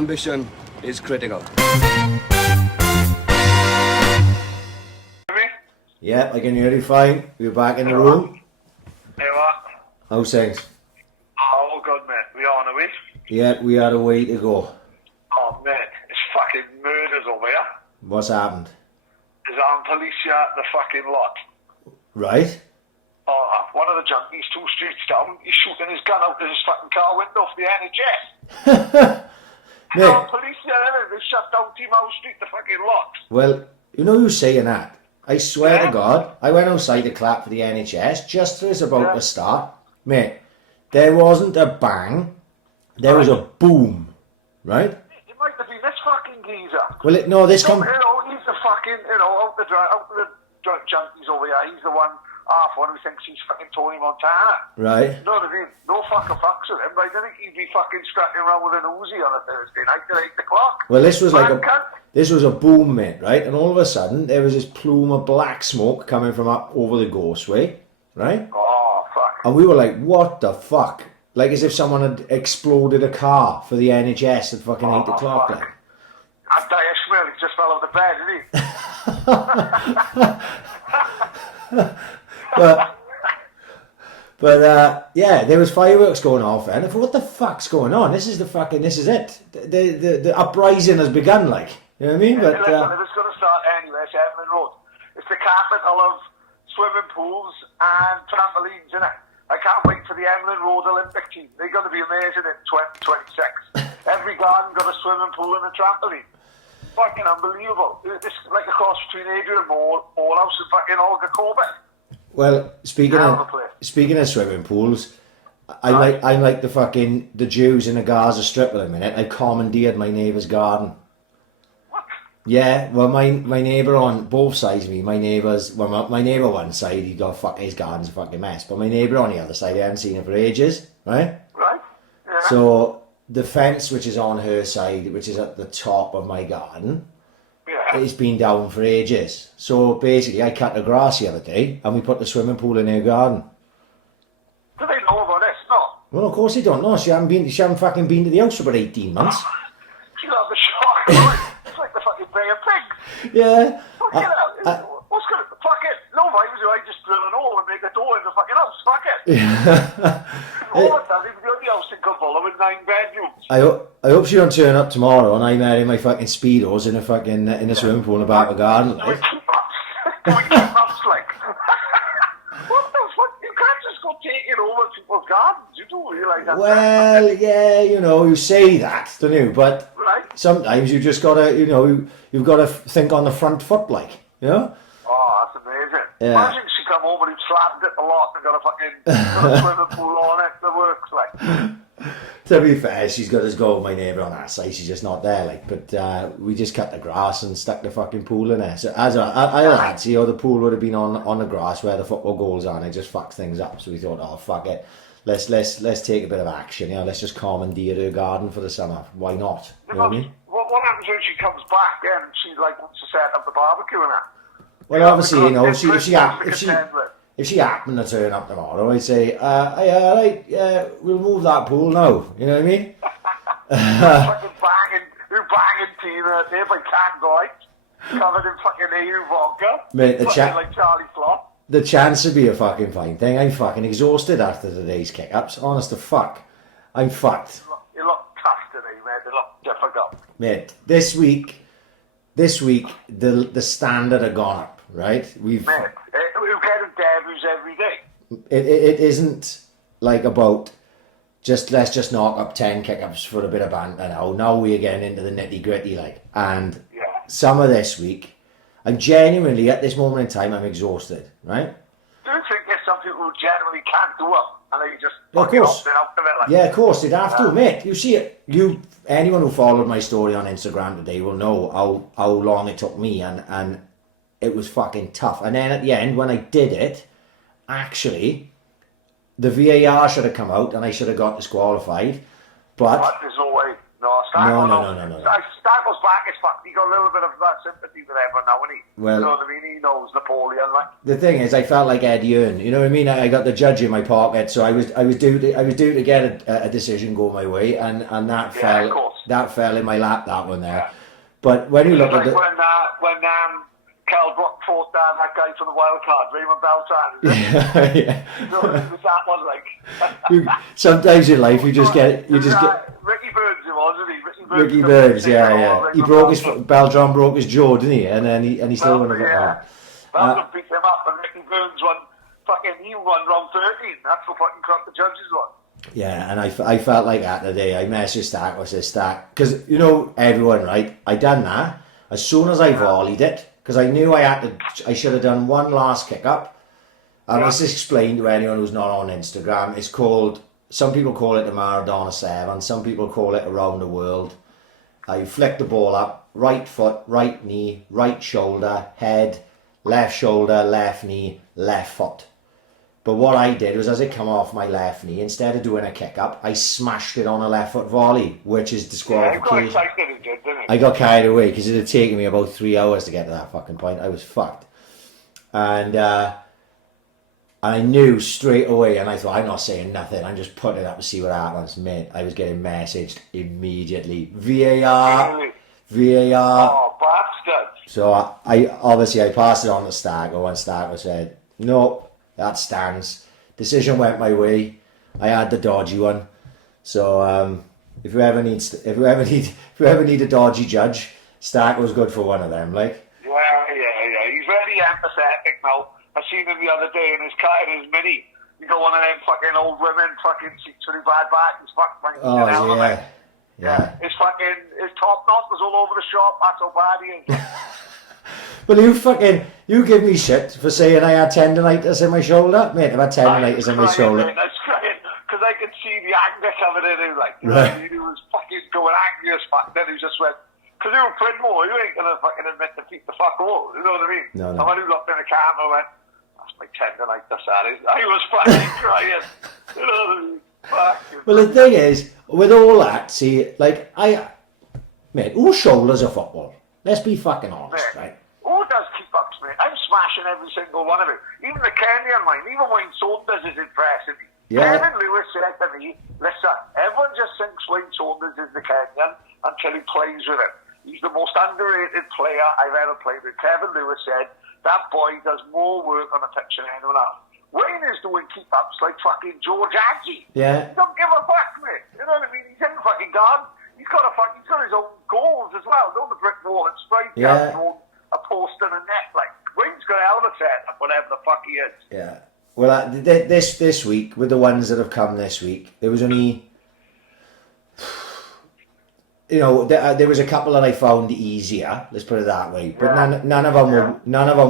Ambition is critical. Yeah, I can hear you fine. We're back in the room. Hey, what? How's things? Oh, all good, mate. We on a week? Yeah, we had a way to go. Oh, mate, it's fucking murders over here. What's happened? There's armed police here at the fucking lot. Right? Oh, one of the junkies 2 streets down, he's shooting his gun out of his fucking car window for the NHS. Mate, Armed police here, they shut down Team House Street, the fucking lot. well, you know you saying that. I swear to God, I went outside to clap for the NHS just as about to start. Mate, there wasn't a bang, there was a boom, right? It might have been this fucking geezer. Well, no, this So, come... you know, he's the fucking, out the junkies over here, he's the one, half one who thinks he's fucking Tony Montana. Right. You know what I mean? No fucking fucks with him, but I don't think he'd be fucking scratching around with an Uzi on a Thursday night at 8 o'clock. Well, this was like Man, this was a boom, mate, right? And all of a sudden, there was this plume of black smoke coming from up over the Ghostway, right? Oh, fuck. And we were like, what the fuck? Like as if someone had exploded a car for the NHS at fucking 8 o'clock. Fuck. Like. That guy Ishmael, he just fell out of bed, didn't he? But yeah, there was fireworks going off, and I thought, what the fuck's going on? This is it. The uprising has begun, like, you know what I mean? But Listen, if it's going to start anyway, it's Evelyn Road. It's the capital of swimming pools and trampolines, isn't it? I can't wait for the Evelyn Road Olympic team. They're going to be amazing in 2026. Every garden got a swimming pool and a trampoline. Fucking unbelievable. It's like a cross between Adrian Morehouse and fucking Olga Corbett. well, speaking of swimming pools, I'm like the Jews in the Gaza Strip at the minute. I commandeered my neighbour's garden. What? Yeah, well, my neighbour on both sides of me, my neighbour one side, his garden's a fucking mess, but my neighbour on the other side, I haven't seen him for ages, right? Right? Yeah. So the fence, which is on her side, which is at the top of my garden, Yeah. it's been down for ages. So basically, I cut the grass the other day, and we put the swimming pool in her garden. Do they know about this? No. Well, of course they don't know. She hasn't fucking been to the house for about 18 months. She's on the shock. It's like the fucking Bay of Pigs. Yeah. Fucking hell. What's going to... Fuck it. No vibes. I just drill an hole and make a door in the fucking house. Fuck it. Yeah. All the time, even the house in Cumberland with 9 bedrooms. I hope she don't turn up tomorrow and I'm in my fucking Speedos in a swimming pool in the back of the garden. Do we Like. keep us like... What the fuck? You can't just go taking over people's gardens. You do realise that. Well, yeah, you say that, don't you? But Right? sometimes you just gotta, you've gotta think on the front foot, like, you know? Oh, that's amazing. Yeah. Imagine she come over and slammed it a lot and got a swimming pool on it. The works, like. To be fair, she's got to go with my neighbour on that side. She's just not there, like. But we just cut the grass and stuck the fucking pool in there. So as I had, the pool would have been on the grass where the football goals are, and it just fucked things up. So we thought, oh fuck it, let's take a bit of action. Let's just commandeer her garden for the summer. Why not? You know what I mean? What happens when she comes back then and she like wants to set up the barbecue and that? Well, obviously, Because if she happened to turn up tomorrow, I'd say, hey, we'll move that pool now. You know what I mean? fucking banging Tina there by candlelight, covered in fucking AU vodka. Mate, like Charlie Flop. The chance would be a fucking fine thing. I'm fucking exhausted after today's kick-ups. Honest to fuck. I'm fucked. You look tough today, mate. You look difficult. Mate, this week, the standard had gone up, right? Mate, we're getting debuts every day. It isn't like about let's just knock up 10 kick-ups for a bit of banter now. Now we're getting into the nitty-gritty, like. And some of this week, I'm genuinely, at this moment in time, I'm exhausted, right? Do you think there's some people who generally can't do it and they just Of course. out of it? Like, Yeah, of course, they'd have to, mate. You see it. Anyone who followed my story on Instagram today will know how long it took me, and it was fucking tough. And then at the end, when I did it, actually, the VAR should have come out and I should have got disqualified. But there's no way. No, No. Stan goes back as fuck. He got a little bit of that sympathy with everyone now, and Well, you know what I mean? He knows Napoleon, like. the thing is, I felt like Eddie Earn. You know what I mean? I got the judge in my pocket, so I was due to get a decision go my way, and that Yeah, of course. that fell in my lap, that one there. But when you look at like the... when Cal Brook fought that guy from the wild card, Raymond Beltran. Yeah. So it was that one, like. Sometimes in life you just get... Ricky Burns, it was, wasn't he? Ricky Burns, yeah. He broke his... Beltran broke his jaw, didn't he? And then he still won a bit. Beltran beat him up, and Ricky Burns won he won round 13. That's what fucking crap the judges won. Yeah, and I felt like that today. I messaged Stack, I said, Stack, because, you know, everyone, right? I done that. As soon as I volleyed it, because I knew I should have done one last kick up. And let's explain to anyone who's not on Instagram. It's called, some people call it the Maradona 7, some people call it Around the World. You flick the ball up, right foot, right knee, right shoulder, head, left shoulder, left knee, left foot. But what I did was, as it come off my left knee, instead of doing a kick up, I smashed it on a left foot volley, which is disqualification. I got carried away because it had taken me about 3 hours to get to that fucking point. I was fucked. And I knew straight away, and I thought, I'm not saying nothing, I'm just putting it up to see what happens. Mate, I was getting messaged immediately. VAR. Oh, bastard. So I passed it on to Stago, and Stago said, no, that stands. Decision went my way. I had the dodgy one. So if you ever need a dodgy judge, Stack was good for one of them, like. Yeah. He's very empathetic now. I seen him the other day in his car, in his Mini. You got one of them fucking old women fucking seats really bad back. He's fucking yeah. His top knot was all over the shop. That's how bad he is. Well, you give me shit for saying I had tendonitis in my shoulder. Mate, I've had tendonitis in my shoulder. Mate, I was crying because I could see the anger coming in him, like, he was fucking going angry as fuck. Then he just went, because you were Pridmore, you ain't going to fucking admit defeat the fuck all, you know what I mean? No. And when he looked in the camera and went, that's my tendonitis, that is. I was fucking crying, you know what I mean? Fucking well, the thing is, with all that, see, like, mate, whose shoulders are football? Let's be fucking honest, right? Who does keep-ups, mate? I'm smashing every single one of it. Even the Kenyan mine, even Wayne Saunders is impressing me. Yeah. Kevin Lewis said to me, listen, everyone just thinks Wayne Saunders is the Kenyan until he plays with him. He's the most underrated player I've ever played with. Kevin Lewis said, that boy does more work on the pitch than anyone else. Wayne is doing keep-ups like fucking George Adji. Yeah. He don't give a fuck, mate. You know what I mean? He's in the fucking guard. He's got his own goals as well. Don't the brick wall and straight down a post and a net. Like, Wayne's got a hell of a set up, whatever the fuck he is. Yeah. Well, this week, with the ones that have come this week, there was only, you know, there was a couple that I found easier. Let's put it that way. But none of them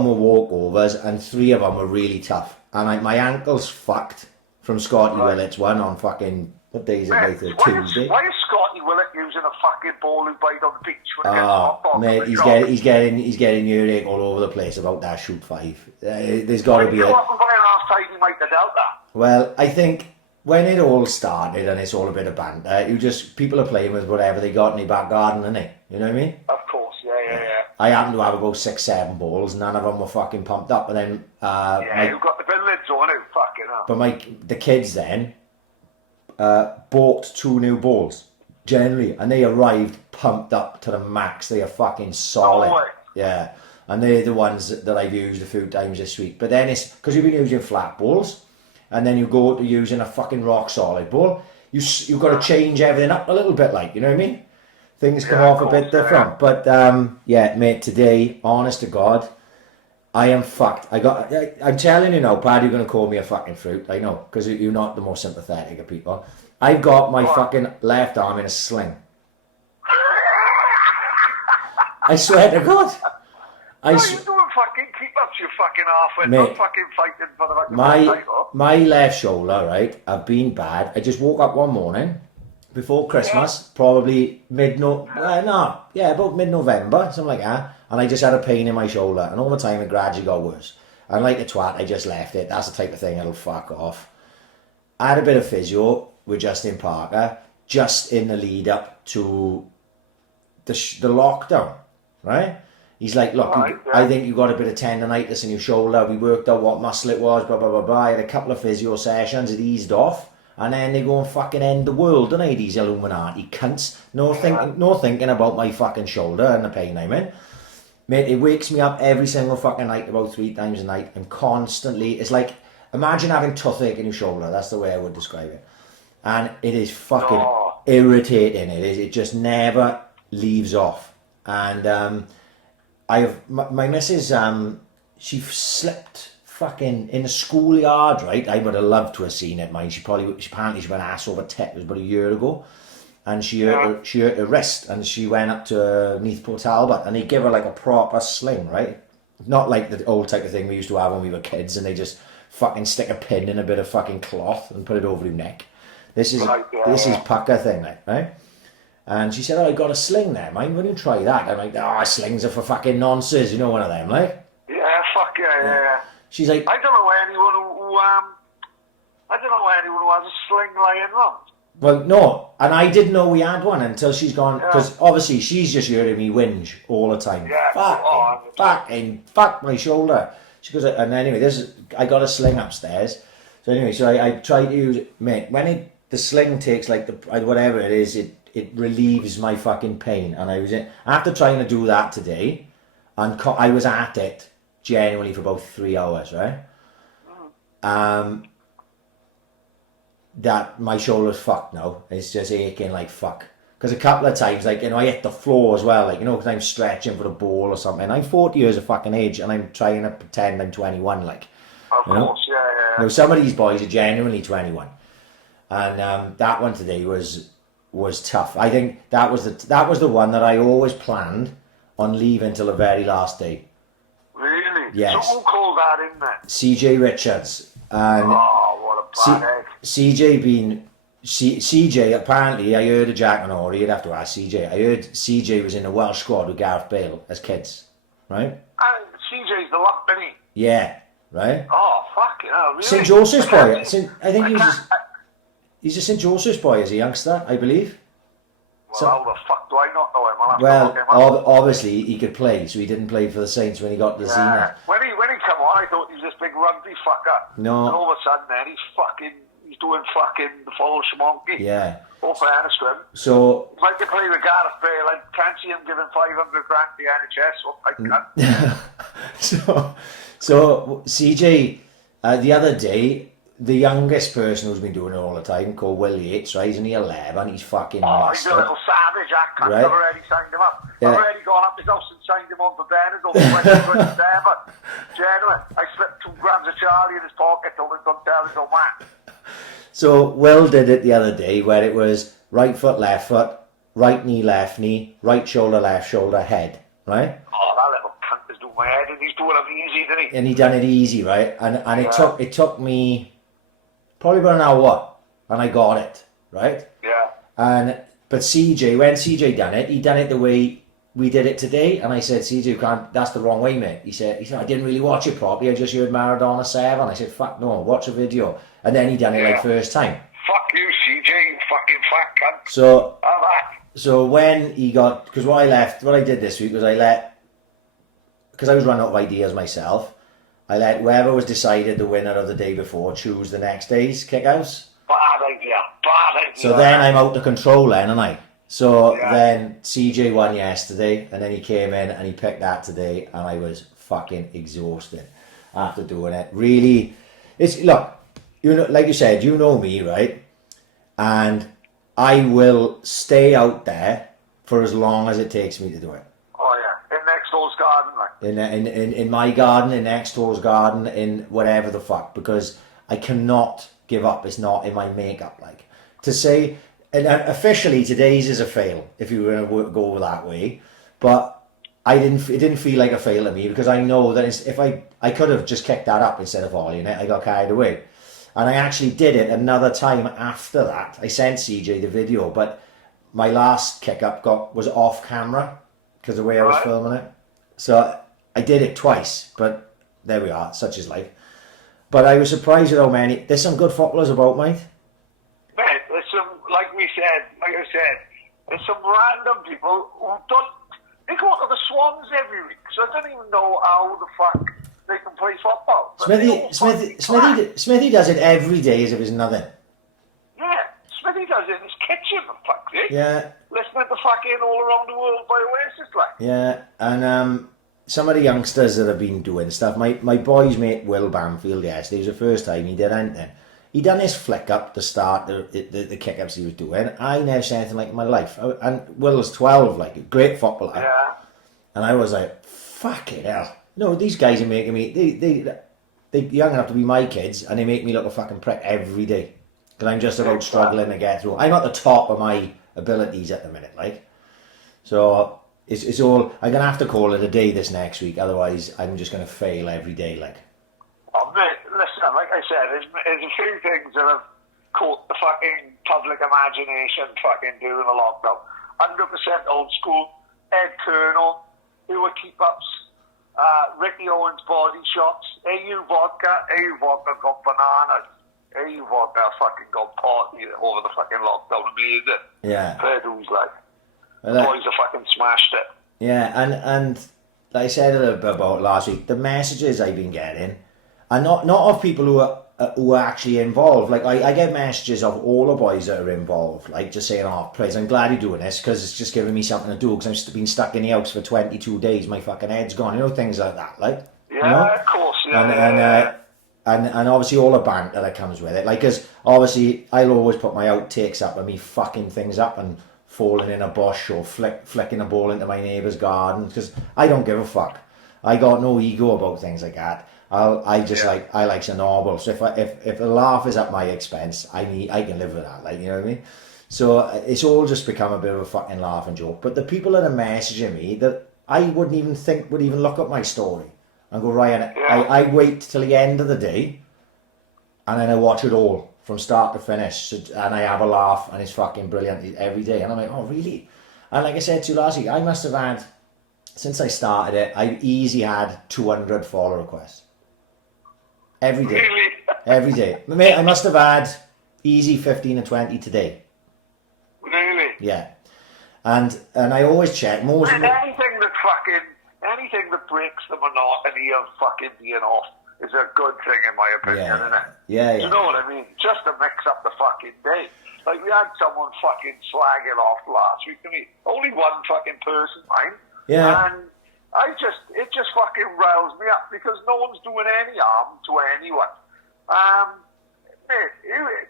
were walkovers, and 3 of them were really tough. And my ankle's fucked from Scotty Willett's one on fucking, what day is it? Like Tuesday. Why is Scotty Willett using a fucking ball who bite on the beach when he gets hot dog? Mate, he's getting earache all over the place about that shoot 5. There's got to be a... he might have dealt that. Well, I think when it all started, and it's all a bit of banter, people are playing with whatever they got in their back garden, isn't it? You know what I mean? Of course, yeah. I happened to have about 6-7 balls. None of them were fucking pumped up, and then you've got the big lids on it, fucking up. But the kids then bought 2 new balls, generally, and they arrived pumped up to the max. They are fucking solid. Oh, yeah. And they're the ones that I've used a few times this week. But then it's because you've been using flat balls, and then you go to using a fucking rock solid ball. You've got to change everything up a little bit, like, you know what I mean? Things come off a bit different. But mate, today, honest to God, I am fucked. I'm telling you now, Paddy, you're going to call me a fucking fruit. I know, because you're not the most sympathetic of people. I've got my fucking left arm in a sling. I swear to God. You're doing fucking keep-ups, you fucking halfway. Not fucking fighting for the fucking title. My left shoulder, right, I've been bad. I just woke up one morning before Christmas, probably about mid-November, something like that, and I just had a pain in my shoulder, and over time it gradually got worse. And like a twat, I just left it. That's the type of thing that'll fuck off. I had a bit of physio with Justin Parker just in the lead up to the lockdown, right? He's like, look, I think you got a bit of tendonitis in your shoulder. We worked out what muscle it was, blah, blah, blah, blah. I had a couple of physio sessions. It eased off. And then they go and fucking end the world, don't they, these Illuminati cunts. No thinking about my fucking shoulder and the pain I'm in. Mate, it wakes me up every single fucking night, about 3 times a night. I'm constantly, it's like, imagine having toothache in your shoulder. That's the way I would describe it. And it is fucking irritating. It just never leaves off. And my missus, she slipped fucking in a schoolyard, right? I would have loved to have seen it, mind. Apparently she went ass over tit. It was about a year ago. And she hurt her wrist, and she went up to Neath Port Talbot, and they give her like a proper sling, right? Not like the old type of thing we used to have when we were kids, and they just fucking stick a pin in a bit of fucking cloth and put it over your neck. This is pucker thing, right? And she said, "Oh, I got a sling there, mind? Why don't you try that?" I'm like, "Oh, slings are for fucking nonsense, you know, one of them, like." Yeah, fuck yeah. She's like, I don't know anyone who has a sling lying around. well, no, and I didn't know we had one until she's gone, because obviously she's just hearing me whinge all the time. Yeah, Fuck my shoulder. She goes, and anyway, I got a sling upstairs. So anyway, I tried to use it, mate. When the sling takes like whatever it is, it relieves my fucking pain. And after trying to do that today, and I was at it genuinely for about 3 hours, right? That my shoulder's fucked now. It's just aching like fuck. Because a couple of times, like, you know, I hit the floor as well, like, you know, because I'm stretching for the ball or something. I'm 40 years of fucking age, and I'm trying to pretend I'm 21, like. Of course, yeah. Now, some of these boys are genuinely 21. And that one today was tough. I think that was the one that I always planned on leaving till the very last day. Really? Yes. So who called that in there? CJ Richards. And what a bad egg. CJ, apparently, I heard of Jack and Ori, you'd have to ask CJ. I heard CJ was in the Welsh squad with Gareth Bale as kids, right? And CJ's the lump, isn't he? Yeah, right? Oh, fucking hell, really? St. Joseph's boy. I think he's a St. Joseph's boy as a youngster, I believe. Well, how the fuck do I not know him? I'll have to look him up. Obviously he could play, so he didn't play for the Saints when he got the Zenith. When he come on, I thought he was this big rugby fucker. No. And all of a sudden, then he's doing fucking the full schmonkey. Yeah. All fairness to him. So. If I could play with Gareth Bale, I can't see him giving 500 grand to the NHS. So I can't. So CJ, the other day, the youngest person who's been doing it all the time, called Will Yates, right? He's only 11. He's fucking he's a little savage. I can't. Right? I've already signed him up. Yeah. I've already gone up his house and signed him on for Benidorm. But genuine, I slipped 2 grams of Charlie in his pocket. Don't tell his old man. So Will did it the other day, where it was right foot, left foot, right knee, left knee, right shoulder, left shoulder, head, right? Oh, that little cunt is doing my head, and he's doing it easy, didn't he? And he done it easy, right? And it took me probably about an hour, and I got it, right? Yeah. But CJ, when CJ done it, he done it the way we did it today, and I said, CJ, that's the wrong way, mate. He said, I didn't really watch it properly, I just heard Maradona 7. I said, fuck no, watch a video. And then he done it like first time. Fuck you, CJ, you fucking fat cunt. So when he got, because what I did this week was because I was running out of ideas myself, I let whoever was decided the winner of the day before choose the next day's kickouts. Bad idea. So then I'm out of control then, and then CJ won yesterday, and then he came in and he picked that today, and I was fucking exhausted after doing it. Really, look, you know, like you said, you know me, right? And I will stay out there for as long as it takes me to do it. Oh yeah, in next door's garden, like. In my garden, in next door's garden, in whatever the fuck, because I cannot give up. It's not in my makeup, like. To say, and officially today's is a fail, if you were to go that way, but it didn't feel like a fail to me, because I know that if I could have just kicked that up instead of volleying it. I got carried away. And I actually did it another time after that. I sent CJ the video, but my last kick up was off camera because of the way I was filming it. So I did it twice, but there we are, such is life. But I was surprised at how many. There's some good footballers about, mate. Mate, there's some, like I said, there's some random people who they go to the Swans every week, so I don't even know how the fuck they can play football. Smithy does it every day as if it's nothing. does it in his kitchen, for fuck's sake. Yeah. Listening to fucking All Around the World by Oasis, like. Yeah, and some of the youngsters that have been doing stuff. My boy's mate Will Bamfield yesterday, it was the first time he did anything. He done this flick up to start the kick-ups he was doing. I never seen anything like it in my life. And Will was 12, like, a great footballer. Yeah. And I was like, fucking hell. No, these guys are making me... They're young enough to be my kids, and they make me look a fucking prick every day. Because I'm just about struggling to get through. I'm at the top of my abilities at the minute, like. So, it's all... I'm going to have to call it a day this next week, otherwise I'm just going to fail every day, like. Oh, mate, listen, like I said, there's a few things that have caught the fucking public imagination fucking during the lockdown. 100% old school, Ed Colonel, who were keep-ups, Ricky Owens body shots, AU Vodka got bananas. AU Vodka fucking got party over the fucking lockdown, amazing. Yeah. Who's like, boys have fucking smashed it. Yeah, and like I said a little bit about last week, the messages I've been getting are not of people who are actually involved. Like, I get messages of all the boys that are involved, like, just saying, oh, praise, I'm glad you're doing this, because it's just giving me something to do, because I've been stuck in the house for 22 days, my fucking head's gone, you know, things like that, like. Yeah, you know? of course, yeah. And obviously all the banter that comes with it, like, because obviously I'll always put my outtakes up of me fucking things up and falling in a bush or flicking a ball into my neighbour's garden, because I don't give a fuck. I got no ego about things like that. I like to normal. So if a laugh is at my expense, I can live with that. Like, you know what I mean? So it's all just become a bit of a fucking laugh and joke. But the people that are messaging me that I wouldn't even think would even look at my story and go, Ryan, I wait till the end of the day and then I watch it all from start to finish, and I have a laugh and it's fucking brilliant every day. And I'm like, oh really? And like I said to you last week, I must have had, since I started it, I've easily had 200 follow requests. Every day. Really? Every day. Mate, I must have had easy 15 or 20 today. Really? Yeah. And I always check. Anything that breaks the monotony of fucking being off is a good thing in my opinion, isn't it? Yeah. You know what I mean? Just to mix up the fucking day. Like, we had someone fucking slagging off last week to me. Only one fucking person, mind. Yeah. And it just fucking riles me up because no one's doing any harm to anyone. Mate,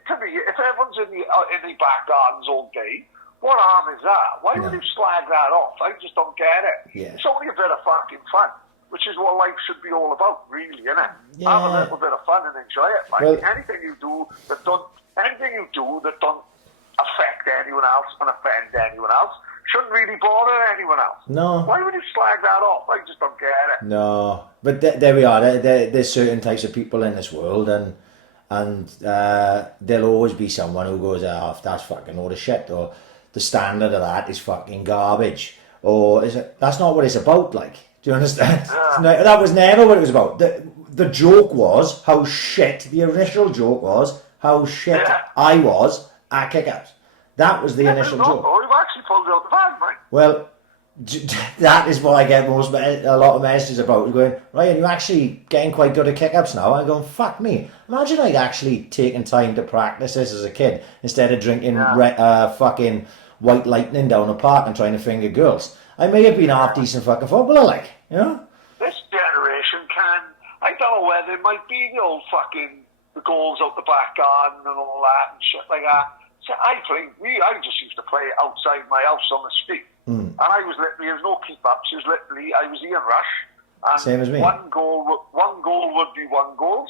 to me, if everyone's in the back gardens all day, what harm is that? Why would you slag that off? I just don't get it. Yeah. It's only a bit of fucking fun, which is what life should be all about, really, isn't it? Yeah. Have a little bit of fun and enjoy it. Like, Well, anything you do that don't affect anyone else and offend anyone else shouldn't really bother anyone else. No. Why would you slag that off? I just don't get it. No. But there we are. There's certain types of people in this world, and there'll always be someone who goes, oh, that's fucking load of shit, or the standard of that is fucking garbage, or that's not what it's about, like. Do you understand? Yeah. That was never what it was about. The joke was how shit, the initial joke was how shit I was at kick-ups. That was the initial joke. We've actually pulled out the bag, mate. Well, that is what I get a lot of messages about. Going, Ryan, you're actually getting quite good at kick-ups now. I'm going, fuck me. Imagine I'd actually taken time to practice this as a kid instead of drinking fucking white lightning down a park and trying to finger girls. I may have been half decent fucking footballer, like, you know? This generation I don't know whether it might be the old fucking, the goals out the back garden and all that and shit like that. So I just used to play outside my house on the street. And I was literally, there was no keep-ups, it was literally, I was Ian Rush. And same as me. One goal would be one goals,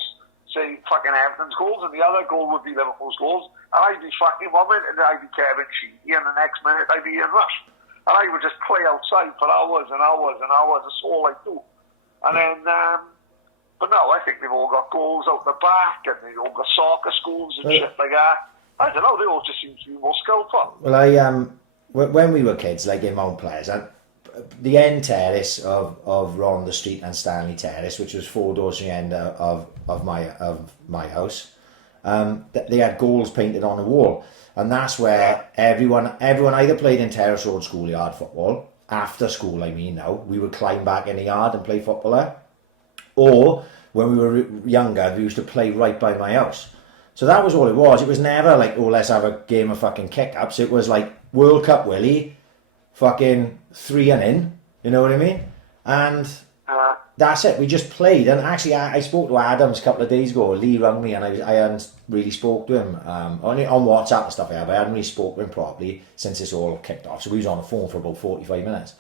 say fucking Everton's goals, and the other goal would be Liverpool's goals. And I'd be fucking one minute, and I'd be Kevin Sheedy, and the next minute I'd be Ian Rush. And I would just play outside for hours and hours and hours, that's all I do. And then, but no, I think they've all got goals out the back, and they've all got soccer schools and shit like that. I don't know, they all just seem to be more skillful. Well, when we were kids, like in Mount Pleasant, the end terrace of Rhondda Street and Stanley Terrace, which was 4 doors from the end of my house, they had goals painted on the wall, and that's where everyone either played in Terrace Road schoolyard football after school. I mean, now we would climb back in the yard and play football there, or when we were younger, we used to play right by my house. So that was all it was. It was never like, oh, let's have a game of fucking kick-ups. It was like World Cup Willie, fucking 3 and in, you know what I mean? And that's it. We just played. And actually, I spoke to Adams a couple of days ago. Lee rang me, and I hadn't really spoke to him. Only on WhatsApp and stuff, but I hadn't really spoke to him properly since this all kicked off. So we was on the phone for about 45 minutes.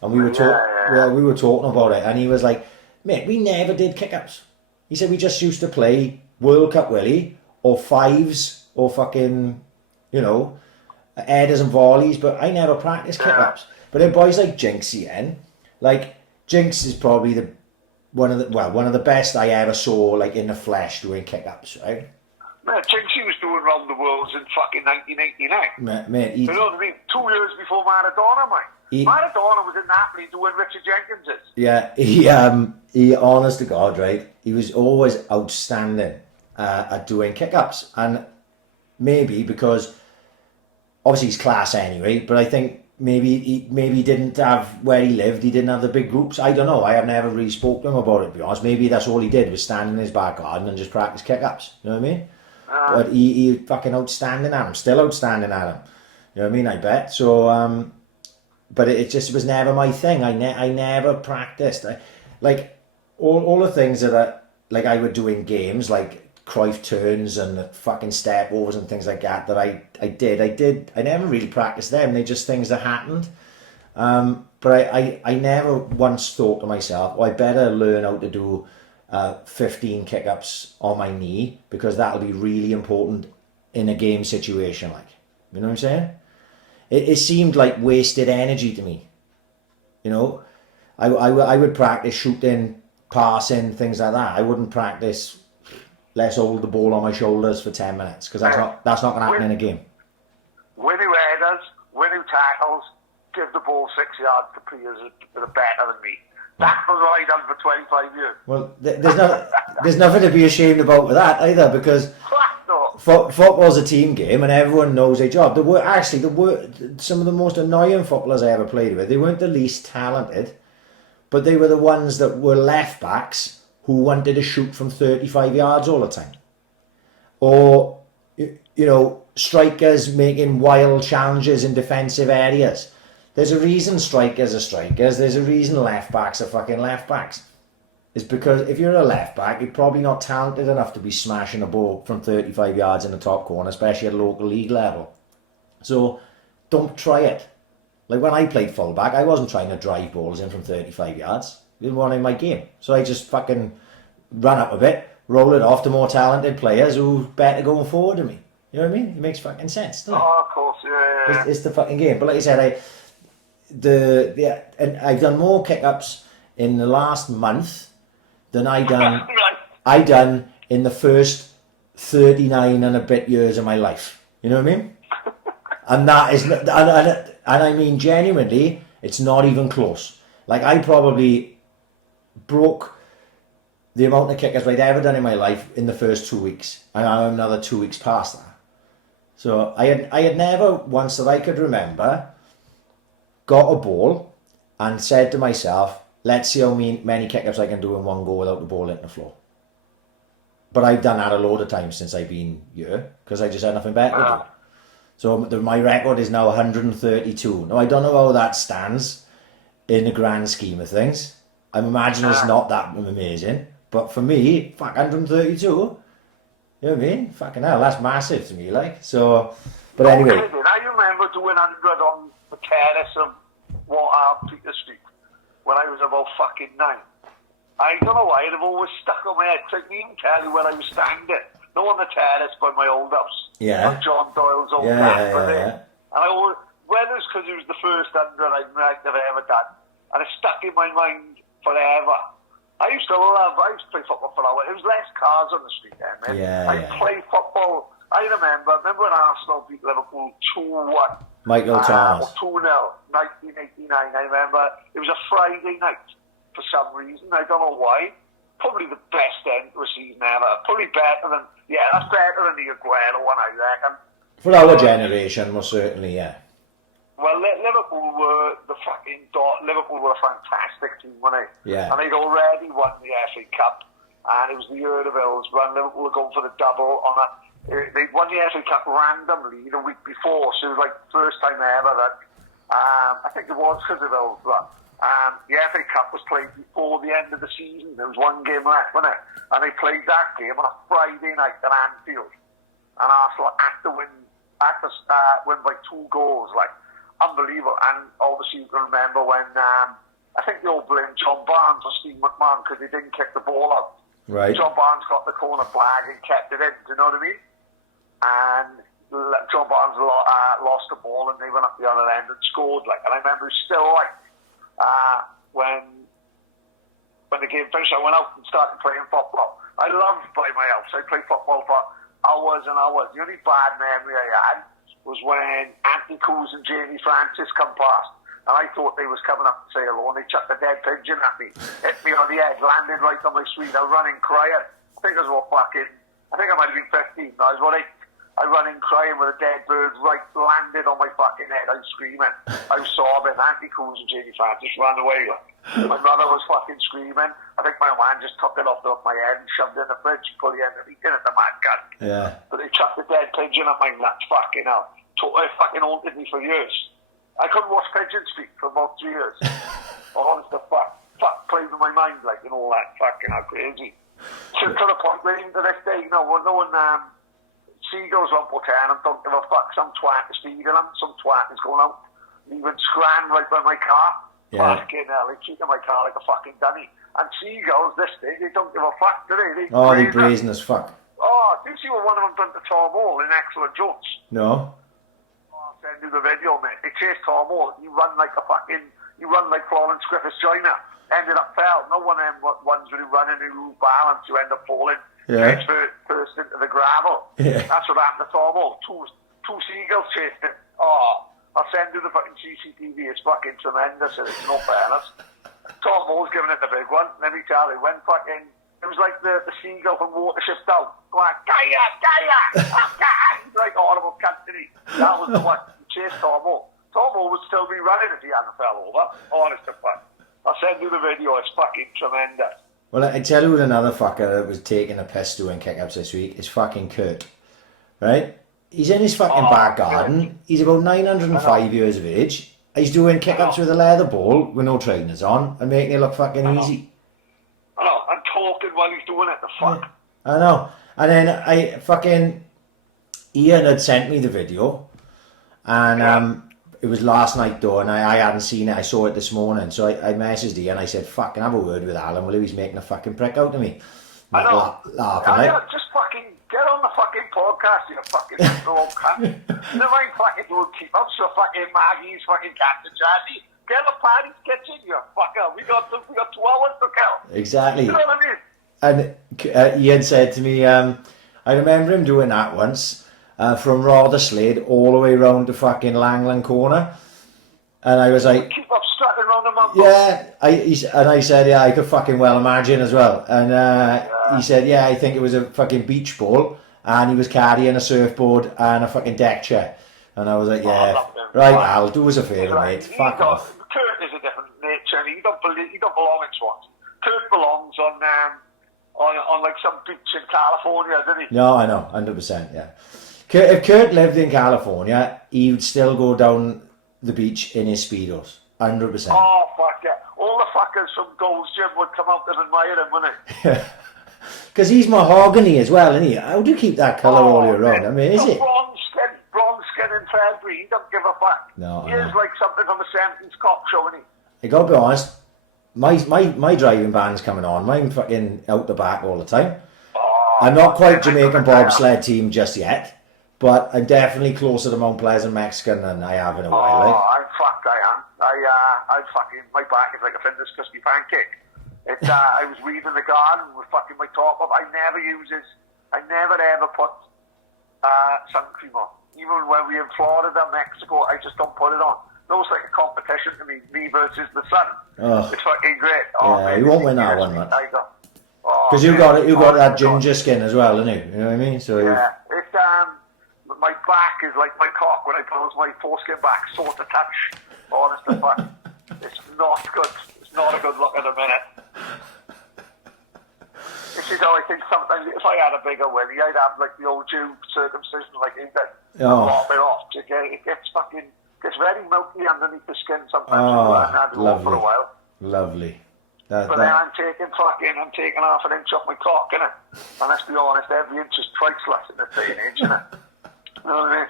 And we were, we were talking about it. And he was like, mate, we never did kick-ups. He said we just used to play World Cup Willie or fives or fucking, you know, headers and volleys, but I never practiced kick-ups. But then boys like Jinxie in, like Jinx is probably one of the best I ever saw, like in the flesh, doing kick-ups, right? Man, Jinxie was doing round the worlds in fucking 1989. Man, you know what I mean? 2 years before Maradona, mate. Maradona was in Napoli doing Richard Jenkins's. Yeah, he honest to God, right? He was always outstanding at doing kick-ups, and maybe because obviously he's class anyway, but I think maybe he didn't have, where he lived, he didn't have the big groups. I don't know. I have never really spoke to him about it, to be honest. Maybe that's all he did, was stand in his back garden and just practice kick-ups. You know what I mean? But he fucking outstanding at him. Still outstanding at him. You know what I mean? I bet. So, but it just was never my thing. I never practiced. Like, all the things that I would do in games, like Cruyff turns and the fucking step overs and things like that I did. I never really practiced them. They're just things that happened. But I never once thought to myself, oh, I better learn how to do 15 kick-ups on my knee, because that'll be really important in a game situation. Like, you know what I'm saying? It seemed like wasted energy to me. You know, I would practice shooting, passing, things like that. I wouldn't practice, let's hold the ball on my shoulders for 10 minutes, because that's not going to happen in a game. Win who headers, win who tackles, give the ball 6 yards to players that are better than me. That was what I done for 25 years. Well, there's nothing to be ashamed about with that either, because football's a team game and everyone knows their job. Some of the most annoying footballers I ever played with, they weren't the least talented, but they were the ones that were left backs who wanted to shoot from 35 yards all the time. Or, you know, strikers making wild challenges in defensive areas. There's a reason strikers are strikers. There's a reason left backs are fucking left backs. It's because if you're a left back, you're probably not talented enough to be smashing a ball from 35 yards in the top corner, especially at local league level. So don't try it. Like when I played fullback, I wasn't trying to drive balls in from 35 yards. It didn't want in my game. So I just fucking run up a bit, roll it off to more talented players who better going forward than me. You know what I mean? It makes fucking sense, doesn't it? Oh, of course, yeah. It's the fucking game. But like I said, and I've done more kick-ups in the last month than I done in the first 39 and a bit years of my life. You know what I mean? And that is, and I mean genuinely, it's not even close. Like I probably broke the amount of kick-ups I'd ever done in my life in the first 2 weeks, and I'm another 2 weeks past that. So I had never once that I could remember got a ball and said to myself, let's see how many kick-ups I can do in one go without the ball hitting the floor. But I've done that a load of times since I've been here, because I just had nothing better to do. So my record is now 132. Now I don't know how that stands in the grand scheme of things. I'm imagining it's not that amazing. But for me, 132, you know what I mean? Fucking hell, that's massive to me, like. So, but anyway. I remember doing 100 on the terrace of Peter Street when I was about fucking 9. I don't know why, they've always stuck on my head. I can even tell you where I was standing. Not on the terrace by my old house. Yeah. On John Doyle's old house. And I always, whether it's because it was the first 100 I've ever done, and it stuck in my mind forever. I used to play football for hours. There was less cars on the street then, man. I played football. I remember when Arsenal beat Liverpool 2-1. Michael Thomas. 2-0, 1989. I remember it was a Friday night for some reason. I don't know why. Probably the best end to a season ever. Probably better than, that's better than the Aguero one, I reckon. For our generation, most certainly, yeah. Well, Liverpool were Liverpool were a fantastic team, weren't they? Yeah. And they'd already won the FA Cup, and it was the year of the Bills when Liverpool were going for the double on They won the FA Cup randomly the week before, so it was like the first time ever that, I think it was because of Hillsborough. The FA Cup was played before the end of the season. There was one game left, wasn't it? And they played that game on a Friday night at Anfield. And Arsenal had to win by 2 goals, like, unbelievable. And obviously you can remember when, I think they all blamed John Barnes or Steve McMahon because they didn't kick the ball out. Right. John Barnes got the corner flag and kept it in, do you know what I mean? And John Barnes lost the ball and they went up the other end and scored, like, and I remember it was still like, when the game finished, I went out and started playing football. I loved playing my house. I played football for hours and hours. The only bad memory I had was when Anthony Coos and Jamie Francis come past, and I thought they was coming up to say hello, and they chucked a dead pigeon at me, hit me on the head, landed right on my street. I was running crying. I think I might have been 15. I was about 8. I run in crying with a dead bird landed on my fucking head. I was screaming. I was sobbing. Anthony Coos and Jamie Francis ran away. My mother was fucking screaming. I think my man just took it off my head and shoved it in the fridge, put the end of it in at the mad gun. Yeah. But they chucked the dead pigeon at my nuts. Fucking hell. It fucking haunted me for years. I couldn't watch pigeons speak for about 3 years. Honest to fuck played with my mind, like, and all that. Fucking hell, crazy. To the point where even to this day, no one seagulls on Buchanan don't give a fuck. Some twat is feeding them, some twat is going out, leaving scran right by my car. Yeah. Fucking hell, they treating my car like a fucking dummy. And seagulls this day, they don't give a fuck, do they? They brazen as fuck. Oh, did you see what one of them done to Tom Hall in Excellent Jones? No. I'll send you the video, mate. They chased Tom Hall. He run like Florence Griffiths Joyner. Ended up fell. No one of them ones who run in who balance, who end up falling. Yeah. First into the gravel. Yeah. That's what happened to Tom Hall. Two seagulls chased him. Oh, I'll send you the fucking CCTV. It's fucking tremendous. And it's no fairness. Tom Hall's giving it the big one. Let me tell you, when fucking it was like the seagull from Watership Down. Going, Gaia! He's like horrible country. That was the one. He chased Tom Hall. Tom Hall would still be running if he hadn't fell over. Honest to fuck. I'll send you the video. It's fucking tremendous. Well, I tell you what, another fucker that was taking a piss doing kick-ups this week is fucking Kurt. Right? He's in his fucking back garden. He's about 905 years of age. He's doing kick-ups with a leather ball with no trainers on and making it look fucking easy. I know. I'm talking while he's doing it. The fuck. Yeah, I know. And then Ian had sent me the video, and it was last night though, and I hadn't seen it. I saw it this morning, so I messaged Ian. I said, "Fucking have a word with Alan. Will he? He's making a fucking prick out of me." I know. Laughing, just fucking get on the fucking podcast, you fucking old cunt. Never mind fucking doing keep-ups for fucking Maggie's fucking Captain Jazzy. Get the Paddy's kitchen, you fucker. We got 2 hours to kill. Exactly. You know what I mean? And Ian said to me, I remember him doing that once, from Rotherslade all the way round to fucking Langland Corner. And I was like, keep up strutting around the mum. Yeah, I said, yeah, I could fucking well imagine as well. And he said, yeah, I think it was a fucking beach ball, and he was carrying a surfboard and a fucking deck chair. And I was like, yeah, right, Al, do us a favour, mate. Fuck off. Kurt is a different nature. He don't belong in Swansea. Kurt belongs on like some beach in California, doesn't he? No, I know, 100%, yeah. If Kurt lived in California, he would still go down the beach in his Speedos, 100%. Oh, fuck yeah. All the fuckers from Gold's Gym would come out and admire him, wouldn't they? Because he's mahogany as well, isn't he? How do you keep that colour all year round? I mean, is it? Bronze skin in February, he don't give a fuck. No, he is like something from a 70s cop show, isn't he? I gotta be honest, my driving band's coming on. Mine fucking out the back all the time. Oh, I'm not quite Jamaican bobsled team just yet, but I'm definitely closer to Mount Pleasant Mexican than I have in a while. Oh, I'm fucked, I am. I fucking, my back is like a Findus crispy pancake. I was weeding the garden with fucking my top up. I never ever put sun cream on. Even when we're in Florida, Mexico, I just don't put it on. No, it's like a competition to me versus the sun. Oh. It's fucking great. Oh, yeah, man, you won't win that one, man. Because you got that ginger skin as well, innit? You know what I mean? So yeah, it's my back is like my cock when I close my foreskin back, sort of touch. Honest to fuck, it's not good. It's not a good look at the minute. This is how I think sometimes if I had a bigger willy, I'd have like the old Jew circumcision like he did. Oh. Lop it off. It gets very milky underneath the skin sometimes. Oh, And I'd do it for a while. Lovely. But then I'm taking half an inch off my cock, innit? And let's be honest, every inch is priceless in this day and age, innit? You know what I mean?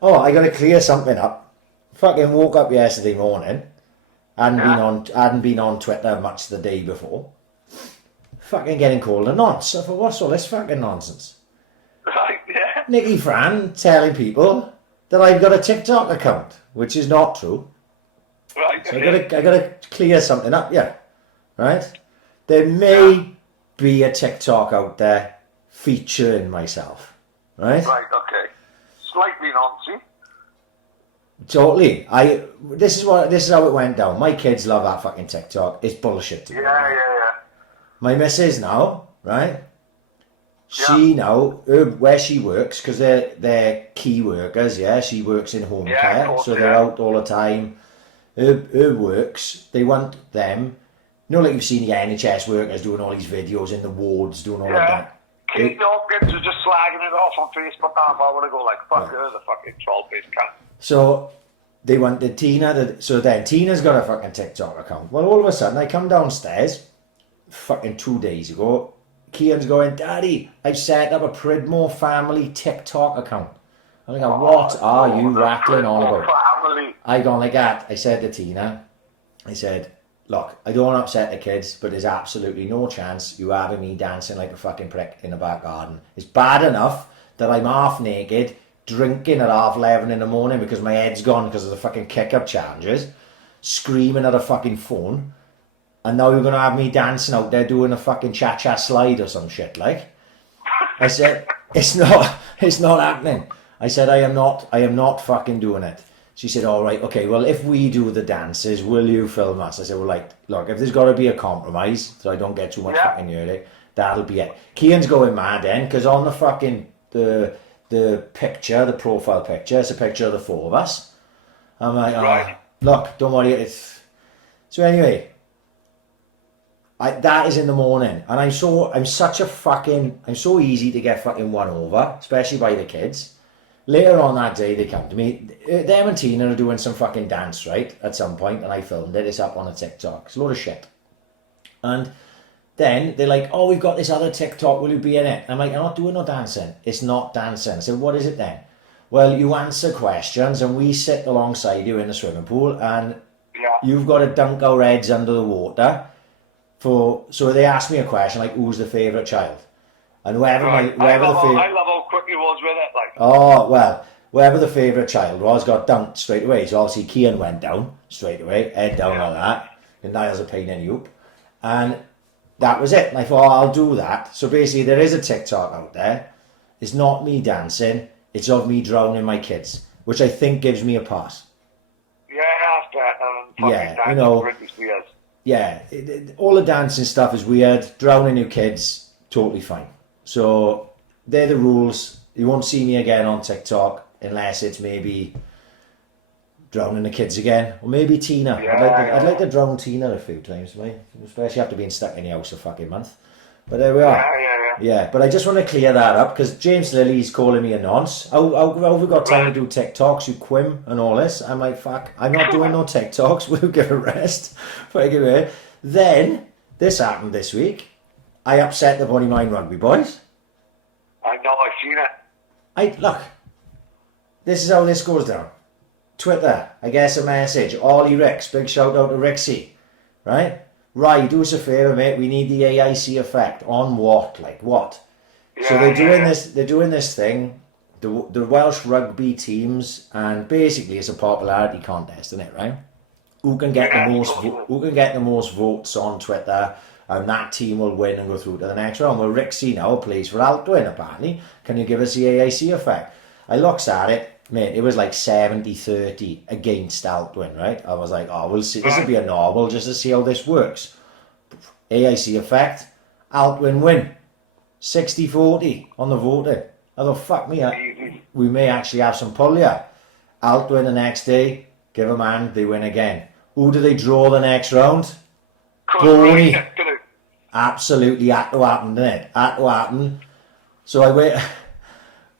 Oh, I got to clear something up. Fucking woke up yesterday morning. Hadn't been on Twitter much the day before. Fucking getting called a nonce. I thought, what's all this fucking nonsense? Right, yeah. Nicky Fran telling people that I've got a TikTok account, which is not true. Right, So I gotta clear something up, yeah. Right? There may be a TikTok out there featuring myself. Right? Right, okay. Slightly noncy. Totally. This is how it went down. My kids love that fucking TikTok. It's bullshit to me. Yeah. My missus now, right? She now, where she works, because they're key workers, yeah? She works in home care, course, so they're out all the time. Her works, they want them, you know, like you've seen the NHS workers doing all these videos in the wards, doing all of that. Keith Dawkins was just slagging it off on Facebook half hour ago, like, fuck her, the fucking troll-faced cunt. So, they wanted Tina, so then Tina's got a fucking TikTok account. Well, all of a sudden, I come downstairs, fucking 2 days ago, Kian's going, Daddy, I've set up a Pridmore family TikTok account. I'm like, what are you rattling on about? Family. I gone like that. I said to Tina, I said, look, I don't want to upset the kids, but there's absolutely no chance you having me dancing like a fucking prick in the back garden. It's bad enough that I'm half naked, drinking at 11:30 in the morning because my head's gone because of the fucking kick-up challenges, screaming at a fucking phone, and now you're going to have me dancing out there doing a fucking cha-cha slide or some shit, like. I said, it's not happening. I said, I am not fucking doing it. She said, all right, okay, well, if we do the dances, will you film us? I said, well, like, look, if there's got to be a compromise so I don't get too much fucking early, that'll be it. Kian's going mad then, because on the fucking, the picture, the profile picture, it's a picture of the four of us. I'm like, look, don't worry. So anyway, that is in the morning, and I'm so easy to get fucking won over, especially by the kids. Later on that day, they come to me. Them and Tina are doing some fucking dance, right, at some point, and I filmed it. It's up on a TikTok. It's a load of shit. And then they're like, oh, we've got this other TikTok. Will you be in it? I'm like, I'm not doing no dancing. It's not dancing. I said, what is it then? Well, you answer questions, and we sit alongside you in the swimming pool, and you've got to dunk our heads under the water. So they asked me a question, like, who's the favourite child? And I love how quick he was with it, like. Oh, well, whoever the favourite child was got dunked straight away. So obviously Kian went down straight away, head down like that. And Niall's a pain in the hoop. And that was it. And I thought, I'll do that. So basically there is a TikTok out there. It's not me dancing. It's of me drowning my kids, which I think gives me a pass. Yeah, that's better. Yeah, you know. Weird. Yeah, all the dancing stuff is weird. Drowning your kids, totally fine. So they're the rules. You won't see me again on TikTok unless it's maybe drowning the kids again, or maybe Tina. I'd like to drown Tina a few times, mate. Especially after being stuck in the house a fucking month. But there we are. Yeah, but I just want to clear that up because James Lilly's calling me a nonce. How have we got time to do TikToks, you quim and all this? I'm like, fuck, I'm not doing no TikToks. We'll give a rest. Then, this happened this week. I upset the Bonymaen rugby boys. I know, I've seen it. Look, this is how this goes down. Twitter, I guess a message. Ollie Ricks, big shout out to Rixie. Right? Right, do us a favour, mate. We need the AIC effect. On what? Like what? Yeah, so they're doing this thing, the Welsh rugby teams, and basically it's a popularity contest, isn't it, right? Who can get the most votes on Twitter, and that team will win and go through to the next round. Well, Rixie now plays for Altwyn, apparently. Can you give us the AIC effect? I looked at it, mate, it was like 70-30 against Altwyn, right? I was like, oh, we'll see. This will be a normal just to see how this works. AIC effect, Altwyn win. 60-40 on the voting. I thought, fuck me, we may actually have some pull here. Altwyn the next day, give them a hand, they win again. Who do they draw the next round? Boney. absolutely had to happen, didn't it? Had to happen. So I wait.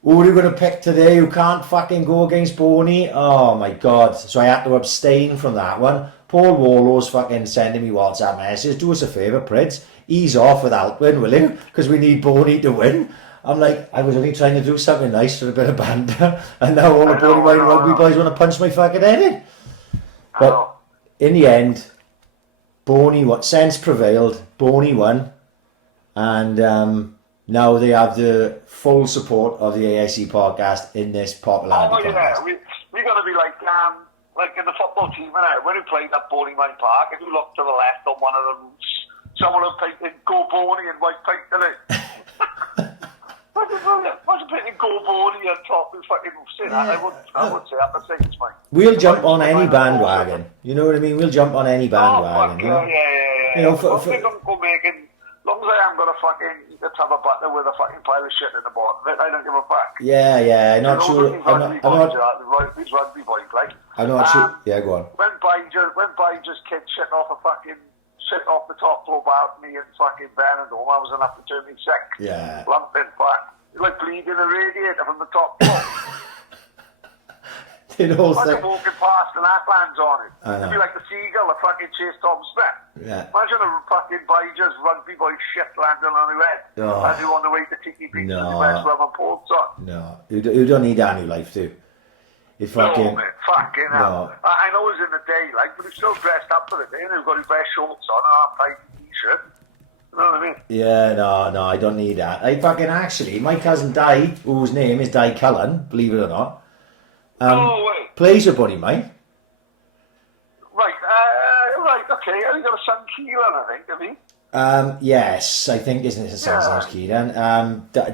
Who are you going to pick today? You can't fucking go against Boney. Oh my god. So I had to abstain from that one. Paul Warlow's fucking sending me WhatsApp messages. Do us a favour, Prids. Ease off with Alpin, will you? Because we need Boney to win. I'm like, I was only trying to do something nice for a bit of banter. And now all the Bonymaen rugby boys want to punch my fucking head in. But in the end, Boney, what sense prevailed. Boney won. And now they have the full support of the AIC podcast in this popularity contest. We're going to be like in the football team, when we played at Bonymaen Park, if you look to the left on one of the roofs, someone will paint in Go Boney and white paint in it. Imagine painting Go Boney on top and fucking say that. I would say that, but say it's mine. We'll jump on any bandwagon. You know what I mean? We'll jump on any bandwagon. Yeah. You know, As long as I am going to fucking eat a tub of butter with a fucking pile of shit in the bottom of it, I don't give a fuck. Yeah, not sure. These rugby boys, like. I'm not sure. Yeah, go on. When Byger's kid shit off the top floor balcony in fucking Benidorm, I was enough to turn me sick. Yeah. Lumping back. It's like bleeding a radiator from the top floor. Imagine walking past and that lands on it. It'd be like the seagull that fucking chased Tom Smith. Yeah. Imagine a fucking Byger's rugby boy shit landing on your head. As you on the way to Tiki Beach with your best rubber ports on. No, you don't need that in your life, do. No, man, fucking hell. I know it's in the day, like, but he's still dressed up for the day, and he's got his best shorts on and a half-tight t-shirt. You know what I mean? Yeah, no, I don't need that. I fucking actually, my cousin Di, whose name is Di Cullen, believe it or not, plays with Bonymaen. Right, okay. He got a son Keelan, I think, have he? Yes, I think isn't his son's name's Keelan.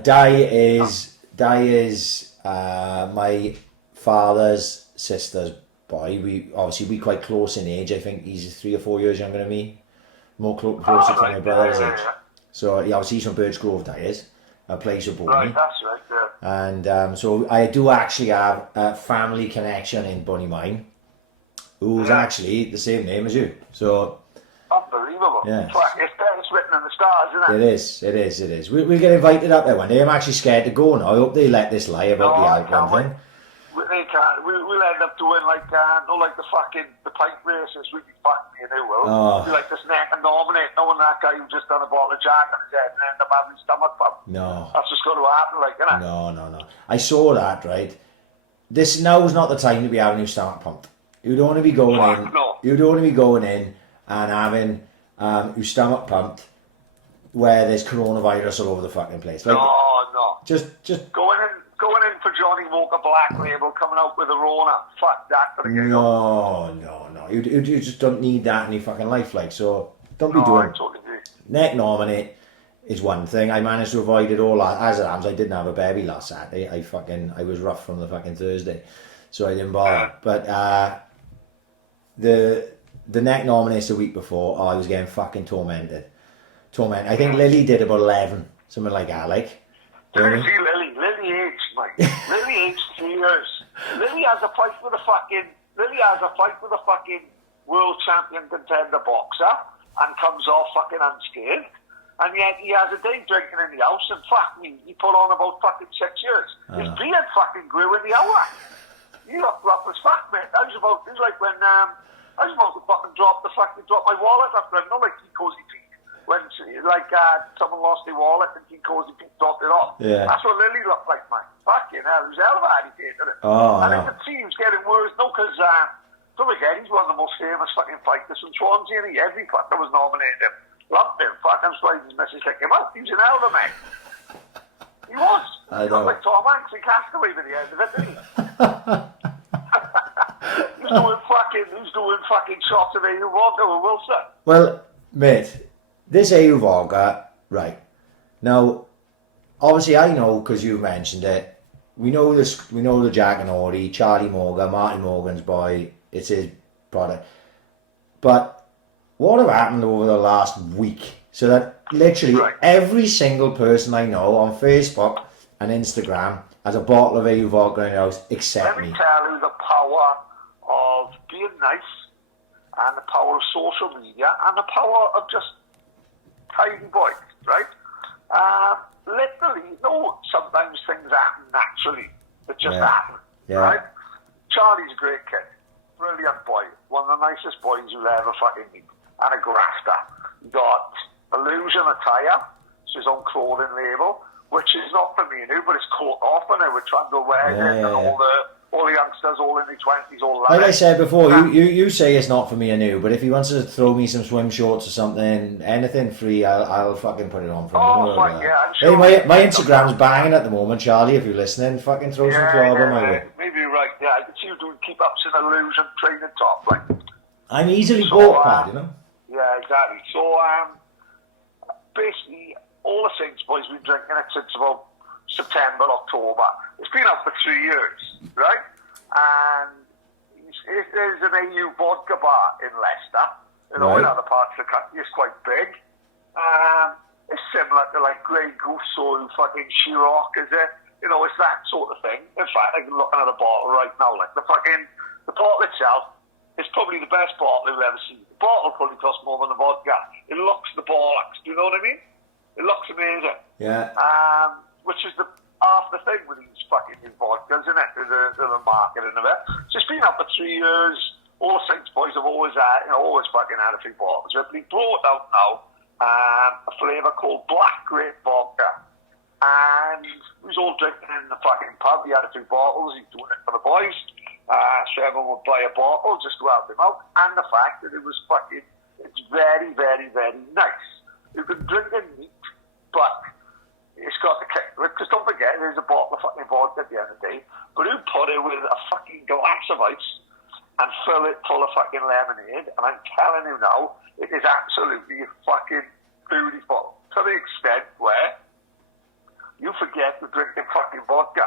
Di is my father's sister's boy. We quite close in age. I think he's 3 or 4 years younger than me. Closer to my brother's age. So obviously he's from Birchgrove, Di is. A place with Boney. Right, that's right, yeah. And so I do actually have a family connection in Bonymaen, who's actually the same name as you. So unbelievable. Yeah. It's written in the stars, isn't it? It is. We'll get invited up there one day. I'm actually scared to go now. I hope they let this lie about the Alpine thing. They can't. We'll end up doing like the pipe races. We'd be fucking me, they will. It'd be like this neck and nominate, knowing that guy who just done a bottle of Jack on his head and end up having his stomach pump. No. That's just going to happen, like, isn't it? No. I saw that, right? This now is not the time to be having your stomach pumped. You don't want to be going in. No. You don't want to be going in and having your stomach pumped where there's coronavirus all over the fucking place. Like, no. Just going in for Johnny Walker Black Label, coming out with a Rona. Fuck that for the game. No. You just don't need that in your fucking life, like, so don't be doing. Neck nominate is one thing. I managed to avoid it all. As it happens, I didn't have a baby last Saturday. I was rough from the fucking Thursday, so I didn't bother. But the neck nominates the week before, I was getting fucking tormented. I think Lily did about 11, something like that, like. Lily aged, mate. Lily aged 3 years. Lily has a fight with a fucking world champion contender boxer and comes off fucking unscathed. And yet he has a day drinking in the house and fuck me, he put on about fucking 6 years. His beard fucking grew in the hour. He looked rough as fuck, mate. It was like when I was about to fucking drop my wallet after him, not like he cozy feet. When someone lost their wallet and he cozy feet dropped it off. Yeah. That's what Lily looked like, man. Fucking hell, he was hell of a agitated, isn't it? And it seems getting worse, no, because don't forget, he's one of the most famous fucking fighters from Swansea, and every fucker was nominated. Loved him. Fucking surprised his missus kicked him out. He was an hell of a man. He was. He looked like Tom Hanks in Castaway by the end of it, didn't he? Who's doing fucking shots of AU Vodka with Wilson? Well, mate, this AU Vodka, right. Now, obviously I know, because you mentioned it, we know the Jack and Ori, Charlie Morgan, Martin Morgan's boy, it's his product. But what have happened over the last week? So that literally every single person I know on Facebook and Instagram has a bottle of AU Vodka in their house except me. Let me tell you the power of being nice and the power of social media and the power of just tiny boys, right? Literally, sometimes things happen naturally. That just happen, right? Charlie's a great kid. Brilliant boy. One of the nicest boys you'll ever fucking meet. And a grafter. He got Illusion Attire, it's his own clothing label, which is not for me new, but it's caught off and we're trying to wear it, and all the youngsters, all in their 20s, all like I said before, you say it's not for me anew, but if he wants to throw me some swim shorts or something, anything free, I'll fucking put it on for him. Oh, fuck yeah, I'm sure. Hey, my Instagram's banging at the moment, Charlie, if you're listening, fucking throw some clothes on my way. Maybe you're right, yeah, I can see you doing keep-ups in Illusion training top, like. I'm easily bought, Pad, you know? Yeah, exactly. So, basically, all the Saints boys have been drinking it since about September, October. It's been out for 3 years, right? And there's an AU Vodka bar in Leicester. In other parts of the country, it's quite big. It's similar to like Grey Goose or fucking Shirock, is it? It's that sort of thing. In fact, I'm looking at a bottle right now. Like the bottle itself is probably the best bottle you'll ever see. The bottle probably costs more than the vodka. It looks the bollocks. Do you know what I mean? It looks amazing. Yeah. Which is half the thing with these fucking new vodkas, isn't it? The marketing of it. So it's been out for 3 years. All the Saints boys have always fucking had a few bottles. They've been brought out now a flavour called Black Grape Vodka. And we was all drinking in the fucking pub. He had a few bottles. He's doing it for the boys. So everyone would buy a bottle just to help him out. And the fact that it's very, very, very nice. You can drink it neat, but it's got the kick to it. Because don't forget, there's a bottle of fucking vodka at the end of the day. But you put it with a fucking glass of ice and fill it full of fucking lemonade. And I'm telling you now, it is absolutely fucking beautiful. To the extent where you forget to drink the fucking vodka.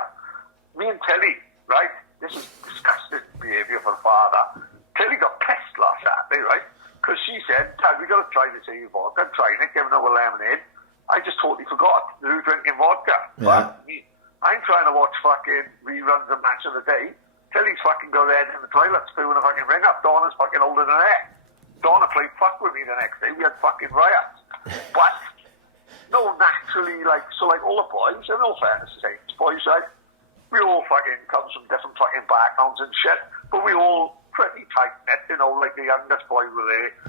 Me and Tilly, right? This is disgusting behaviour for the father. Tilly got pissed last Saturday, right? Because she said, Dad, we got to try this AU vodka. I'm trying it, giving her a lemonade. I just totally forgot that we were drinking vodka. Yeah. But I'm trying to watch fucking reruns of Match of the Day. Tilly's fucking got her head in the toilet, spewing a fucking ring up. Donna's fucking holding her head. Donna played fuck with me the next day. We had fucking riots. But, no, naturally, all the boys, and no fairness to say, boys, right? We all fucking comes from different fucking backgrounds and shit, but we all pretty tight-knit, like the youngest boy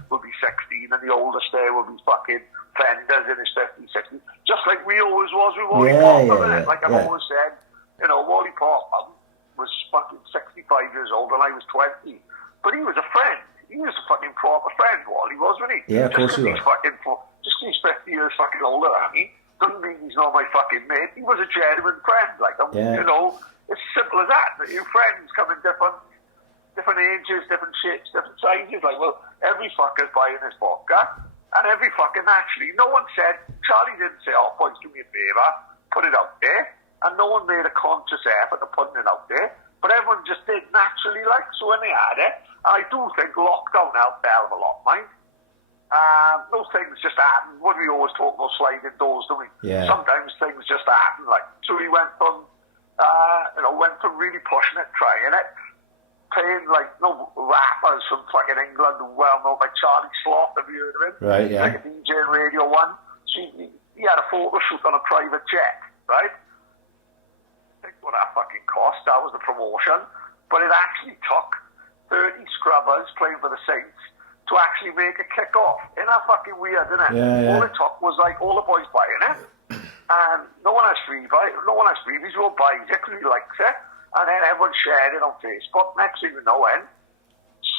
will be 16 and the oldest there will be fucking Fenders in his 50s, 60s, just like we always was with Wally Popham, I've always said, Wally Popham was fucking 65 years old and I was 20, but he was a friend. He was a fucking proper friend, Wally, wasn't he? Yeah, of course he was. Just because he's 50 years fucking older than me, doesn't mean he's not my fucking mate. He was a genuine friend, it's simple as that. Your friends come in different ages, different shapes, different sizes. Every fucker's buying this vodka, and every fucking naturally, no one said, Charlie didn't say, oh, boys, do me a favour, put it out there, and no one made a conscious effort of putting it out there, but everyone just did naturally, so when they had it, and I do think lockdown helped a hell of a lot, mind. Those things just happen. What do we always talk about sliding doors, don't we? Yeah. Sometimes things just happen. So we went from really pushing it, trying it, paying rappers from fucking England who well known like Charlie Sloth. Have you heard of him? Right, yeah. Like a DJ in Radio 1. So he had a photo shoot on a private jet, right? Think what that fucking cost. That was the promotion. But it actually took 30 scrubbers playing for the Saints to actually make a kick-off. Isn't that fucking weird, isn't it? Yeah. All it took was all the boys buying it, and no one has freebies, we all buy it because he likes it, and then everyone shared it on Facebook. Next thing you know,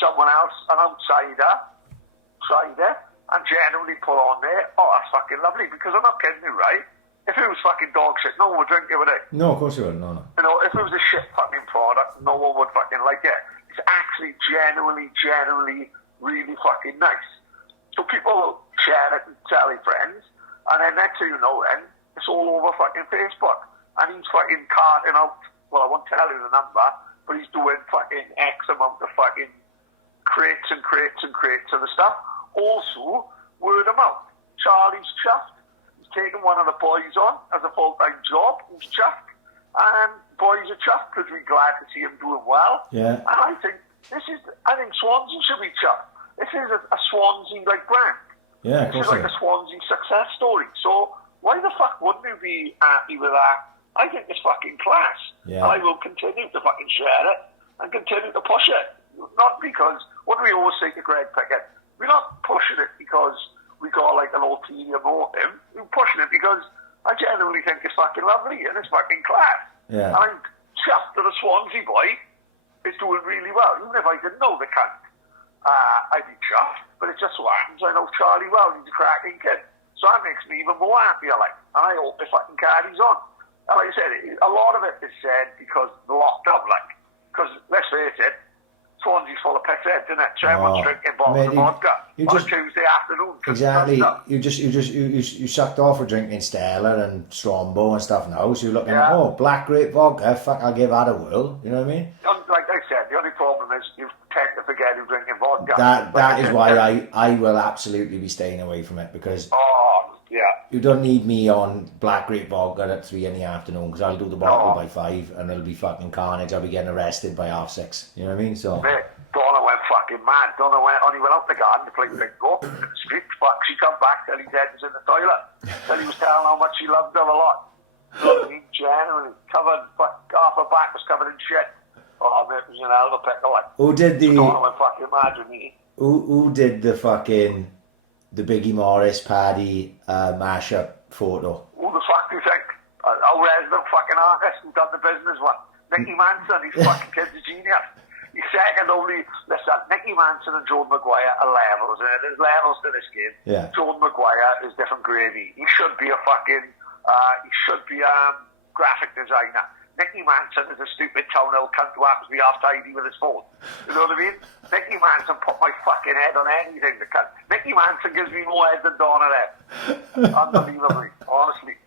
someone else, an outsider, tried it, and genuinely put on there, oh, that's fucking lovely, because I'm not kidding you, right? If it was fucking dog shit, no one would drink it, would they? No, of course you wouldn't, no. If it was a shit fucking product, no one would fucking like it. It's actually genuinely really fucking nice. So people share it and tell their friends, and then next thing you know, it's all over fucking Facebook. And he's fucking carting out, well, I won't tell you the number, but he's doing fucking X amount of fucking crates and crates and crates of the stuff. Also, word of mouth. Charlie's chuffed. He's taken one of the boys on as a full-time job. He's chuffed. And boys are chuffed because we're glad to see him doing well. Yeah. And I think Swansea should be chuffed. This is a Swansea brand. Yeah, of This is course like it a Swansea success story. So why the fuck wouldn't you be happy with that? I think it's fucking class. Yeah. And I will continue to fucking share it and continue to push it. Not because, what do we always say to Greg Pickett? We're not pushing it because we got like an ulterior motive. We're pushing it because I genuinely think it's fucking lovely and it's fucking class. Yeah. And I'm chuffed that a Swansea boy is doing really well. Even if I didn't know the cunt, I'd be chuffed. But it just so happens I know Charlie well. He's a cracking kid. So that makes me even more happier, like. And I hope it fucking carries on. And like I said, a lot of it is said because the lockdown, like. Because, let's face it, Swansea's full of pissheads, isn't it? So everyone's drinking bottles of vodka on a Tuesday afternoon. Exactly. You sucked off for drinking Stella and Strombo and stuff now. So you're looking at, black grape vodka. Fuck, I'll give that a whirl. You know what I mean? Like I said, the only problem is you tend to forget who's drinking vodka. That is why I will absolutely be staying away from it because you don't need me on black grape vodka at 3 in the afternoon because I'll do the bottle by 5 and it'll be fucking carnage. I'll be getting arrested by 6:30. You know what I mean? So. Mate, Donna went fucking mad. Donna only went out the garden to play bingo in the street. Fuck, she come back till his head was in the toilet. Till he was telling how much she loved her a lot. So he genuinely covered, half her back was covered in shit. Oh, mate, it was an hell of a pickle. Like. Who did the... Donna went fucking mad with me. Who did the fucking... the Biggie Morris, Paddy mashup photo? Who the fuck do you think? Our resident fucking artist who done the business one. Nicky Manson, he's fucking kid's a genius. He's second only... Listen, Nicky Manson and Joan Maguire are levels, and there's levels to this game. Yeah. Joan Maguire is different gravy. He should be a fucking... he should be a graphic designer. Nicky Manson is a stupid toenail cunt who happens to be half tidy with his phone. You know what I mean? Nicky Manson put my fucking head on anything. The cunt. Nicky Manson gives me more head than Donna there. Unbelievably. Honestly.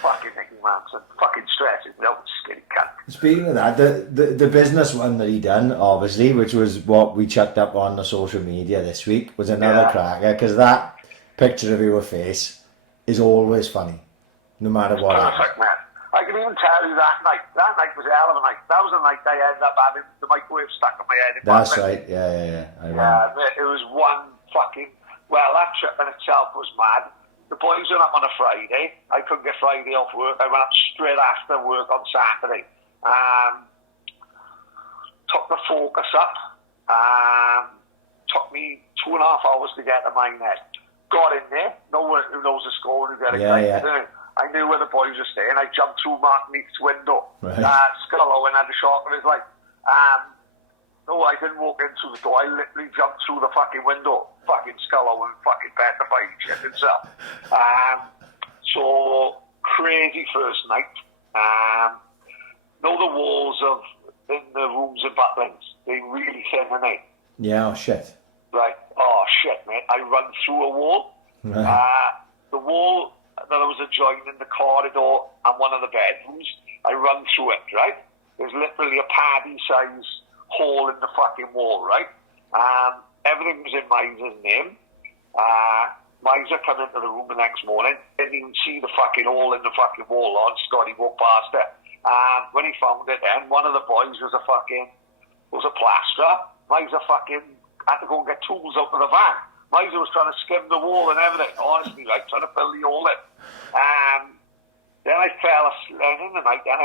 Fucking Nicky Manson. Fucking stresses me out, skinny cunt. Speaking of that, the business one that he done, obviously, which was what we chucked up on the social media this week, was another cracker, because that picture of your face is always funny, no matter what. Perfect, man. I can even tell you that night. That night was a hell of a night. That was the night I ended up having the microwave stuck in my head. That's right, yeah. It was one fucking... Well, that trip in itself was mad. The boys went up on a Friday. I couldn't get Friday off work. I went up straight after work on Saturday. Took the Focus up. Took me 2.5 hours to get to Minehead. Got in there. No one who knows the score who get excited. I knew where the boys were staying. I jumped through Martinique's window. Right. Scullo and had the shock of his life. No, I didn't walk in through the door. I literally jumped through the fucking window. Fucking Scullo and fucking petrified shit himself. So, crazy first night. Know the walls in the rooms in Butlins. They really thin, aren't they? Yeah, oh shit. Right. Oh shit, mate. I run through a wall. Right. The wall that I was adjoining the corridor and one of the bedrooms, I run through it, right? There's literally a Paddy-size hole in the fucking wall, right? Everything was in Miser's name. Miser come into the room the next morning, didn't even see the fucking hole in the fucking wall on. Scotty walked past it. When he found it then, one of the boys was a plasterer. Miser fucking had to go and get tools out of the van. Miser was trying to skim the wall and everything, honestly, like, trying to fill the hole in. Then I fell asleep, in the night, I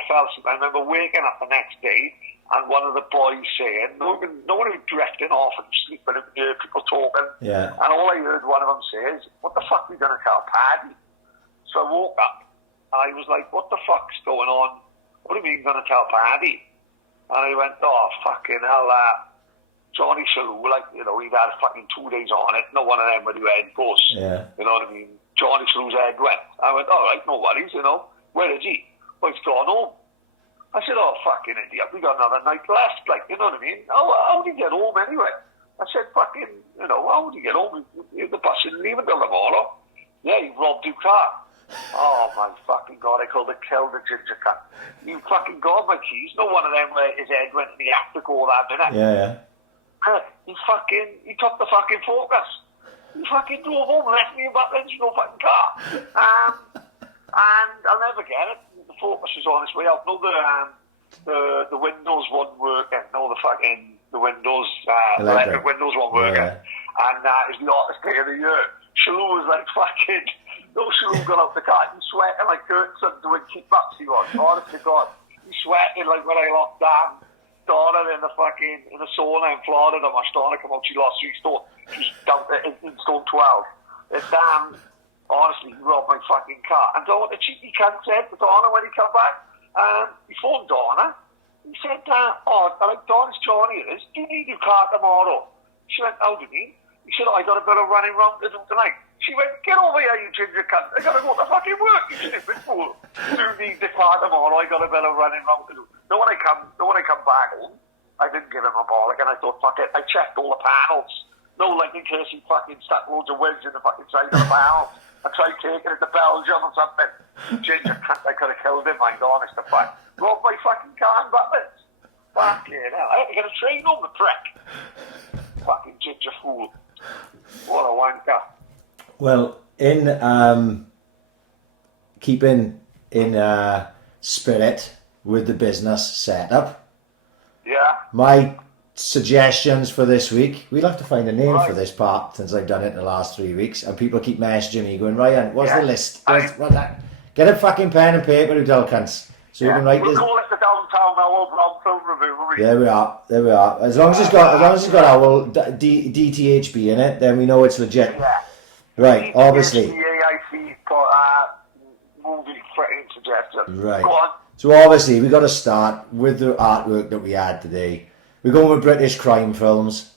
remember waking up the next day, and one of the boys saying, no one was drifting off and sleeping and hear people talking. Yeah. And all I heard one of them say is, what the fuck are we going to tell Paddy? So I woke up, and I was like, what the fuck's going on? What do you mean going to tell Paddy? And I went, oh, fucking hell, Johnny Shalou, like, you know, he'd had fucking 2 days on it. No one of them with your head goes. Yeah. You know what I mean? Johnny Shalou's head went. I went, all right, no worries, you know. Where is he? Well, he's gone home. I said, oh, fucking idiot. We got another night left, like, you know what I mean? How did he get home anyway? I said, fucking, you know, how did he get home? The bus didn't leave until tomorrow. Yeah, he robbed your car. Oh, my fucking God, I called it kill the ginger cat. You fucking got my keys. No one of them where his head went and he had to go that minute. Yeah. He took the fucking Focus. He fucking drove home, left me in Butlins, no fucking car. And I'll never get it. The Focus was on its way out. No, the windows weren't working. No, the windows, electric windows weren't working. Yeah. And it was the hottest day of the year. Shalou was like fucking, no Shalou got out the car, he's sweating like Kurtzon doing kickbacks he was. Honest to God, he's sweating like when I locked down Donna in the sauna in Florida. My Donna come out, she lost 3 stone. She's down in stone 12. And Dan, honestly, he robbed my fucking car. And Donna, the cheeky cunt said to Donna when he come back, he phoned Donna. He said, Donna's Johnny it is. Do you need your car tomorrow? She went, how do you mean? He said, I got a bit of running round to do tonight. She went, get over here, you ginger cunt. I got to go to fucking work, you stupid fool. You need the car tomorrow. I got a bit of running round to do. Then when I come back home, I didn't give him a bollock, and I thought, fuck it. I checked all the panels. No, like in case he fucking stuck loads of wigs in the fucking side of the panel. I tried taking it to Belgium or something. Ginger cunt, I could have killed him, mind honest to fuck. Robbed my fucking car and buttons. Fucking hell. I had to get a train on the prick. Fucking ginger fool. What a wanker. Well, in keeping in spirit with the business setup, Yeah. my suggestions for this week, we'll have to find a name for this part since I've done it the last 3 weeks, and people keep messaging me going, Ryan, what's the list? Get a fucking pen and paper, you dull cunts. So we can write we'll this. call it the Downtown Owl Brown Film Review. There we are. As long as it's got Owl DTHB in it, then we know it's legit. Yeah. Right, obviously. AIC movie fitting suggestion. Right. Go on. So obviously we got to start with the artwork that we had today. We're going with British crime films,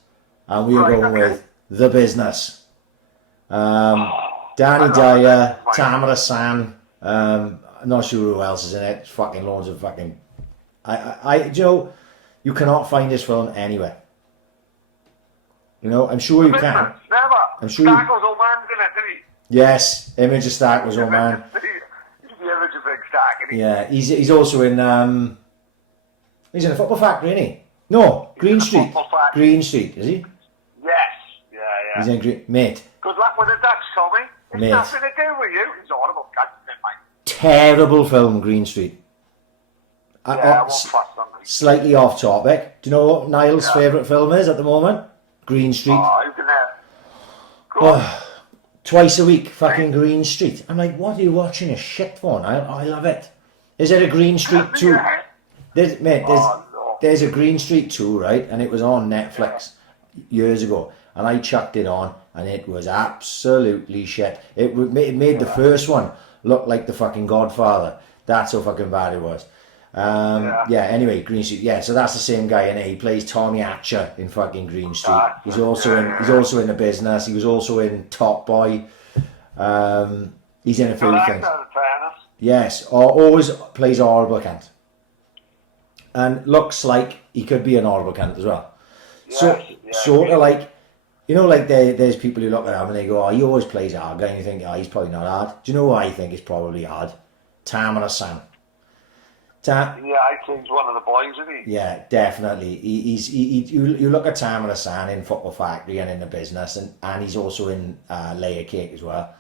and we're going with The Business. Danny Dyer, Tamara San. I'm not sure who else is in it. Fucking loads of fucking. Joe, you cannot find this film anywhere. You know, I'm sure you can. Never. I'm sure. Starkle's old man's in it, didn't he? Yes, Image of Stark was old man. He's the image of Big Stark, isn't he? Yeah, he's also in. He's in a Football Factory, isn't he? No, Green Street. Green Street, is he? Yes. Yeah. He's in Green. Mate. Good luck with the Dutch, Tommy. It's Mate. nothing to do with you. He's horrible, cunt, mate. Terrible film, Green Street. Yeah, I won't fuss on me. Slightly off topic. Do you know what Niall's favourite film is at the moment? Green Street. Oh, you can Go on. Twice a week, fucking Green Street. I'm like, what are you watching this shit for? I love it. Is it a Green Street 2? There's a Green Street 2, right? And it was on Netflix years ago. And I chucked it on, and it was absolutely shit. It made the first one look like the fucking Godfather. That's how fucking bad it was. Anyway, Green Street. Yeah, so that's the same guy in it. He plays Tommy Hatcher in fucking Green Street. He's also in The Business. He was also in Top Boy. He's in a few things. Yes, always plays a horrible cunt. And looks like he could be an horrible cunt as well. Sort of like, you know, like there's people who look at him and they go, oh, he always plays hard guy, and you think, oh, he's probably not hard. Do you know who I think is probably hard? Tamara San. I think he's one of the boys, isn't he? Yeah, definitely. You look at Tamara San in Football Factory and in The Business, and he's also in Layer Cake as well.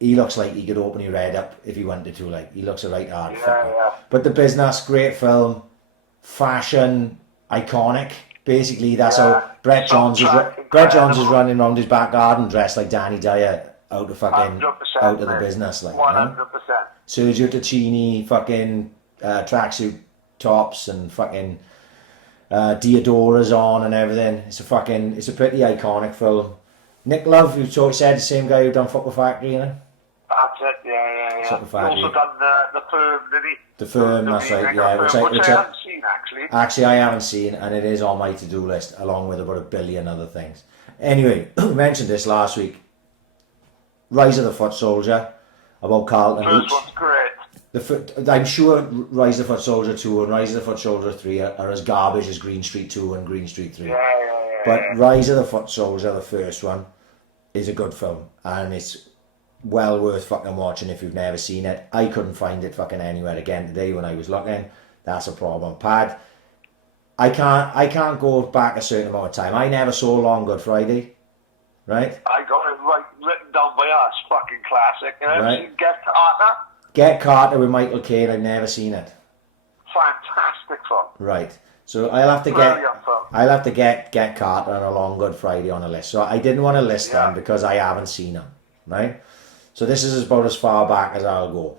He looks like he could open your head up if he wanted to. Like, he looks a right hard fucker. Yeah. But The Business, great film, fashion, iconic. Basically, that's how Brett Johns is running around his back garden dressed like Danny Dyer out of The Business, like 100%. Sergio Tacchini, fucking tracksuit tops and fucking Diodora's on and everything. It's a pretty iconic film. Nick Love, who said the same guy who done Football Factory, you know. That's it, yeah. He's also done the Firm, didn't he? The Firm, that's right, yeah. Which I haven't seen, actually. Actually, I haven't seen, and it is on my to-do list, along with about 1 billion other things. Anyway, we mentioned this last week. Rise of the Foot Soldier, about Carlton Leach. First one's great. I'm sure Rise of the Foot Soldier 2 and Rise of the Foot Soldier 3 are as garbage as Green Street 2 and Green Street 3. But Rise of the Foot Soldier, the first one, is a good film, and it's well worth fucking watching if you've never seen it. I couldn't find it fucking anywhere again today when I was looking. That's a problem. Pad, I can't go back a certain amount of time. I never saw Long Good Friday, right? I got it written down by us. Fucking classic. Right. Get Carter. Get Carter with Michael Caine. I've never seen it. Fantastic film. Right. So I'll have to Brilliant film. get Carter and A Long Good Friday on a list. So I didn't want to list them because I haven't seen them, right? So this is about as far back as I'll go.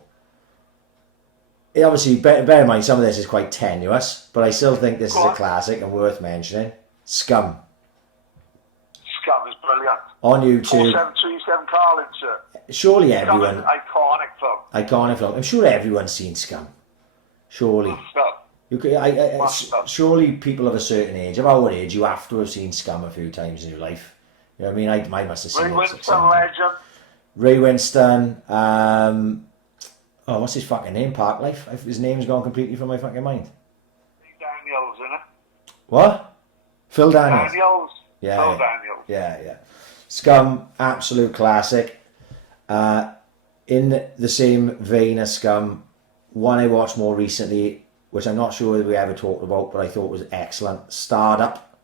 Obviously, bear in mind some of this is quite tenuous, but I still think this is a classic and worth mentioning. Scum. Scum is brilliant. On YouTube. 4737 Carlin, sir. Surely Scum everyone. is iconic film. Iconic film. I'm sure everyone's seen Scum. Surely. Surely people of a certain age, of our age, you have to have seen Scum a few times in your life. You know what I mean? I must have seen Ray it. Winston, legend. Ray Winston. What's his fucking name? Parklife. His name's gone completely from my fucking mind. Daniels, isn't it? What? Phil Daniels. Daniels. Yeah. Phil Daniels. Yeah. Scum, absolute classic. In the same vein as Scum, one I watched more recently, which I'm not sure we ever talked about, but I thought was excellent. Startup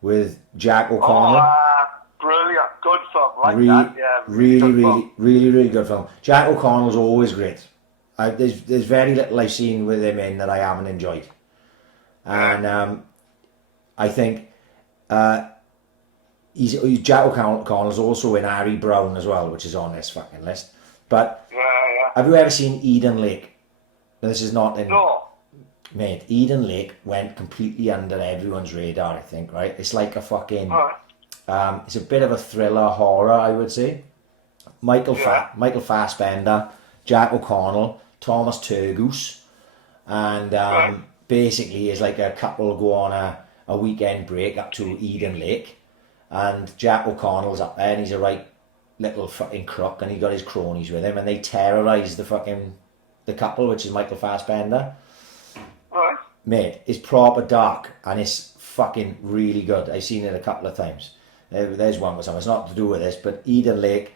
with Jack O'Connell. Brilliant, good film. That, yeah. Really good film. Jack O'Connell's always great. There's very little I've seen with him in that I haven't enjoyed, and I think Jack O'Connell's also in Harry Brown as well, which is on this fucking list. But have you ever seen Eden Lake? This is not in. No. Mate, Eden Lake went completely under everyone's radar, I think, right? It's like a fucking... it's a bit of a thriller horror, I would say. Michael Fassbender, Jack O'Connell, Thomas Turgoose, and basically is like a couple go on a weekend break up to Eden Lake, and Jack O'Connell's up there, and he's a right little fucking crook, and he got his cronies with him, and they terrorise the couple, which is Michael Fassbender. Right. Mate, it's proper dark and it's fucking really good. I've seen it a couple of times. There's one with something. It's not to do with this, but Eden Lake,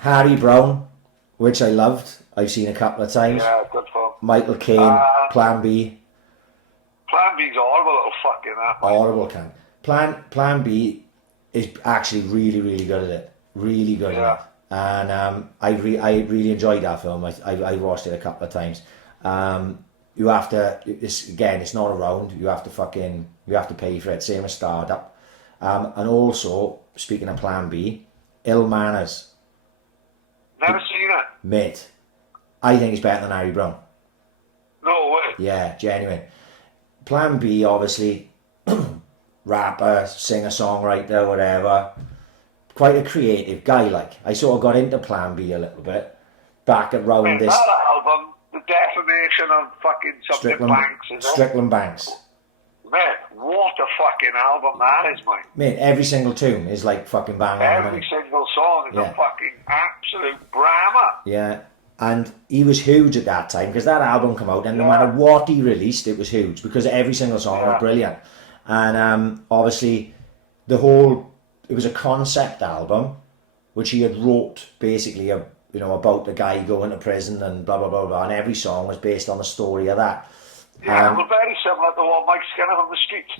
Harry Brown, which I loved. I've seen a couple of times. Yeah, good film. Michael Caine, Plan B. Plan B's horrible little fucking that. Horrible can. Plan B is actually really good at it. Really good at it. And I really enjoyed that film. I watched it a couple of times. You have to, it's not around, you have to pay for it, same as Startup. And also, speaking of Plan B, Ill Manners. Never seen it. Mate, I think it's better than Harry Brown. No way. Yeah, genuine. Plan B, obviously, rapper, singer-songwriter, whatever. Quite a creative guy, like. I sort of got into Plan B a little bit. Back around this... That album, The Defamation of fucking something Banks, is it? Strickland Banks. Man, what a fucking album that is, mate. Mate, every single tune is like fucking bang on. Every single song is a fucking absolute brammer. Yeah, and he was huge at that time because that album came out, and no matter what he released, it was huge because every single song was brilliant. And obviously, it was a concept album, which he had wrote basically about the guy going to prison and blah blah blah blah, and every song was based on the story of that. Yeah, well, very similar to what Mike Skinner from the Streets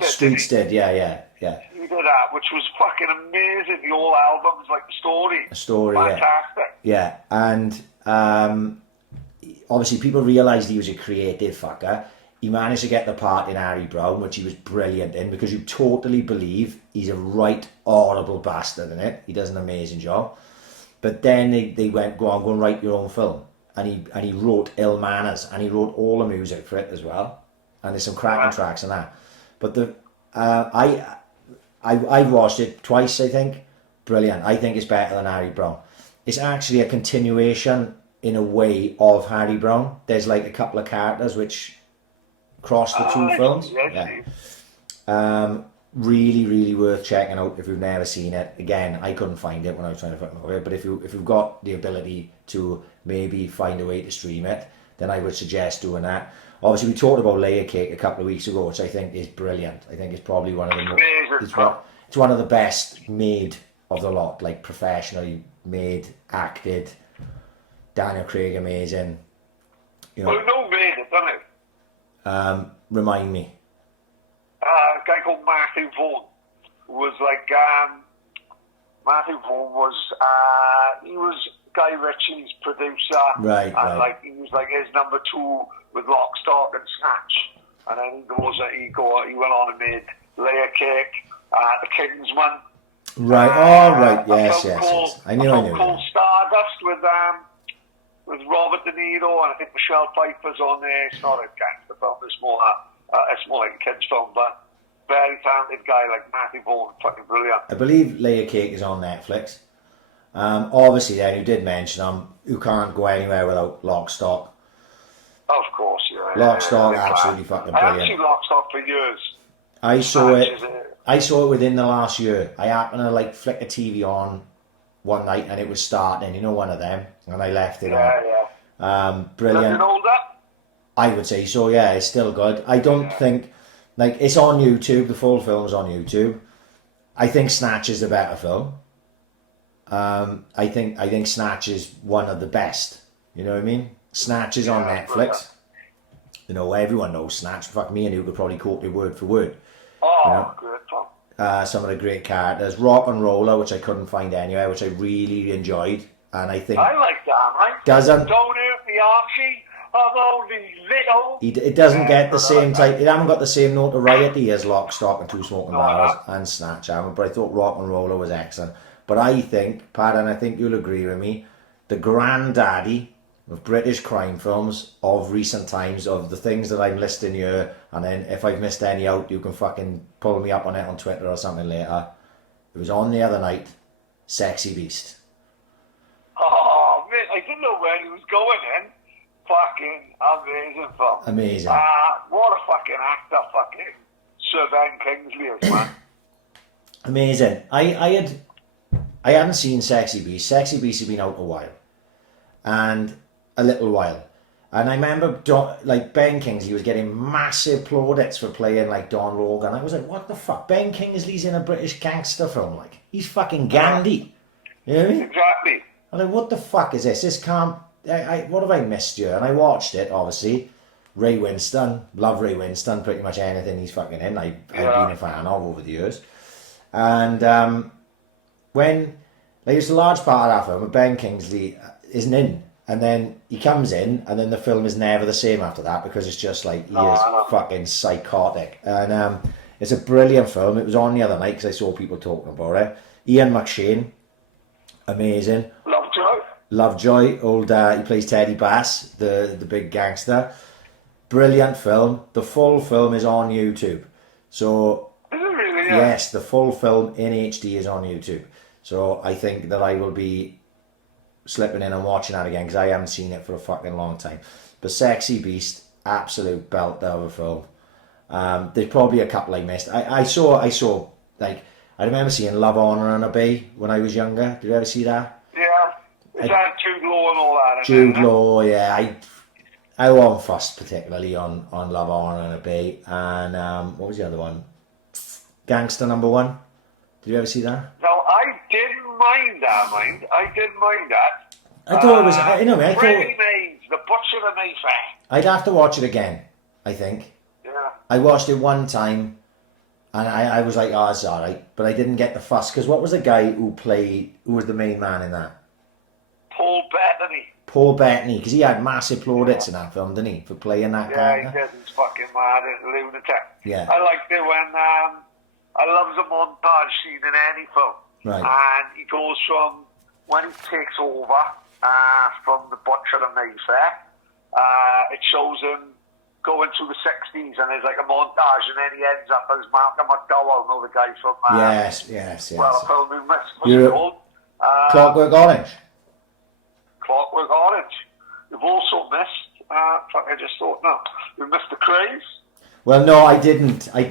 did. Yeah. He did that, which was fucking amazing. The whole album was like the story. Fantastic. Yeah, and obviously people realised he was a creative fucker. He managed to get the part in Harry Brown, which he was brilliant in, because you totally believe he's a right horrible bastard in it. He does an amazing job. But then they went, go and write your own film. And he wrote Ill Manners, and he wrote all the music for it as well. And there's some cracking tracks in that. But I watched it twice, I think. Brilliant. I think it's better than Harry Brown. It's actually a continuation in a way of Harry Brown. There's like a couple of characters which cross the two films. Really worth checking out if you've never seen it. Again, I couldn't find it when I was trying to fucking over it, but if you've got the ability to maybe find a way to stream it, then I would suggest doing that. Obviously, we talked about Layer Cake a couple of weeks ago, which I think is brilliant. I think it's probably one of the it's one of the best made of the lot, like professionally made, acted. Daniel Craig amazing. Well, no made it, doesn't it? Remind me. A guy called Matthew Vaughn was like Matthew Vaughn was he was Guy Ritchie's producer, right. Like he was like his number two with Lock, Stock and Snatch. and then he went on and made Layer Cake, The Kingsman. Right. Oh, right. Yes, a film yes. I knew. called Stardust with Robert De Niro, and I think Michelle Pfeiffer's on there. It's not a gangster film. It's more like a kids film, but very talented guy like Matthew Vaughn, fucking brilliant. I believe Layer Cake is on Netflix. Obviously, then you did mention who can't go anywhere without Lock, Stock. Of course, yeah. Lock, Stock, absolutely fucking brilliant. I haven't seen Lock, Stock for years. I saw it within the last year. I happened to flick a TV on one night and it was starting, one of them, and I left it on. Yeah. Brilliant. Have you know that? I would say so, yeah, it's still good. I don't think, it's on YouTube, the full film's on YouTube. I think Snatch is the better film. I think Snatch is one of the best, you know what I mean? Snatch is on Netflix. Everyone knows Snatch. Fuck, me and you could probably quote it word for word. Oh, good fun. Some of the great characters. Rock and Roller, which I couldn't find anywhere, which I really enjoyed. And I think... I like that, right? Doesn't... Don't hurt me, Archie. I'm only little. It doesn't get the same type... It hasn't got the same notoriety as Lock, Stock and Two Smoking Barrels and Snatch. But I thought Rock and Roller was excellent. But I think, Pat, and I think you'll agree with me, the granddaddy of British crime films of recent times, of the things that I'm listing here, and then if I've missed any out, you can fucking pull me up on it on Twitter or something later. It was on the other night, Sexy Beast. Oh, man, I didn't know where he was going in. Fucking amazing film. Amazing. What a fucking actor, fucking Sir Ben Kingsley is, man. Amazing. I hadn't seen Sexy Beast. Sexy Beast had been out a while. And a little while. And I remember Ben Kingsley was getting massive plaudits for playing Don Rogan. I was like, what the fuck? Ben Kingsley's in a British gangster film. He's fucking Gandhi. You know what I mean? Exactly. I'm like, what the fuck is this? This can't... what have I missed here? And I watched it, obviously. Ray Winstone. Love Ray Winstone. Pretty much anything he's fucking in, I've been a fan of over the years. And when... it's a large part of that film, but Ben Kingsley isn't in. And then he comes in, and then the film is never the same after that, because it's just he is fucking psychotic. And it's a brilliant film. It was on the other night because I saw people talking about it. Ian McShane, amazing. Lovejoy, he plays Teddy Bass, the big gangster. Brilliant film. The full film is on YouTube. So, is it really? Yeah. Yes, the full film in HD is on YouTube. So I think that I will be slipping in and watching that again, because I haven't seen it for a fucking long time. But Sexy Beast, absolute belter of a film. There's probably a couple I missed. I saw I remember seeing Love, Honour and Obey when I was younger. Did you ever see that? Yeah. Is that Jude Law and all that? Jude Law, yeah. I wasn't fussed particularly on Love, Honour and Obey. And what was the other one? Gangster Number One. Did you ever see that? No, I didn't mind that, I didn't mind that. I thought it was... Freddie Mays, The Butcher of Mayfair. I'd have to watch it again, I think. Yeah. I watched it one time, and I was like, oh, it's alright. But I didn't get the fuss, because what was the guy who was the main man in that? Paul Bettany, because he had massive plaudits in that film, didn't he, for playing that character? Yeah, he did. He's fucking mad, lunatic. Yeah. I liked it when... I love the montage scene in any film. Right. And he goes from when he takes over from the Butcher of Mayfair. It shows him going through the 60s, and there's a montage, and then he ends up as Malcolm McDowell, the guy from... Yes. Well, a film we missed. Clockwork Orange. Clockwork Orange. We've also missed... I just thought, no. We missed The Craze. Well, no, I didn't. I'm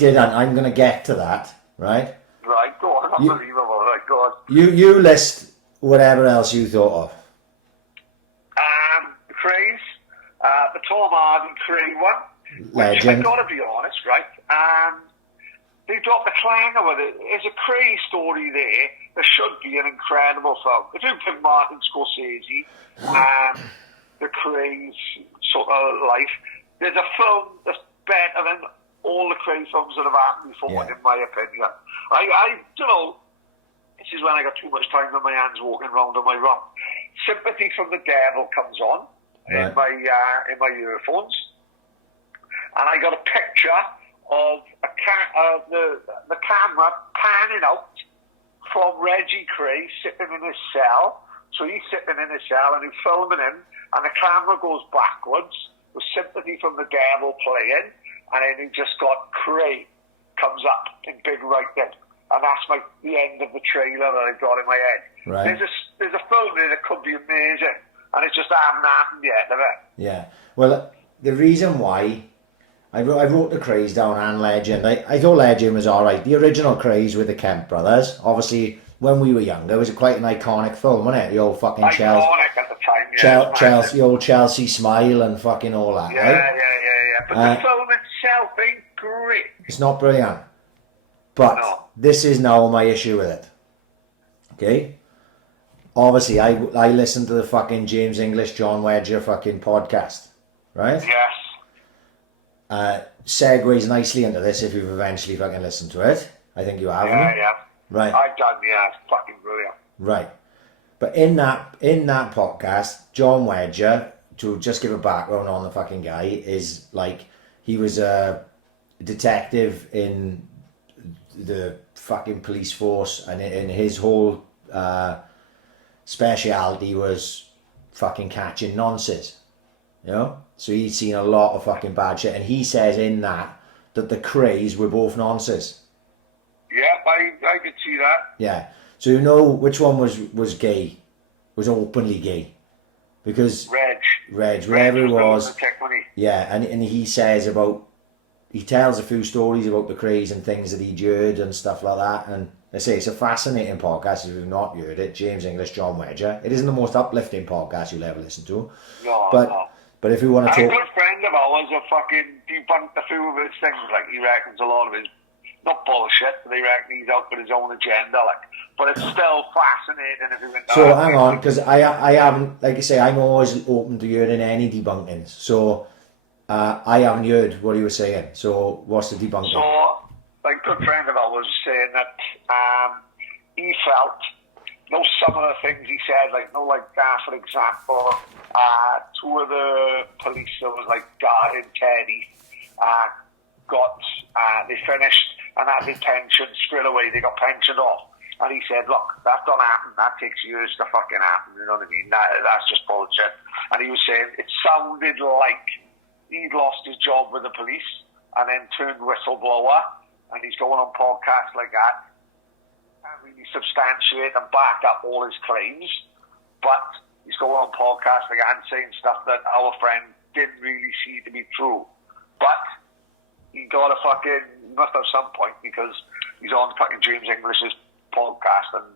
going to get to that, right? Right, go on. Unbelievable. Right, go on. You list whatever else you thought of. The Craze, the Tom Hardy Craze one. Legend. I've got to be honest, right? They dropped the clanger with it. There's a Craze story there. There should be an incredible film. If you give Martin Scorsese the Craze sort of life, there's a film that's better than all the Craze films that have happened before, in my opinion. I this is when I got too much time on my hands walking around on my run. Sympathy from the Devil comes on in my earphones, and I got a picture picture of the camera panning out from Reggie Cray sitting in his cell. So he's sitting in his cell and he's filming him, and the camera goes backwards with Sympathy from the Devil playing, and then he just got Cray comes up in big writing. And that's the end of the trailer that I've got in my head. Right. There's a film there that could be amazing, and it just hasn't happened yet, have it? Yeah. Well, the reason why I wrote the Craze down and Legend. I thought Legend was alright. The original Craze with the Kemp brothers. Obviously, when we were younger, it was quite an iconic film, wasn't it? The old fucking Chelsea. Iconic at the time, yeah. The old Chelsea smile and fucking all that, yeah, right? Yeah. But the film itself ain't great. It's not brilliant. But this is now my issue with it. Okay? Obviously, I listened to the fucking James English, John Wedger fucking podcast, right? Yes. Segues nicely into this if you've eventually fucking listened to it. I think you have. Yeah. Right. I've done, it's fucking brilliant. Right. But in that podcast, John Wedger, to just give a background on the fucking guy, is like, he was a detective in the fucking police force, and his whole speciality was fucking catching nonces, you know? So he'd seen a lot of fucking bad shit, and he says in that the Crays were both nonces. Yeah, I could see that. Yeah. So you know which one was gay, was openly gay, because Reg, wherever it was. Yeah, and he says he tells a few stories about the Crays and things that he'd heard and stuff like that. And I say it's a fascinating podcast if you've not heard it. James English, John Wedger. It isn't the most uplifting podcast you'll ever listen to. No. But if you want to talk, a good friend of ours have fucking debunked a few of his things. Like, he reckons a lot of his, not bullshit, but they reckon he's out with his own agenda. Like, but it's still fascinating if you went. So hang on, because I haven't, like I say, I'm always open to hearing any debunkings. So I haven't heard what he was saying. So what's the debunking? So, like, a good friend of ours was saying that he felt, some of the things he said, for example, two of the police that was guarding Teddy they finished and had their pension straight away. They got pensioned off. And he said, look, that don't happen. That takes years to fucking happen. You know what I mean? That's just bullshit. And he was saying it sounded like he'd lost his job with the police and then turned whistleblower. And he's going on podcasts like that and really substantiate and back up all his claims. But he's going on podcasts like that and saying stuff that our friend didn't really see to be true. But he must have some point, because he's on fucking James English's podcast, and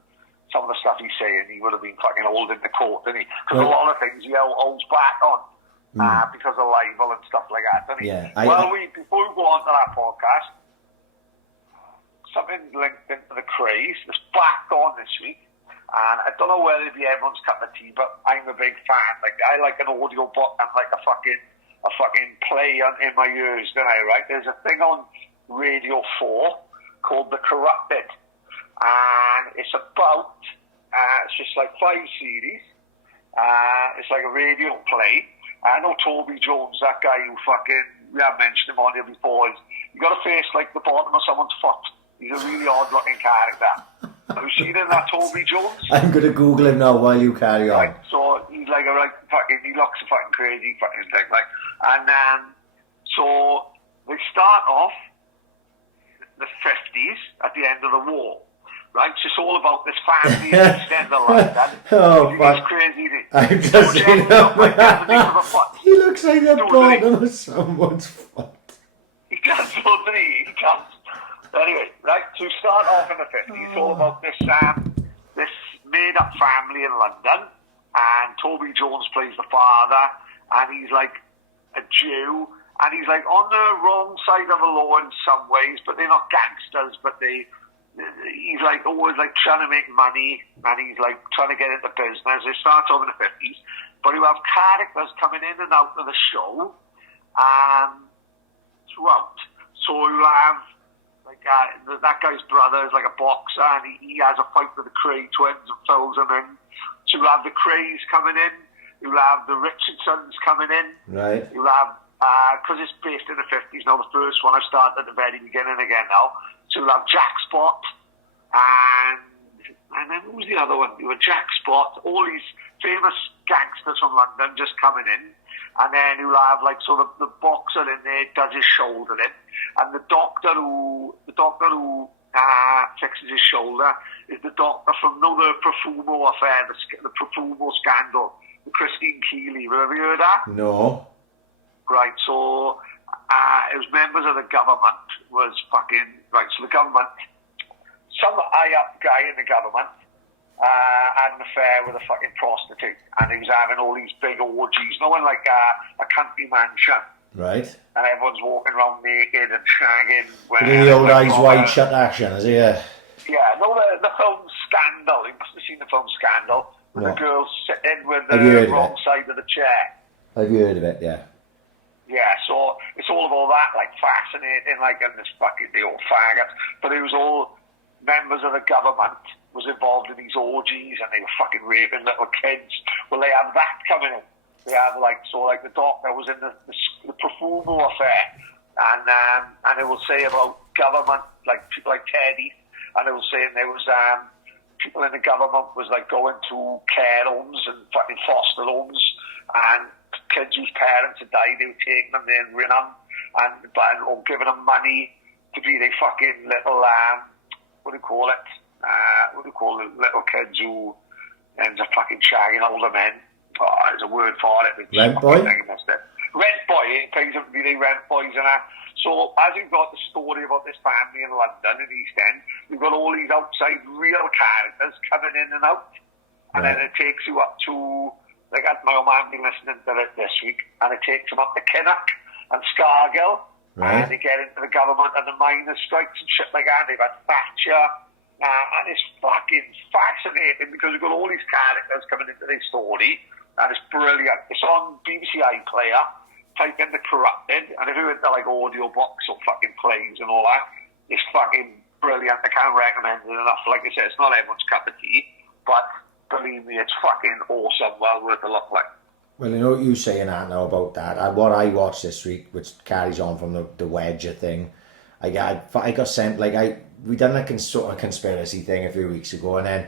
some of the stuff he's saying, he would have been fucking holding the court, didn't he? Because a lot of things he holds back on because of libel and stuff like that, didn't he? Yeah, before we go on to that podcast, something linked into the Craze that's back on this week, and I don't know whether it'd be everyone's cup of tea, but I'm a big fan. Like, I like an audio book and like a fucking play in my ears, don't I, right? There's a thing on Radio 4 called The Corrupted, and it's about, it's just like 5 series, it's like a radio play. I know Toby Jones, that guy who we have mentioned him on here before, he got a face like the bottom of someone's foot. He's a really odd looking character. Have you seen him, that Toby Jones? I'm going to Google him now while you carry on. Right, so he's like he looks a fucking crazy fucking thing, like. And so they start off the 50s at the end of the war, right? So it's all about this family in extended London. Oh, fuck. He's crazy. I've just seen him. He looks like the bottom of someone's foot. He does, doesn't he? He does. Anyway, right, to start off in the 50s, it's all about this made-up family in London, and Toby Jones plays the father, and he's like a Jew, and he's like on the wrong side of the law in some ways, but they're not gangsters, but he's like always like trying to make money, and he's like trying to get into business. It starts off in the 50s, but you have characters coming in and out of the show throughout. So you have that guy's brother is like a boxer, and he has a fight with the Cray twins and fills them in. So you have the Crays coming in, you have the Richardsons coming in, right? You have because it's based in the 50s now. The first one I've started at the very beginning again now. So we'll have Jack Spot, and then who was the other one? You were Jack Spot, all these famous gangsters from London just coming in. And then you'll have the boxer in there does his shoulder in, and the doctor who fixes his shoulder is the doctor from the Profumo affair, the Profumo scandal, the Christine Keeley. Have you heard that? No. Right, so it was members of the government so the government, some high up guy in the government had an affair with a fucking prostitute, and he was having all these big orgies, no one like a country mansion. Right. And everyone's walking around naked and shagging. The old eyes wide shut action, is it? Yeah, no, the film Scandal. You must have seen the film Scandal, with the girl sitting with the wrong side of the chair. Have you heard of it? Yeah. Yeah, so it's all about that, like fascinating, like in this fucking the old faggots. But it was all members of the government was involved in these orgies, and they were fucking raping little kids. Well, they have that coming in. They have the doctor was in the Profumo affair, and it will say about government, like people like Teddy, and it was saying there was people in the government was like going to care homes and fucking foster homes, and kids whose parents had died, they were taking them there and ring them, or giving them money to be their fucking little what do you call it? What do you call the little kids who ends up fucking shagging older men? Oh, there's a word for it. Rent boy? Rent boy, it pays them to be the rent boys and that. So, as you've got the story about this family in London, in East End, you've got all these outside real characters coming in and out. And then it takes you up to, like, my old man been listening to it this week, and it takes them up to Kinnock and Scargill. Right. And they get into the government and the miners' strikes and shit like that. They've had Thatcher. And it's fucking fascinating because we've got all these characters coming into this story, and it's brilliant. It's on BBC iPlayer. Type in The Corrupted, and if you're into like audio books or fucking plays and all that, it's fucking brilliant. I can't recommend it enough. Like I said, it's not everyone's cup of tea, but believe me, it's fucking awesome. Well worth a look. Like. Well, you know what you're saying that now about that. What I watched this week, which carries on from the Wedger thing, I got sent we done a sort of conspiracy thing a few weeks ago, and then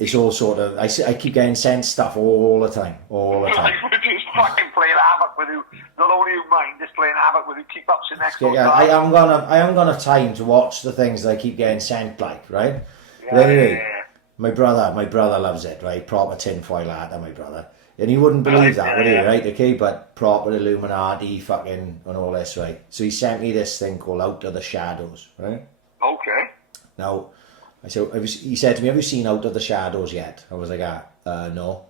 it's all sort of I keep getting sent stuff all the time. Just fucking playing havoc with you. Not only you mind, just playing havoc with you. Keep up to next one. I haven't got enough time to watch the things that I keep getting sent, right? Yeah, but anyway, my brother loves it, right? Proper tinfoil hat, my brother. And you wouldn't believe that, would you, right? Okay, but proper Illuminati fucking and all this, right? So he sent me this thing called Out of the Shadows, right? Okay. Now, he said to me, have you seen Out of the Shadows yet? I was like, no.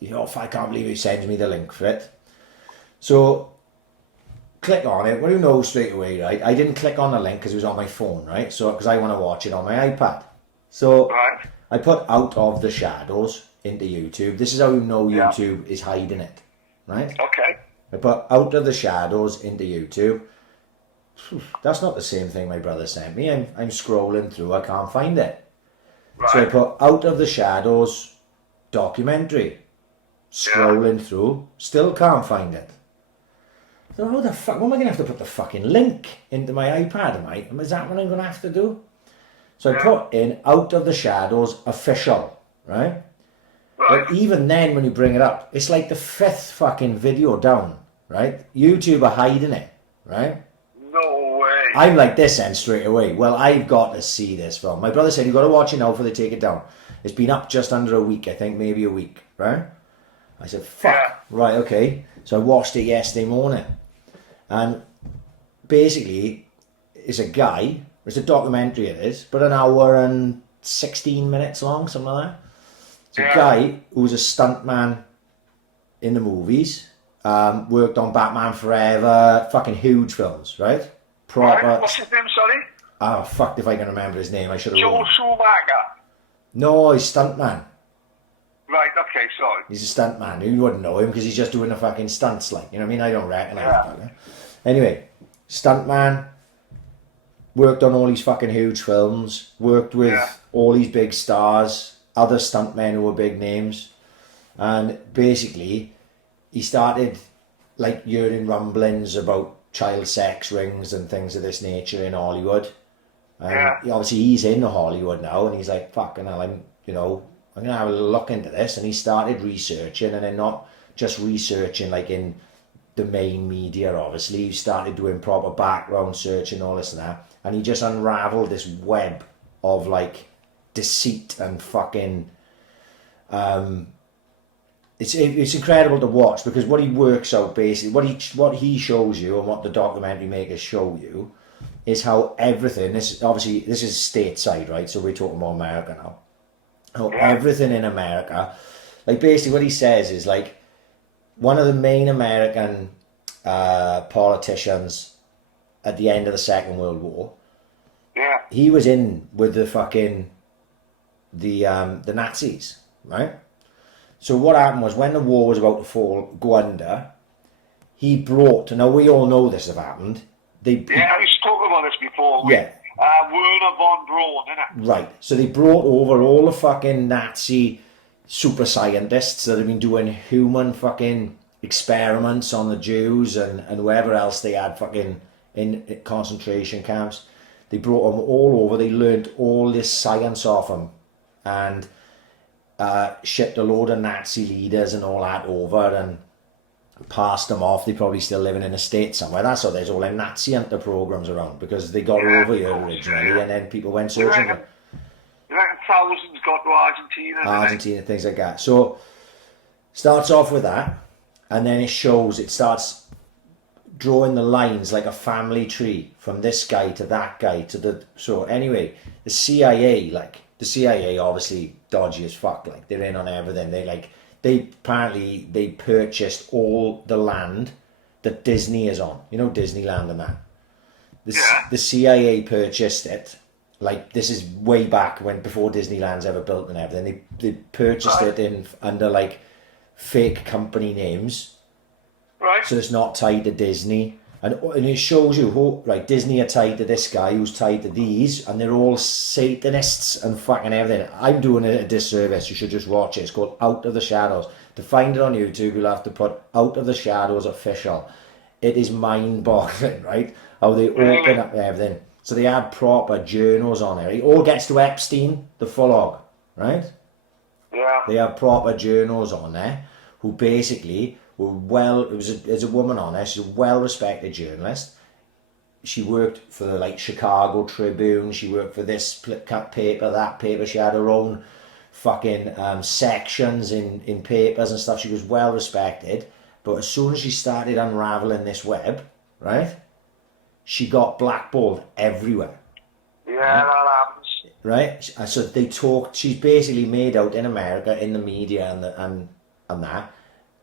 I can't believe he sends me the link for it. So, click on it. What do you know straight away, right? I didn't click on the link because it was on my phone, right? So, because I want to watch it on my iPad. So, I put Out of the Shadows into YouTube. This is how you know YouTube is hiding it, right? Okay. I put Out of the Shadows into YouTube. That's not the same thing my brother sent me. I'm scrolling through, I can't find it. Right. So I put Out of the Shadows documentary. Scrolling through, still can't find it. So how the fuck, what am I going to have to put the fucking link into my iPad, am I? Is that what I'm going to have to do? So I put in Out of the Shadows official, right? But even then when you bring it up, it's like the 5th fucking video down, right? YouTube are hiding it, right? No way. I'm like this end straight away. Well, I've got to see this film. My brother said, you've got to watch it now before they take it down. It's been up just under a week, I think, maybe a week, right? I said, fuck, right, okay. So I watched it yesterday morning. And basically, it's a guy, it's a documentary it is, but an hour and 16 minutes long, something like that. It's a guy who's a stuntman in the movies, worked on Batman Forever, fucking huge films, right? Proper. What's his name, sorry? Oh, fuck if I can remember his name, I should have Joel Schumacher. No, he's stuntman. Right, okay, sorry. He's a stuntman. You wouldn't know him because he's just doing the fucking stunts, like, you know what I mean? I don't recognise him. Anyway, stuntman, worked on all these fucking huge films, worked with all these big stars, other stuntmen who were big names, and basically he started like hearing rumblings about child sex rings and things of this nature in Hollywood. And obviously he's in Hollywood now, and he's like, fucking hell, I'm going to have a look into this. And he started researching, and then not just researching like in the main media, obviously. He started doing proper background search and all this and that. And he just unraveled this web of like deceit and fucking... It's incredible to watch, because what he works out basically, what he shows you and what the documentary makers show you is how everything, this is stateside, right? So we're talking about America now. How everything in America, like basically what he says is like, one of the main American politicians at the end of the Second World War, he was in with the fucking, the Nazis, right? So what happened was, when the war was about to go under, he brought, now we all know this have happened. I used to talk about this before. Werner von Braun, innit? Right. So they brought over all the fucking Nazi super scientists that have been doing human fucking experiments on the Jews and whoever else they had fucking in concentration camps. They brought them all over. They learned all this science off them, and shipped a load of Nazi leaders and all that over and passed them off. They're probably still living in a state somewhere. That's how there's all them Nazi hunter programs around, because they got over here originally, and then people went searching for... You reckon thousands got to Argentina? Argentina, things like that. So, starts off with that, and then it starts drawing the lines like a family tree from this guy to that guy to the... So anyway, the CIA obviously dodgy as fuck, like they're in on everything. They purchased all the land that Disney is on, Disneyland and that. The CIA purchased it, like this is way back before Disneyland's ever built and everything. They purchased it under like fake company names, right? So it's not tied to Disney. And it shows you who, right, Disney are tied to this guy who's tied to these, and they're all Satanists and fucking everything. I'm doing it a disservice. You should just watch it. It's called Out of the Shadows. To find it on YouTube, you'll have to put Out of the Shadows official. It is mind-boggling, right? How they open up everything. So they had proper journals on there. It all gets to Epstein, the full hog, right? Yeah. They have proper journals on there who basically... there's a woman on there. She's a well-respected journalist. She worked for the like Chicago Tribune. She worked for this paper, that paper. She had her own fucking sections in papers and stuff. She was well-respected. But as soon as she started unraveling this web, right, she got blackballed everywhere. Yeah, that happens. Right? So they talked. She's basically made out in America, in the media and that,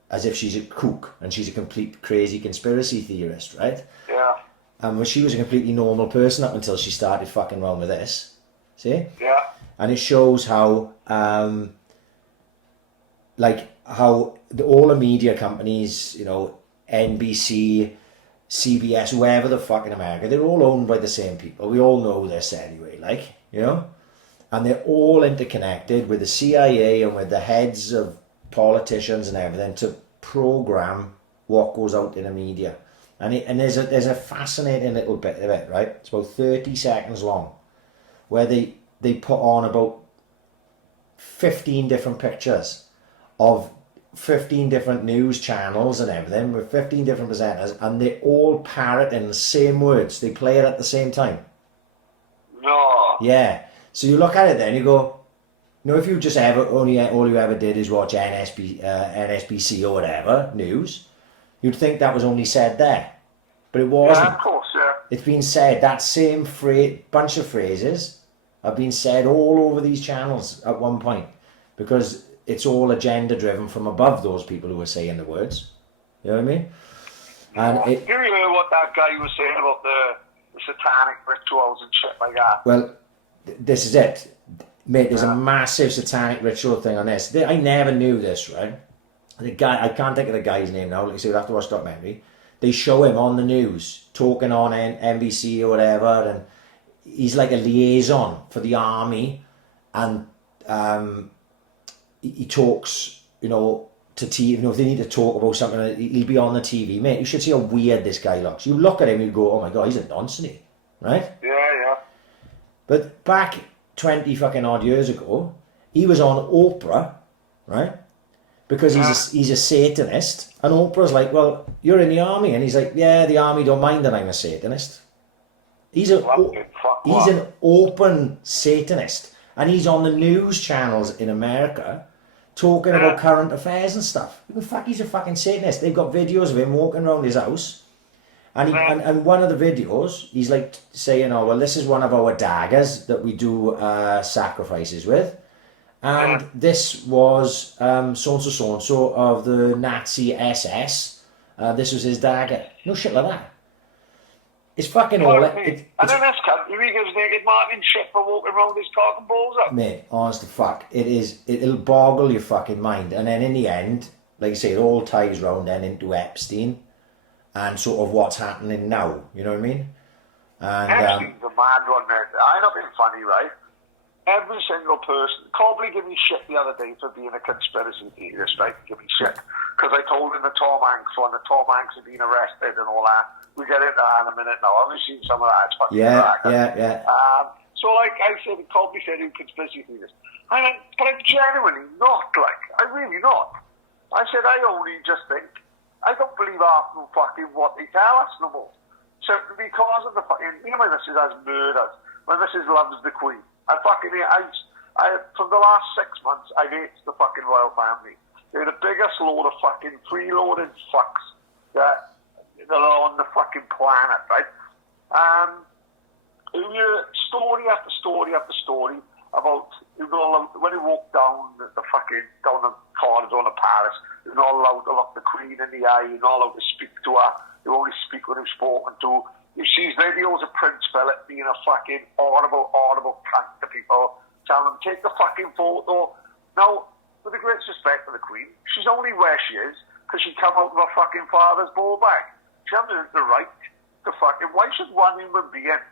as if she's a kook and she's a complete crazy conspiracy theorist, right? Yeah. Well, she was a completely normal person up until she started fucking around with this. See? Yeah. And it shows how, all the media companies, NBC, CBS, whoever the fuck in America, they're all owned by the same people. We all know this anyway, and they're all interconnected with the CIA and with the heads of politicians and everything to program what goes out in the media. And there's a fascinating little bit of it, right? It's about 30 seconds long, where they put on about 15 different pictures of 15 different news channels and everything with 15 different presenters, and they all parrot in the same words. They play it at the same time. No. Yeah. So you look at it then, you go, if you just all you ever did is watch NSBC or whatever, news, you'd think that was only said there. But it wasn't. Yeah, of course, yeah. It's been said, that same bunch of phrases have been said all over these channels at one point, because it's all agenda driven from above those people who are saying the words. You know what I mean? And you hear what that guy was saying about the satanic rituals and shit like that? Well, this is it. Mate, there's a massive satanic ritual thing on this. I never knew this, right? The guy, I can't think of the guy's name now. Like I say, we'll have to watch the documentary. They show him on the news, talking on NBC or whatever, and he's like a liaison for the army, and he talks, to TV, you know, if they need to talk about something, he'll be on the TV, mate. You should see how weird this guy looks. You look at him, you go, oh my God, he's a nonce, isn't he? Right? Yeah. But back 20 fucking odd years ago, he was on Oprah, right? Because he's a Satanist, and Oprah's like, well, you're in the army, and he's like, yeah, the army don't mind that I'm a Satanist. He's an open Satanist, and he's on the news channels in America talking about current affairs and stuff. He's a fucking Satanist. They've got videos of him walking around his house, and one of the videos, he's like saying, oh, well, this is one of our daggers that we do sacrifices with. And this was so-and-so of the Nazi SS. This was his dagger. No shit like that. It's fucking all... And in this country, he gives naked Martin shit for walking around his cock and balls up. Mate, honest to fuck, it'll boggle your fucking mind. And then in the end, like I say, it all ties round then into Epstein and sort of what's happening now. You know what I mean? And Epstein's a mad one, man. I'm not being funny, right? Every single person, Cobley gave me shit the other day for being a conspiracy theorist, right? Give me shit. Because I told him the Tom Hanks one, that Tom Hanks had been arrested and all that. We get into that in a minute now. I've seen some of that. It's fucking yeah. So like I said, Cobley said he was a conspiracy theorist. I mean, but I'm genuinely not, like, I'm really not. I said, I only just think, I don't believe half of fucking what they tell us no more. So because of the fucking, me and my missus has murders. My missus loves the Queen. I from the last 6 months, I hate the fucking royal family. They're the biggest load of fucking freeloading fucks that are on the fucking planet, right? You hear story after story after story about when you walk down the corridors on the Paris, you're not allowed to look the Queen in the eye, you're not allowed to speak to her, you only speak when you're spoken to. You see videos of Prince Philip being a fucking horrible cunt to people, telling them, take the fucking photo. Now, with the greatest respect for the Queen, she's only where she is because she come out of her fucking father's ball bag. She hasn't the right to fucking... Why should one human being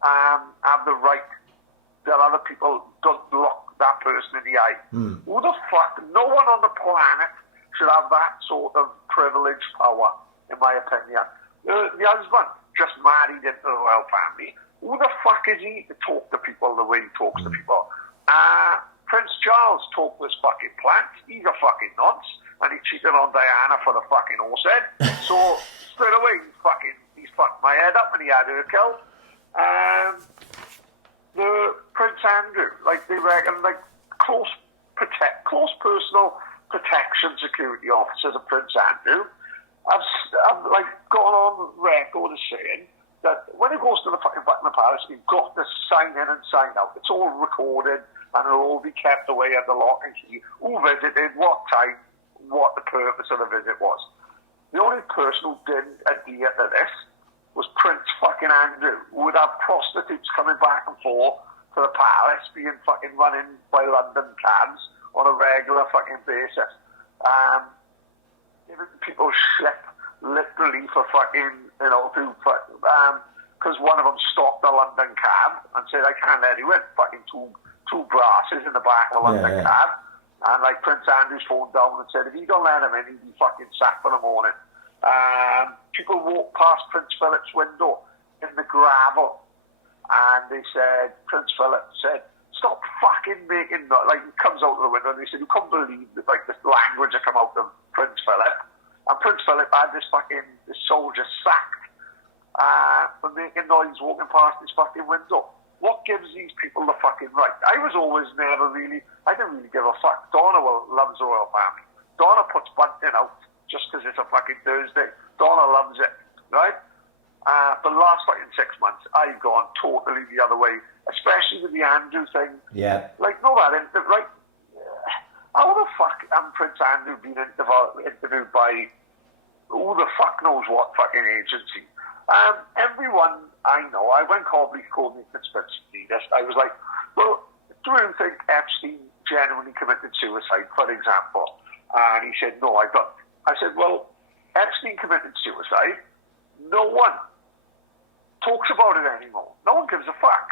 have the right that other people don't look that person in the eye? Who the fuck... No one on the planet should have that sort of privileged power, in my opinion. The husband just married into the royal family. Who the fuck is he to talk to people the way he talks to people? Prince Charles talked this fucking plant. He's a fucking nonce, and he cheated on Diana for the fucking horse head. So straight away he's fucked my head up, and he had her killed. The Prince Andrew, like they reckon, like close personal protection security officers of Prince Andrew. I've like gone on record as saying that when it goes to the fucking Buckingham Palace, you've got to sign in and sign out. It's all recorded and it'll all be kept away at the lock and key. Who visited, what time, what the purpose of the visit was. The only person who didn't adhere to this was Prince fucking Andrew, who would have prostitutes coming back and forth to the palace, being fucking running by London cabs on a regular fucking basis. Giving people shit literally for fucking, because one of them stopped a London cab and said, I can't let you in. Fucking two brasses in the back of a London cab. And like Prince Andrew's phoned down and said, if you don't let him in, he'll be fucking sacked for the morning. People walked past Prince Philip's window in the gravel and they said, Prince Philip said, stop fucking making noise. Like, he comes out of the window and he said, you can't believe like this language that come out of Prince Philip. And Prince Philip had this soldier sacked for making noise walking past his fucking window. What gives these people the fucking right? I didn't really give a fuck. Donna loves the royal family. Donna puts bunting out just because it's a fucking Thursday. Donna loves it, right? But the last fucking 6 months, I've gone totally the other way, especially with the Andrew thing. Yeah. Like, no, that right? How the fuck Prince Andrew being interviewed by who the fuck knows what fucking agency? Everyone I know, when Cobley called me conspiracy theorist, I was like, well, do you think Epstein genuinely committed suicide, for example? And he said, no, I don't. I said, well, Epstein committed suicide. No one talks about it anymore. No one gives a fuck.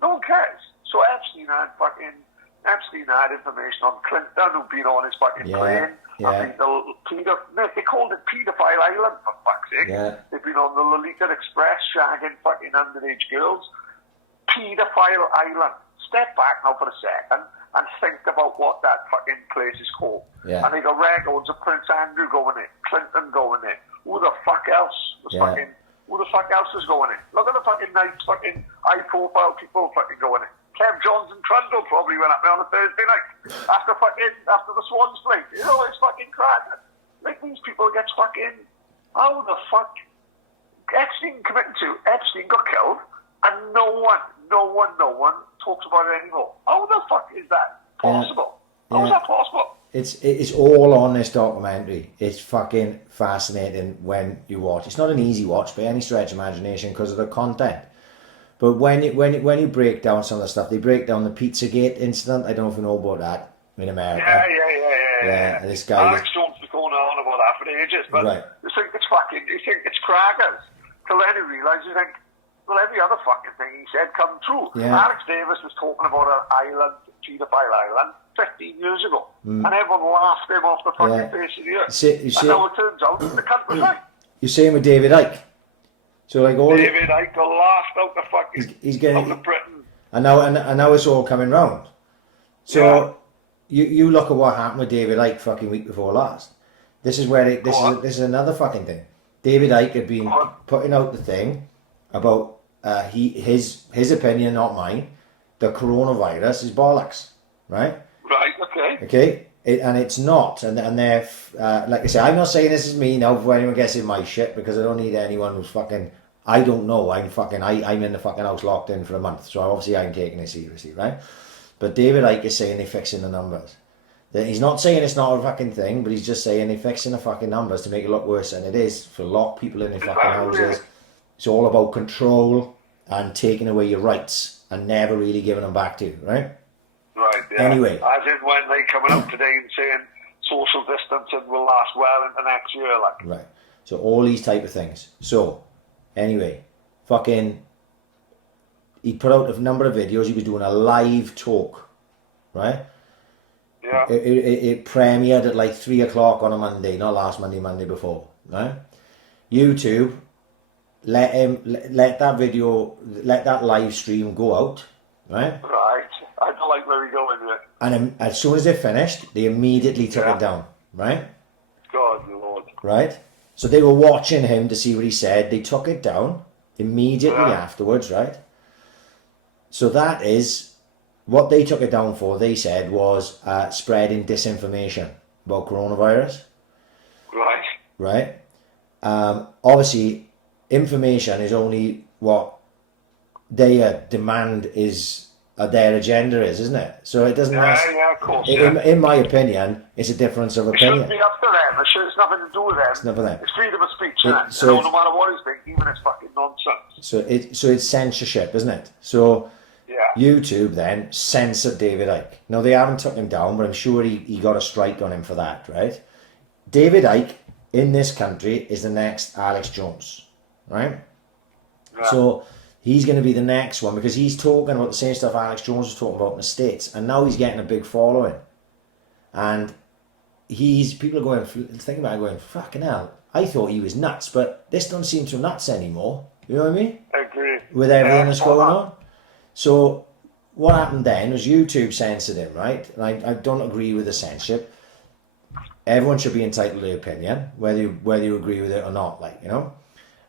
No one cares. So Epstein had fucking Epstein had information on Clinton, who'd been on his fucking plane. Yeah. They called it Paedophile Island, for fuck's sake. Yeah. They've been on the Lolita Express shagging fucking underage girls. Paedophile Island. Step back now for a second and think about what that fucking place is called. Yeah. And they got records of Prince Andrew going in, Clinton going in. Who the fuck else was fucking... Who the fuck else was going in? Look at the fucking nice fucking high-profile people fucking going in. Kev Johns and Trundle probably went up there on a Thursday night after the Swans played. You know, it's fucking crap. Like, these people get fucking... How the fuck... Epstein got killed, and no one talks about it anymore. How the fuck is that possible? How is that possible? It's all on this documentary. It's fucking fascinating when you watch. It's not an easy watch by any stretch of imagination because of the content. But when you break down some of the stuff, they break down the Pizzagate incident. I don't know if you know about that in America. Yeah. This guy. Alex Jones was going on about that for ages, but you think it's crackers. Till then you realise you think, well, every other fucking thing he said come true. Yeah. Alex Davis was talking about an island, Paedophile Island, 15 years ago, and everyone laughed him off the fucking face of the earth. And now it turns out the cunt was right. You're saying with David Icke. So like all David Icke got laughed out the fucking he's getting out of Britain. And now it's all coming round. So you look at what happened with David Icke fucking week before last. This is another fucking thing. David Icke had been putting out the thing about his opinion, not mine. The coronavirus is bollocks, right? Right. Okay. And it's not, and they're like I say, I'm not saying this is me now for anyone gets in my shit because I don't need anyone who's fucking. I don't know. I'm in the fucking house locked in for a month, so obviously I'm taking it seriously, right? But David Icke is saying they're fixing the numbers. He's not saying it's not a fucking thing, but he's just saying they're fixing the fucking numbers to make it look worse than it is. For lock people in their fucking houses, it's all about control and taking away your rights and never really giving them back to you, right? Right, yeah. Anyway. As in when they coming out today and saying social distancing will last well into next year, like. Right. So all these type of things. So, anyway, he put out a number of videos. He was doing a live talk, right? Yeah. It premiered at like 3 o'clock on a Monday, not last Monday before, right? YouTube let that live stream go out, right? Right. I don't like where we go into it. And as soon as they finished, they immediately took it down, right? God, Lord. Right? So they were watching him to see what he said. They took it down immediately afterwards, right? So that is what they took it down for. They said was spreading disinformation about coronavirus. Right. Right? Obviously, information is only what their demand is. Their agenda isn't it? So it doesn't. Yeah, of course. In my opinion, it's a difference of opinion. It shouldn't be up to them. It's nothing to do with them. It's not for them. It's freedom of speech, isn't it? So no matter what he's thinking, even it's fucking nonsense. So it's censorship, isn't it? So YouTube then censored David Icke. Now they haven't took him down, but I'm sure he got a strike on him for that, right? David Icke in this country is the next Alex Jones, right? Yeah. So he's going to be the next one because he's talking about the same stuff Alex Jones was talking about in the States, and now he's getting a big following. And people are going, thinking about it, going, fucking hell, I thought he was nuts, but this doesn't seem so nuts anymore. You know what I mean? I agree. With everything that's going on. So what happened then was YouTube censored him, right? And I don't agree with the censorship. Everyone should be entitled to their opinion, whether you agree with it or not, like, you know.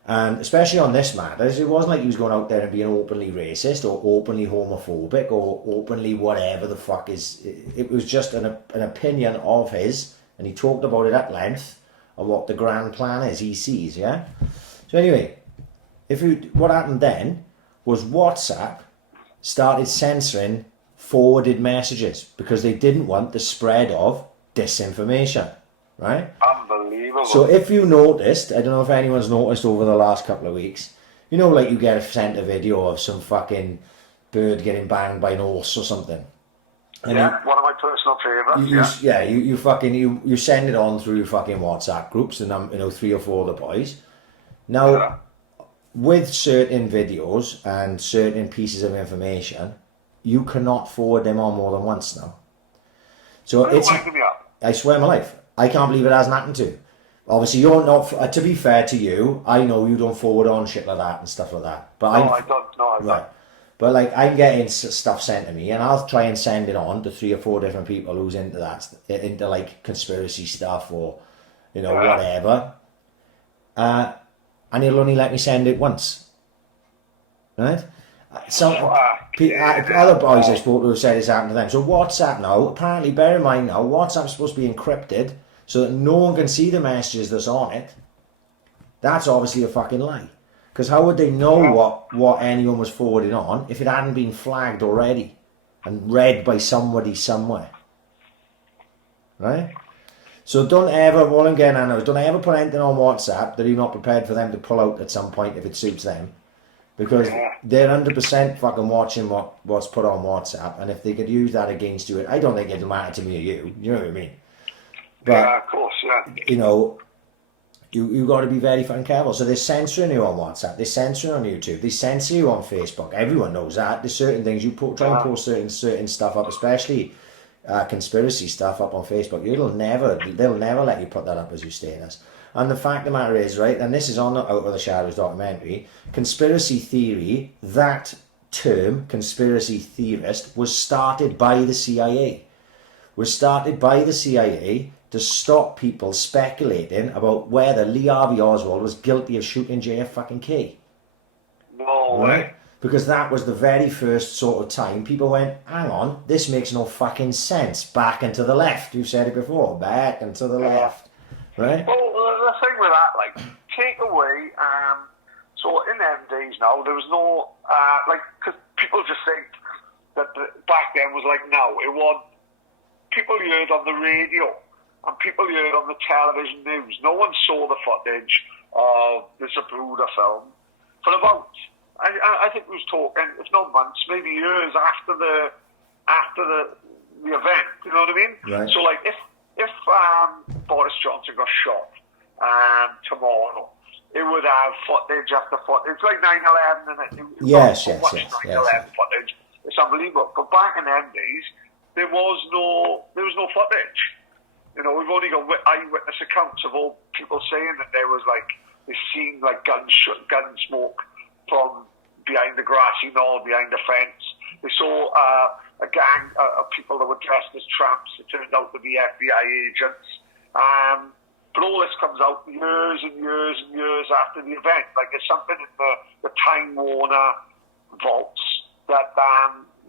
And especially on this matter, it wasn't like he was going out there and being openly racist or openly homophobic or openly whatever the fuck is. It was just an opinion of his, and he talked about it at length of what the grand plan is he sees, yeah? So anyway, what happened then was WhatsApp started censoring forwarded messages because they didn't want the spread of disinformation, right? Unbelievable. So if you noticed, I don't know if anyone's noticed over the last couple of weeks, you know, like you get sent a video of some fucking bird getting banged by an horse or something. And one of my personal favourites. You send it on through your fucking WhatsApp groups, and 3 or 4 of the boys. Now, with certain videos and certain pieces of information, you cannot forward them on more than once now. So Are you winding me up? I swear my life, I can't believe it hasn't happened to you. Obviously, you're not. To be fair to you, I know you don't forward on shit like that and stuff like that. But I don't. No, I right. don't. But like, I'm getting stuff sent to me, and I'll try and send it on to 3 or 4 different people who's into that, into like conspiracy stuff or, you know, whatever. And he'll only let me send it once, right? So other boys I spoke to have said it's happened to them. So WhatsApp now, apparently, bear in mind now, WhatsApp's supposed to be encrypted so that no one can see the messages that's on it. That's obviously a fucking lie. Because how would they know what anyone was forwarding on if it hadn't been flagged already and read by somebody somewhere? Right? So don't ever, all I'm getting at now is don't ever put anything on WhatsApp that you're not prepared for them to pull out at some point if it suits them. Because they're 100% fucking watching what's put on WhatsApp, and if they could use that against you, I don't think it'll matter to me or you know what I mean? But, of course, you know, you got to be very fucking careful. So they're censoring you on WhatsApp, they're censoring on YouTube, they censor you on Facebook. Everyone knows that. There's certain things you try and post certain stuff up, especially conspiracy stuff up on Facebook. They'll never let you put that up as your status. And the fact of the matter is, right, and this is on the Out of the Shadows documentary, conspiracy theory, that term, conspiracy theorist, was started by the CIA. Was started by the CIA to stop people speculating about whether Lee Harvey Oswald was guilty of shooting JFK. No way. Because that was the very first sort of time people went, hang on, this makes no fucking sense. Back and to the left. You've said it before. Back and to the left. Right? Well, the thing with that, like, take away, so in them days now, there was no, because people just think that back then was like now. It was, people heard on the radio and people heard on the television news. No one saw the footage of the Zapruder film for about, I think we was talking, if not months, maybe years after the event. You know what I mean? Right. So like, if Boris Johnson got shot tomorrow, it would have footage after footage. It's like 9/11, and yes. 9/11 footage. It's unbelievable. But back in them days, there was no footage. You know, we've only got eyewitness accounts of all people saying that there was like they seen like gun smoke from behind the grassy knoll, behind the fence. They saw a gang of people that were dressed as tramps. It turned out to be FBI agents. But all this comes out years and years and years after the event. Like there's something in the Time Warner vaults that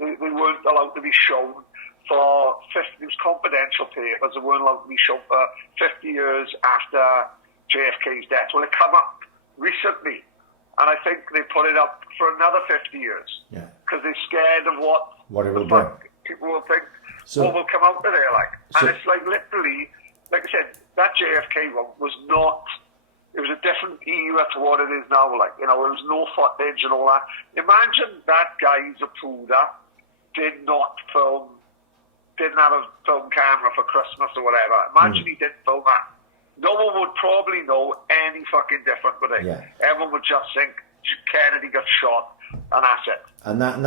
they weren't allowed to be shown for 50. It was confidential papers that weren't allowed to be shown for 50 years after JFK's death. Well, it come up recently, and I think they put it up for another 50 years. Yeah. Because they're scared of what it will bring. People will think. So, what will come out of there, like. And it's like literally, like I said, that JFK one was not. It was a different era to what it is now. Like, you know, there was no footage and all that. Imagine that guy Zapruder didn't have a film camera for Christmas or whatever. Imagine he didn't film that. No one would probably know any fucking different, would they? Yeah. Everyone would just think Kennedy got shot, and that's it. And that's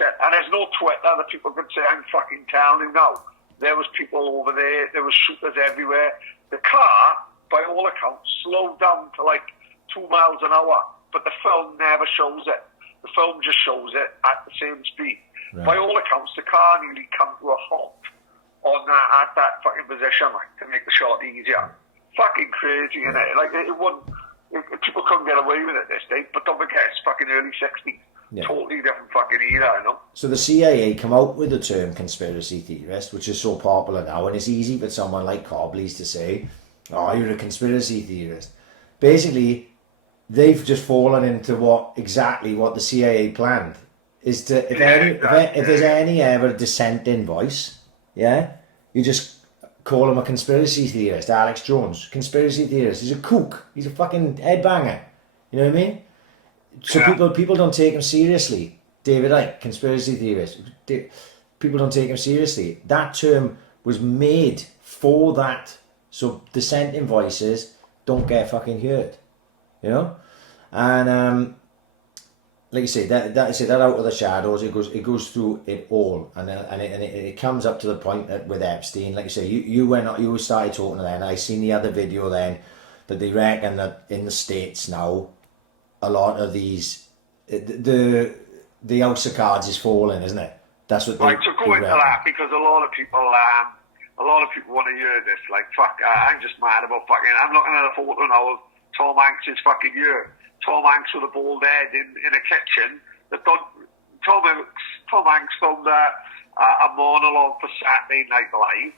it. And there's no Twitter that people could say, I'm fucking telling you now. There was people over there. There was shooters everywhere. The car, by all accounts, slowed down to like 2 miles an hour, but the film never shows it. The film just shows it at the same speed. Right. By all accounts, the car nearly come to a halt at that fucking position, like, to make the shot easier. Fucking crazy, innit? Like, people couldn't get away with it this day, but don't forget, it's fucking early 60s. Yeah. Totally different fucking era, you know? So the CIA come out with the term conspiracy theorist, which is so popular now, and it's easy for someone like Cobley's to say, oh, you're a conspiracy theorist. Basically, they've just fallen into exactly what the CIA planned. Is to if there's any ever dissenting voice, you just call him a conspiracy theorist. Alex Jones, conspiracy theorist. He's a kook. He's a fucking headbanger. You know what I mean? So people don't take him seriously. David Icke, conspiracy theorist. People don't take him seriously. That term was made for that, so dissenting voices don't get fucking heard. You know, and like you say, that out of the shadows, it goes through it all, and it comes up to the point that with Epstein, like you say, you started talking to them. I seen the other video then that they reckon that in the States now, a lot of these the house of cards is falling, isn't it? That's what right, so go into that, because a lot of people want to hear this. Like, fuck, I'm just mad about fucking. I'm looking at a photo now of Tom Hanks' fucking year. Tom Hanks with a bald head in a kitchen. Tom Hanks filmed a monologue for Saturday Night Live,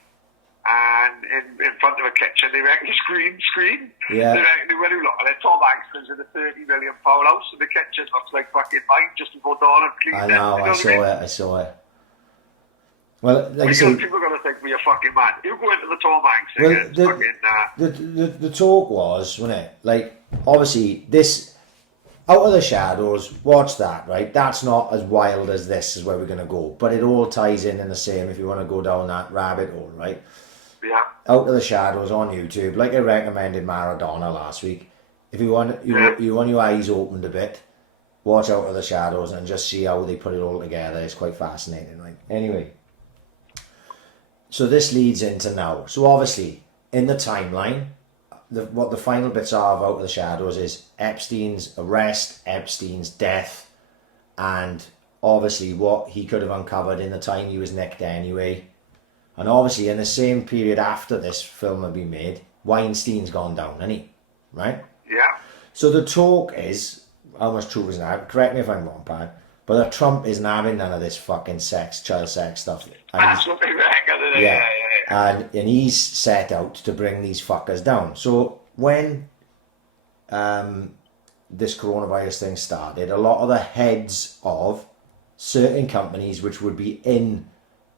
and in front of a kitchen, they reckon screen. Yeah. They reckon, when you look at it, Tom Hanks lives in a £30 million house, and the kitchen looks like fucking mine just before dawn and cleaned it. I know, I saw it. Well, like you say, people are going to think we're fucking mad. You go into the Tom Hanks thing, the talk was, wasn't it? Like, obviously, this Out of the Shadows, watch that, right? That's not as wild as this is where we're going to go, but it all ties in the same if you want to go down that rabbit hole, right? Yeah. Out of the Shadows on YouTube, like I recommended Maradona last week. If you want your eyes opened a bit, watch Out of the Shadows and just see how they put it all together. It's quite fascinating, right? Anyway. So this leads into now. So obviously, in the timeline, what the final bits are of Out of the Shadows is Epstein's arrest, Epstein's death, and obviously what he could have uncovered in the time he was nicked anyway. And obviously in the same period after this film had been made, Weinstein's gone down, hasn't he? Right? Yeah. So the talk is, how much truth is in that? Correct me if I'm wrong, Pad, but that Trump isn't having none of this fucking child sex stuff. That's what they reckon. Yeah. And he's set out to bring these fuckers down. So when this coronavirus thing started, a lot of the heads of certain companies which would be in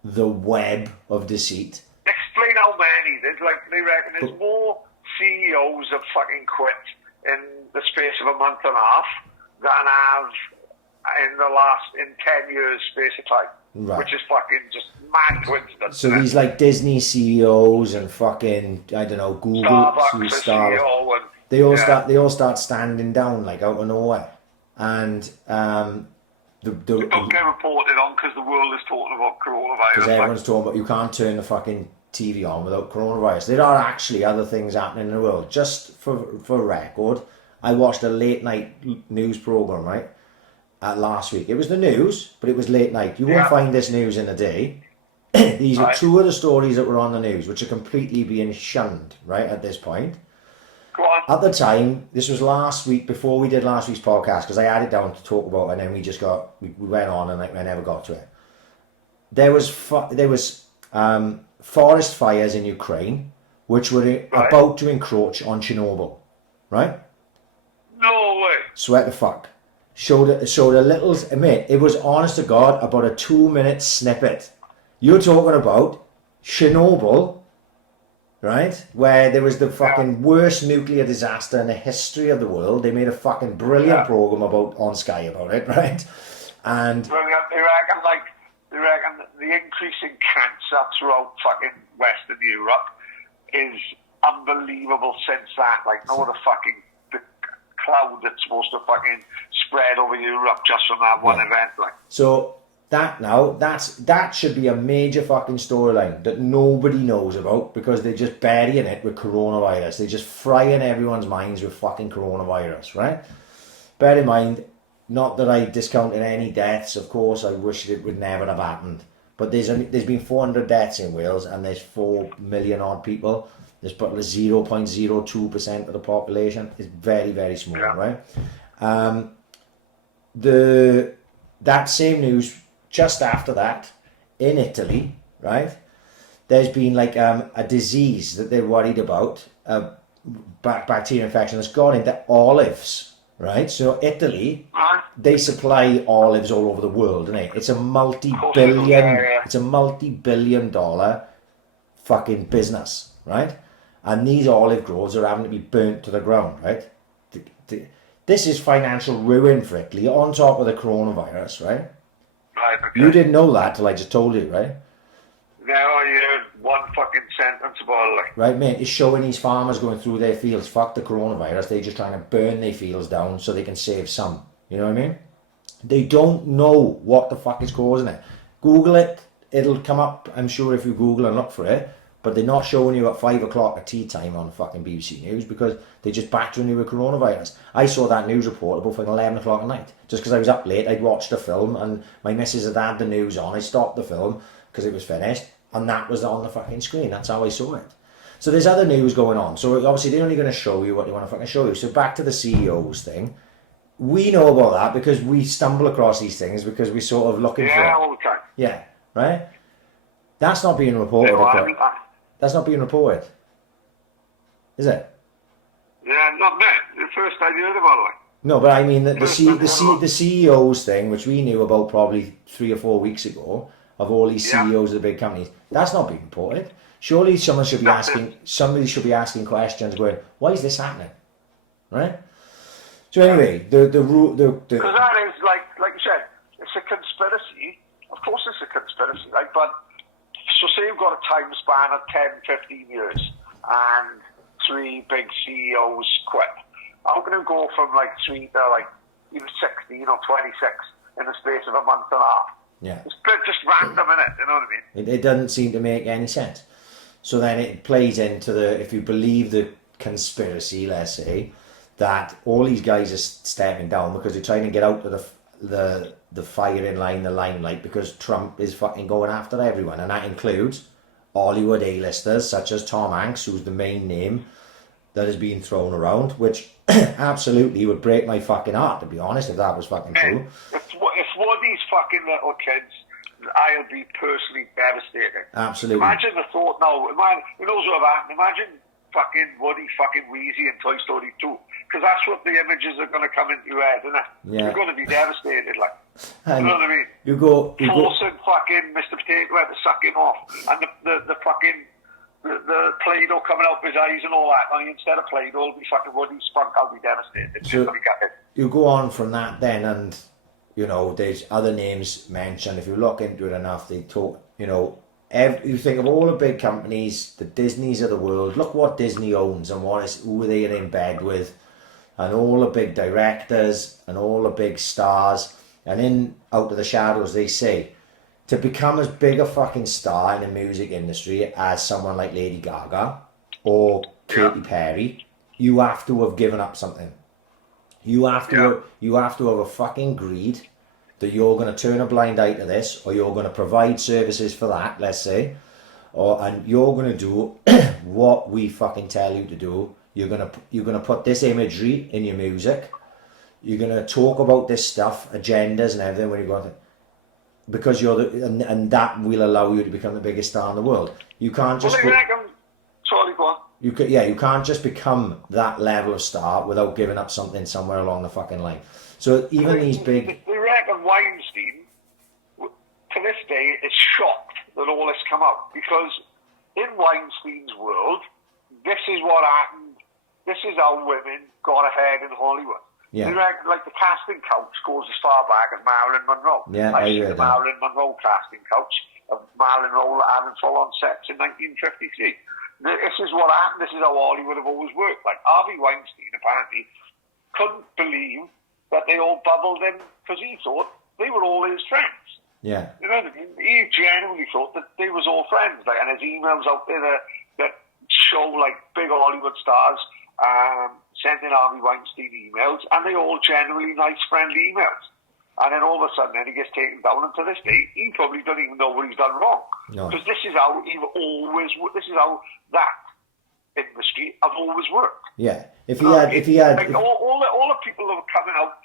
the web of deceit. Explain how many. They reckon there's more CEOs have fucking quit in the space of a month and a half than have in 10 years space of time. Right. Which is fucking just mad coincidence. So these like Disney CEOs and fucking, I don't know, Google Starbucks CEO and they all start standing down like out of nowhere, and they don't get reported on because the world is talking about coronavirus. Because everyone's talking about you can't turn the fucking TV on without coronavirus. There are actually other things happening in the world. Just for record, I watched a late night news program, right? Last week. It was the news, but it was late night. You won't find this news in a day. These are two of the stories that were on the news, which are completely being shunned, right, at this point. Go on. At the time, this was last week, before we did last week's podcast, because I had it down to talk about it, and then we went on, and I never got to it. There was forest fires in Ukraine, which were about to encroach on Chernobyl, right? No way. Swear to fuck. Showed a little, mate, it was honest to God about a 2-minute snippet. You're talking about Chernobyl, right? Where there was the fucking worst nuclear disaster in the history of the world. They made a fucking brilliant program on Sky about it, right? And brilliant. They reckon the increase in cancer throughout fucking Western Europe is unbelievable since that. Like, no the cloud that's supposed to fucking spread over Europe just from that one event. Like, so that should be a major fucking storyline that nobody knows about, because they're just burying it with coronavirus. They're just frying everyone's minds with fucking coronavirus, right? Bear in mind, not that I discounted any deaths. Of course, I wish it would never have happened. But there's been 400 deaths in Wales, and there's 4 million odd people. There's probably 0.02% of the population. It's very, very small, right? That same news, just after that, in Italy, right? There's been like a disease that they're worried about, bacterial infection that's gone into olives, right? So Italy, they supply olives all over the world, isn't it? It's a multi-billion dollar fucking business, right? And these olive groves are having to be burnt to the ground, right? This is financial ruin for Italy, on top of the coronavirus, right? Right, okay. You didn't know that till I just told you, right? Now you heard one fucking sentence about it. Right, mate, it's showing these farmers going through their fields. Fuck the coronavirus, they're just trying to burn their fields down so they can save some. You know what I mean? They don't know what the fuck is causing it. Google it, it'll come up, I'm sure, if you Google and look for it, but they're not showing you at 5 o'clock at tea time on fucking BBC News because they just battering you with coronavirus. I saw that news report about fucking 11 o'clock at night. Just because I was up late, I'd watched the film and my missus had had the news on. I stopped the film because it was finished and that was on the fucking screen. That's how I saw it. So there's other news going on. So obviously they're only going to show you what they want to fucking show you. So back to the CEOs thing. We know about that because we stumble across these things because we're sort of looking for it. Yeah, all the time. Yeah, right? That's not being reported. That's not being reported. Is it? Yeah, not me. The first I heard about it. No, but I mean the CEOs thing, which we knew about probably 3 or 4 weeks ago, of all these CEOs of the big companies, that's not being reported. Surely somebody should be asking questions going, why is this happening? Right? So anyway, the because that is like you said, it's a conspiracy. Of course, it's a conspiracy, right? But so say you've got a time span of 10, 15 years, and 3 big CEOs quit. How can you go from like 3 to like even 16 or 26 in the space of a month and a half? Yeah, it's just random, innit? You know what I mean? It doesn't seem to make any sense. So then it plays into if you believe the conspiracy, let's say, that all these guys are stepping down because they're trying to get out of the firing line, the limelight, because Trump is fucking going after everyone, and that includes Hollywood A-listers such as Tom Hanks, who's the main name that is being thrown around, which absolutely would break my fucking heart, to be honest, if that was fucking true. If one of these fucking little kids, I'll be personally devastated. Absolutely. Imagine the thought now. Who knows what happened? Imagine fucking Woody, fucking Wheezy in Toy Story 2. Because that's what the images are going to come into your head, isn't it? Yeah. You're going to be devastated, like. And you know what I mean? You go forcing fucking Mr. Potato Head to suck him off, and the fucking the Play-Doh coming out of his eyes and all that. I mean, instead of Play-Doh, it'll be fucking Woody Spunk. I'll be devastated. So you go on from that then, and you know there's other names mentioned. If you look into it enough, they talk. You know, you think of all the big companies, the Disneys of the world. Look what Disney owns and who they are in bed with. And all the big directors and all the big stars, and in Out of the Shadows they say, to become as big a fucking star in the music industry as someone like Lady Gaga or Katy Perry, you have to have given up something. You have to have a fucking greed that you're going to turn a blind eye to this, or you're going to provide services for that, let's say, and you're going to do what we fucking tell you to do. You're gonna put this imagery in your music. You're gonna talk about this stuff, agendas and everything when you go, because and that will allow you to become the biggest star in the world. You can't just. Sorry, go on. You can't just become that level of star without giving up something somewhere along the fucking line. So even these big. We reckon Weinstein, to this day, is shocked that all this come out, because in Weinstein's world, this is what happened. This is how women got ahead in Hollywood. Yeah. You reckon, like, the casting couch goes as far back as Marilyn Monroe. Yeah, I see heard the that. Marilyn Monroe casting couch of Marilyn Monroe having full-on sets in 1953. This is what happened. This is how Hollywood have always worked. Like, Harvey Weinstein apparently couldn't believe that they all bubbled him because he thought they were all his friends. Yeah. You know what I mean? He genuinely thought that they was all friends. Like, and his emails out there that show, like, big Hollywood stars sending Harvey Weinstein emails, and they all generally nice, friendly emails. And then all of a sudden, then he gets taken down, and to this day, he probably doesn't even know what he's done wrong. Because this is how that industry have always worked. Yeah. If he had, like, all the people that were coming out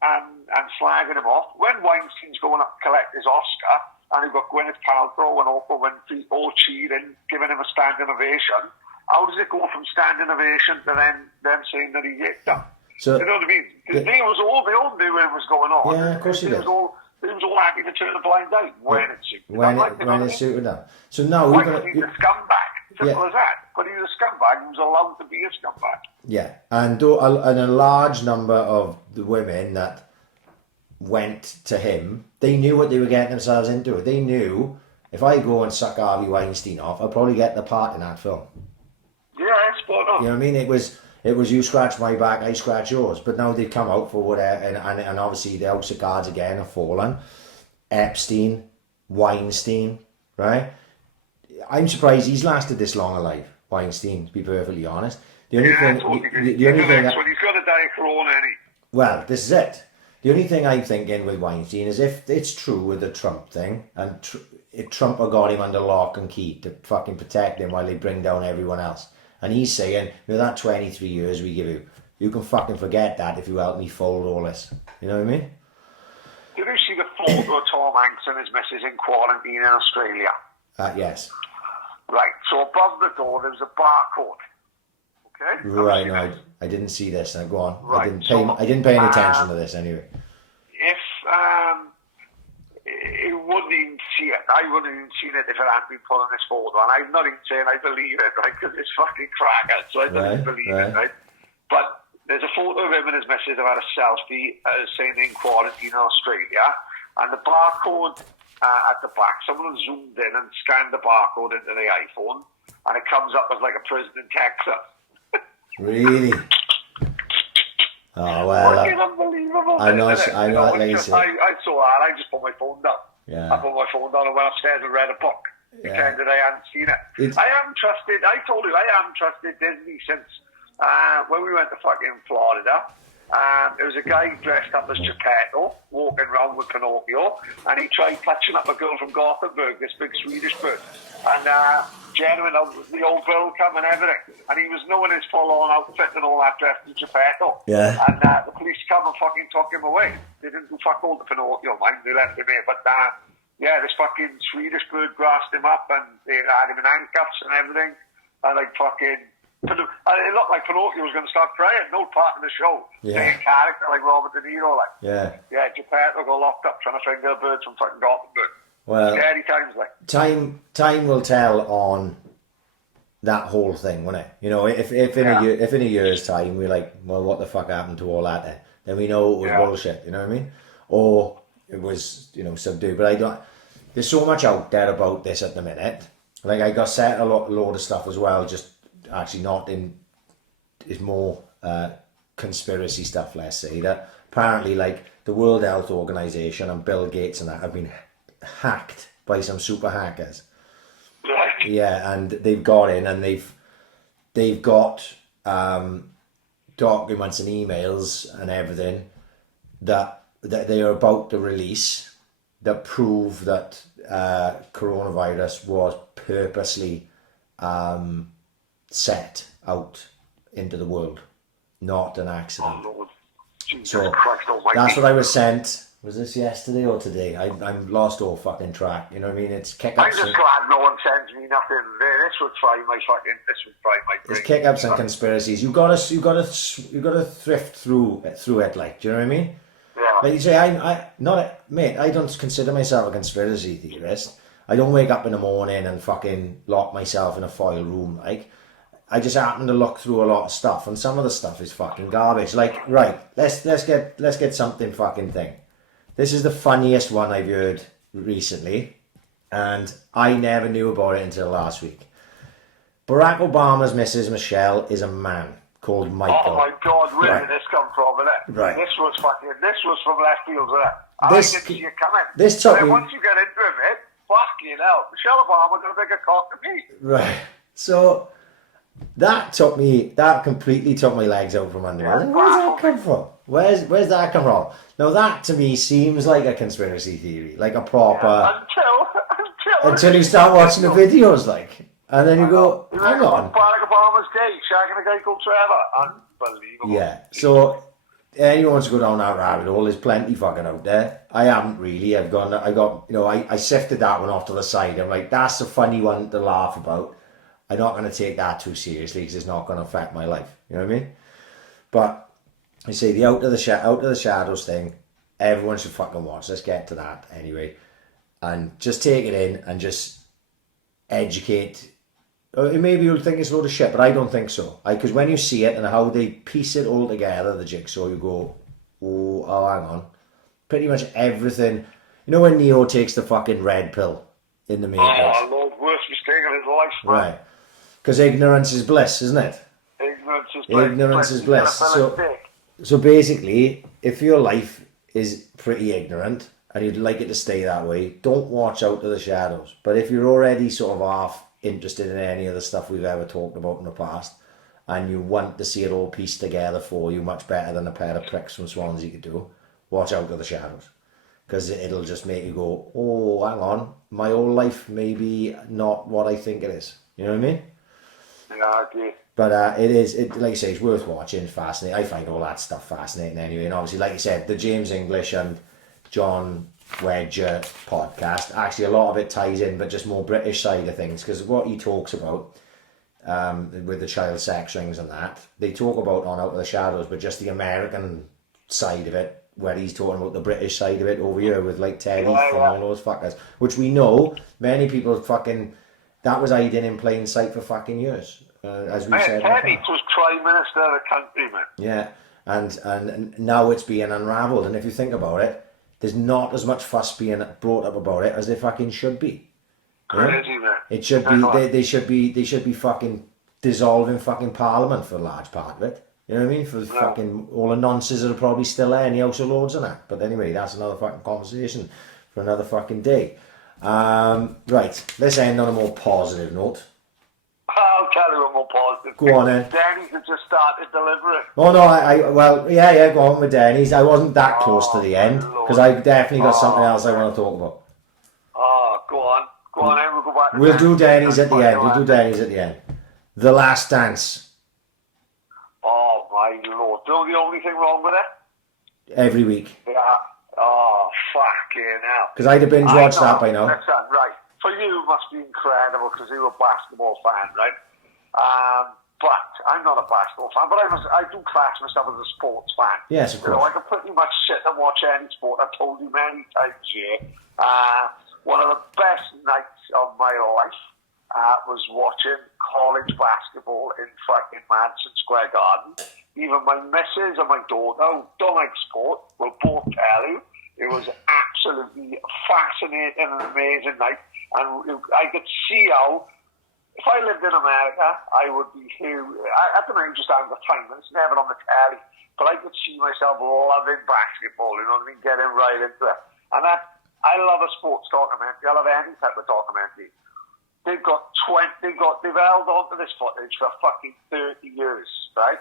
and slagging him off, when Weinstein's going up to collect his Oscar, and you've got Gwyneth Paltrow and Oprah Winfrey all cheering, giving him a standing ovation. How does it go from standing ovation to them saying that he hit them? So, you know what I mean? Because they all knew what was going on. Yeah, of course they did. They was all happy to turn a blind eye when it suited them. When it suited them. So now he's a scumbag. Simple as that. But he was a scumbag. He was allowed to be a scumbag. Yeah, and a large number of the women that went to him, they knew what they were getting themselves into. They knew, if I go and suck Harvey Weinstein off, I'll probably get the part in that film. Yeah, spot on. You know what I mean? It was you scratch my back, I scratch yours. But now they've come out for whatever, and obviously the House of Cards again have fallen. Epstein, Weinstein, right? I'm surprised he's lasted this long alive, Weinstein, to be perfectly honest. The only thing, the only thing that, he's got to die of corona, ain't he? Well, this is it. The only thing I'm thinking with Weinstein is if it's true with the Trump thing, and if Trump have got him under lock and key to fucking protect him while they bring down everyone else, and he's saying, with that 23 years we give you, you can fucking forget that if you help me fold all this. You know what I mean? Did you see the photo of Tom Hanks and his missus in quarantine in Australia? Yes. Right, so above the door there was a barcode. Okay? Right, no, I didn't see this. Now go on. Right, I didn't pay any attention to this anyway. If you wouldn't even see it, I wouldn't even seen it if it hadn't been put on this photo. And I'm not even saying I believe it, right? Because it's fucking cracker, so I don't even believe it, right? But there's a photo of him and his missus have had a selfie saying in quarantine in Australia, and the barcode at the back, someone zoomed in and scanned the barcode into the iPhone, and it comes up as like a prison in Texas. Really? Oh well. Fucking unbelievable. I know. Like I saw that. I just put my phone down. Yeah. I put my phone down and went upstairs and read a book. Pretended I hadn't seen it. I haven't trusted. I told you I haven't trusted Disney since when we went to fucking Florida. There was a guy dressed up as Geppetto walking around with Pinocchio, and he tried touching up a girl from Gothenburg, this big Swedish bird, and genuine, the old bill come and everything, and he was knowing his full-on outfit and all that dressed as Geppetto. Yeah. And the police come and fucking took him away. They didn't do fuck all to Pinocchio, mind. They left him here, but yeah, this fucking Swedish bird grassed him up, and they had him in handcuffs and everything, and like fucking. And it looked like Pinocchio was going to start crying. No part of the show. Yeah. Playing character like Robert De Niro, like. Yeah. Yeah, Geppetto got locked up trying to finger birds from fucking Gothenburg. Well, scary times, like. Time will tell on that whole thing, won't it? You know, if in a year's time we're like, well, what the fuck happened to all that then we know it was bullshit. You know what I mean? Or it was, you know, subdued. But I don't. There's so much out there about this at the minute. Like I got sent a load of stuff as well. Just actually not in. Is more conspiracy stuff. Let's say that apparently, like the World Health Organization and Bill Gates and that have been hacked by some super hackers. Yeah, and they've got in and they've got documents and emails and everything that they are about to release that prove that coronavirus was purposely set out into the world, not an accident. Oh, Lord. Jesus So Christ almighty. that's what I was sent. Was this yesterday or today? I'm lost all fucking track. You know what I mean? It's kick I'm ups. just glad no one sends me nothing. This would fry my brain. It's kick ups and conspiracies. You gotta thrift through it. Like, do you know what I mean? Yeah. Like you say, mate. I don't consider myself a conspiracy theorist. I don't wake up in the morning and fucking lock myself in a foil room. Like, I just happen to look through a lot of stuff, and some of the stuff is fucking garbage. Like, right, let's get something fucking thing. This is the funniest one I've heard recently, and I never knew about it until last week. Barack Obama's Mrs. Michelle is a man called Michael. Oh my God, where did this come from, innit? Right. This was from left field, innit? I didn't see it coming. This took and me... once you get into it, fucking hell, Michelle Obama got a bigger cock than me. Right. So that completely took my legs out from under me. Where's that come from? Where's that come from? Now that to me seems like a conspiracy theory, like a proper. Until you start watching the videos, like, and then you go, hang on. Barack Obama's gay, shagging a guy called Trevor. Unbelievable. Yeah. So anyone wants to go down that rabbit hole, there's plenty fucking out there. I haven't really. I sifted that one off to the side. I'm like, that's a funny one to laugh about. I'm not going to take that too seriously because it's not going to affect my life. You know what I mean? But I say the out of the shadows thing, everyone should fucking watch. Let's get to that anyway, and just take it in and just educate. Maybe you'll think it's a load of shit, but I don't think so. Because when you see it and how they piece it all together, the jigsaw, you go, oh, hang on. Pretty much everything. You know when Neo takes the fucking red pill in the Matrix? Oh, Lord, worst mistake of his life, man. Right. Because ignorance is bliss, isn't it? Ignorance Ignorance is bliss. So, So basically, if your life is pretty ignorant and you'd like it to stay that way, don't watch Out of the Shadows. But if you're already sort of half interested in any of the stuff we've ever talked about in the past, and you want to see it all pieced together for you much better than a pair of pricks from Swansea could do, watch Out of the Shadows. Because it'll just make you go, oh, hang on, my whole life maybe not what I think it is. You know what I mean? Yeah, I do. But it is, like you say, it's worth watching, fascinating. I find all that stuff fascinating anyway. And obviously, like you said, the James English and John Wedger podcast, actually a lot of it ties in, but just more British side of things. Because what he talks about with the child sex rings and that, they talk about on Out of the Shadows, but just the American side of it, where he's talking about the British side of it over here with like Teddy and all those fuckers, which we know many people fucking, that was hiding in plain sight for fucking years, as we said. Teddy was Prime Minister of the country, man. Yeah, and now it's being unravelled, and if you think about it, there's not as much fuss being brought up about it as there fucking should be. Crazy, man. It should be, they should be fucking dissolving fucking Parliament for a large part of it. You know what I mean? For fucking all the nonsense that are probably still there in the House of Lords and that. But anyway, that's another fucking conversation for another fucking day. Right, let's end on a more positive note. I'll tell you a more positive. Go on then. Denny's had just started delivering. Oh no, well, yeah, go on with Denny's. I wasn't that close to the end because I definitely got something else I want to talk about. Oh, go on, then we'll go back. We'll do Denny's at the end. The Last Dance. Oh my lord! Do you know the only thing wrong with it? Every week. Yeah. Oh, fucking hell. Because I'd have binge watched that by now. Listen, right. For you, it must be incredible because you're a basketball fan, right? But I'm not a basketball fan, but I do class myself as a sports fan. Yes, of course. You know, I can pretty much sit and watch any sport. I've told you many times here. One of the best nights of my life was watching college basketball in fucking Madison Square Garden. Even my missus and my daughter, who don't like sport, will both tell you it was absolutely fascinating and amazing night. And I could see how, if I lived in America, I would be here. I don't know, just having the time, and it's never on the telly, but I could see myself loving basketball, you know what I mean, getting right into it. And that, I love a sports documentary. I love any type of documentary. They've held on to this footage for fucking 30 years, right?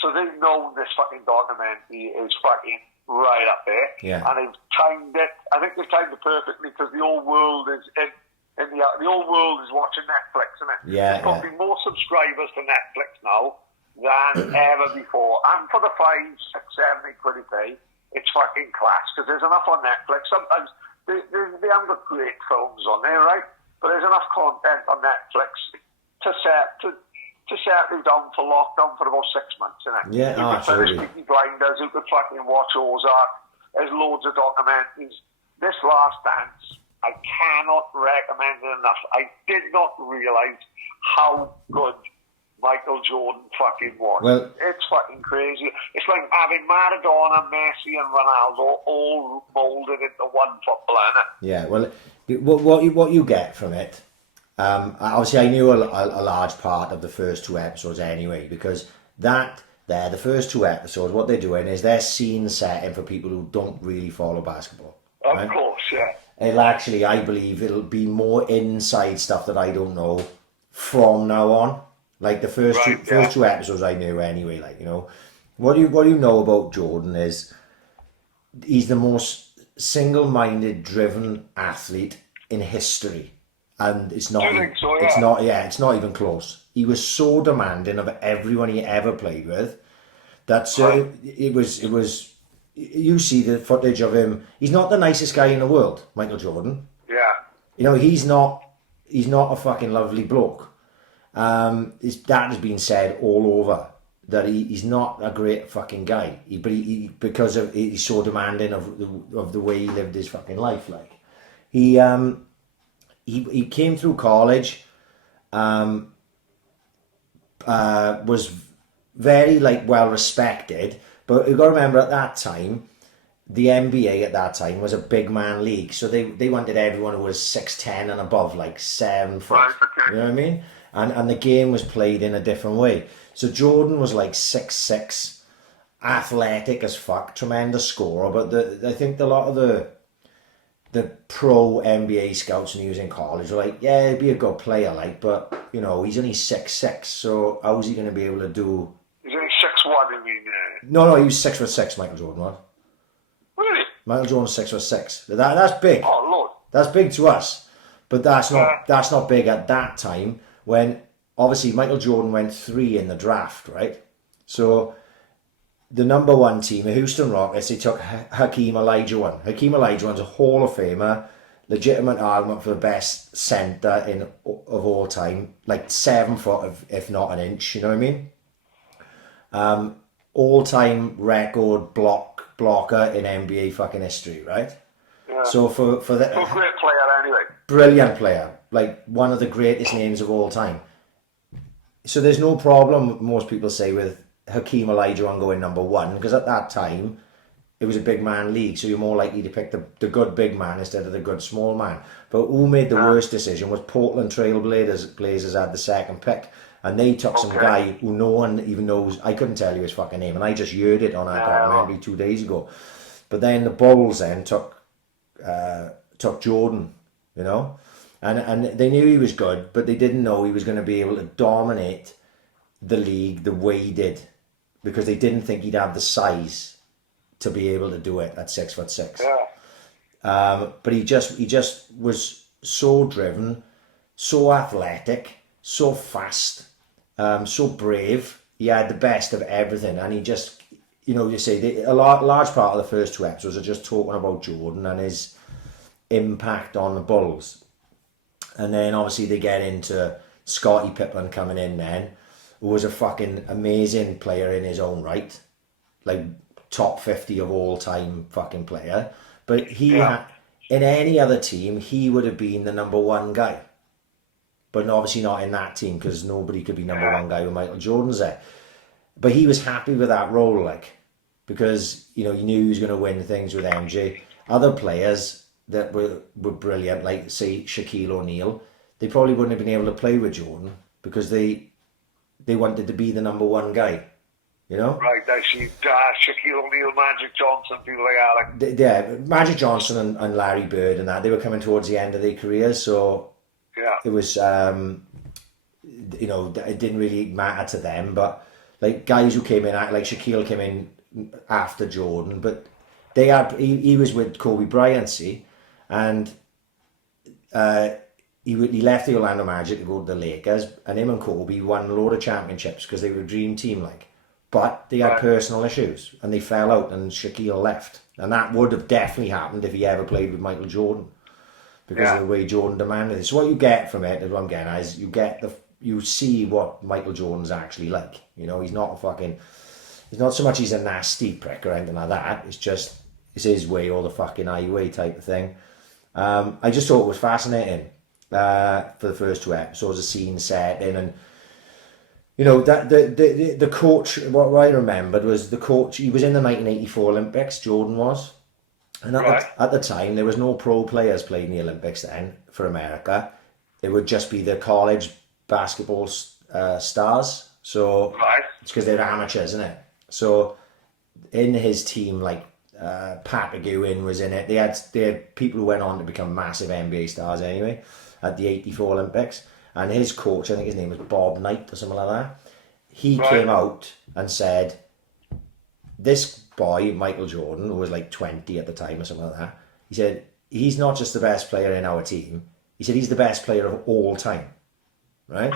So they've known this fucking documentary is fucking right up there. Yeah. And they've timed it. I think they've timed it perfectly because the whole world is the whole world is watching Netflix, isn't it? Yeah. There's probably more subscribers to Netflix now than ever before. And for the 5, 6, 7, 8 quid a day, it's fucking class because there's enough on Netflix. Sometimes they haven't got great films on there, right? But there's enough content on Netflix to settle down for lockdown for about 6 months, innit? Yeah, you could absolutely. finish Peaky Blinders, you could fucking watch Ozark. There's loads of documentaries. This Last Dance, I cannot recommend it enough. I did not realise how good Michael Jordan fucking was. Well, it's fucking crazy. It's like having Maradona, Messi and Ronaldo all moulded into one footballer, innit? Yeah, well, what you get from it, obviously I knew a large part of the first 2 episodes anyway, because the first 2 episodes, what they're doing is they're scene setting for people who don't really follow basketball. Of course, yeah. It'll actually, I believe, it'll be more inside stuff that I don't know from now on. Like the first two episodes I knew anyway, like, you know. What you know about Jordan is he's the most single-minded, driven athlete in history. And it's not, so, yeah. it's not even close. He was so demanding of everyone he ever played with that it was. You see the footage of him. He's not the nicest guy in the world, Michael Jordan. Yeah. You know, he's not a fucking lovely bloke. That has been said all over that he's not a great fucking guy. Because he's so demanding of the way he lived his fucking life. Like he came through college, was very well respected, but you've got to remember at that time, the NBA at that time was a big man league, so they wanted everyone who was 6'10" and above, 7 foot. Right, okay. You know what I mean? and the game was played in a different way. So Jordan was like 6'6", athletic as fuck, tremendous scorer. But I think a lot of the pro NBA scouts when he was in college were like, yeah, he'd be a good player, like, but you know, he's only 6'6", so how's he going to be able to do? He's only 6'1", I mean. No, he was 6'6", Michael Jordan was. Really? Michael Jordan's 6'6". That's big. Oh Lord. That's big to us, but that's not big at that time when obviously Michael Jordan went 3 in the draft, right? So the number 1 team, the Houston Rockets, they took Hakeem Olajuwon. Hakeem Olajuwon's a Hall of Famer, legitimate argument for the best centre of all time, like 7 foot, if not an inch. You know what I mean? All-time record blocker in NBA fucking history, right? Yeah. So for the So great player anyway. brilliant player, like one of the greatest names of all time. So there's no problem, most people say, with Hakeem Olajuwon going number 1, because at that time it was a big man league, so you're more likely to pick the good big man instead of the good small man. But who made the worst decision was Portland Trail Blazers had the 2nd pick, and they took some guy who no one even knows. I couldn't tell you his fucking name, and I just heard it on a documentary 2 days ago. But then the Bulls then took Jordan, you know, and they knew he was good, but they didn't know he was going to be able to dominate the league the way he did, because they didn't think he'd have the size to be able to do it at 6'6". Yeah. But he just was so driven, so athletic, so fast, so brave. He had the best of everything, and he just, you know, you say a large part of the first 2 episodes are just talking about Jordan and his impact on the Bulls. And then obviously they get into Scottie Pippen coming in then, who was a fucking amazing player in his own right, like top 50 of all time fucking player. But he had, in any other team, he would have been the number 1 guy. But obviously not in that team, because nobody could be number 1 guy with Michael Jordan's there. But he was happy with that role, like, because, you know, he knew he was going to win things with MJ. Other players that were brilliant, like, say, Shaquille O'Neal, they probably wouldn't have been able to play with Jordan because they wanted to be the number 1 guy, you know? Right, I see. Shaquille O'Neal, Magic Johnson, people like that. Yeah, Magic Johnson and Larry Bird and that, they were coming towards the end of their careers, so it was, you know, it didn't really matter to them, but like guys who came in, like Shaquille came in after Jordan, but they had, he was with Kobe Bryant, see, and he left the Orlando Magic to go to the Lakers, and him and Kobe won a load of championships because they were a dream team, like. But they had personal issues, and they fell out, and Shaquille left. And that would have definitely happened if he ever played with Michael Jordan, because of the way Jordan demanded it. So what you get from it, is what I'm getting at, is you see what Michael Jordan's actually like. You know, he's not so much he's a nasty prick or anything like that. It's his way or the fucking highway type of thing. I just thought it was fascinating for the first 2 episodes, the scene set in, and you know that the coach. What I remembered was the coach. He was in the 1984 Olympics. Jordan was, and at the time there was no pro players playing the Olympics then for America. It would just be the college basketball stars. So it's because they're amateurs, isn't it? So in his team, like Pat McGowan was in it. They had people who went on to become massive NBA stars anyway at the 84 Olympics. And his coach, I think his name was Bob Knight or something like that, he came out and said, this boy, Michael Jordan, who was like 20 at the time or something like that, he said, he's not just the best player in our team, he said he's the best player of all time. Right?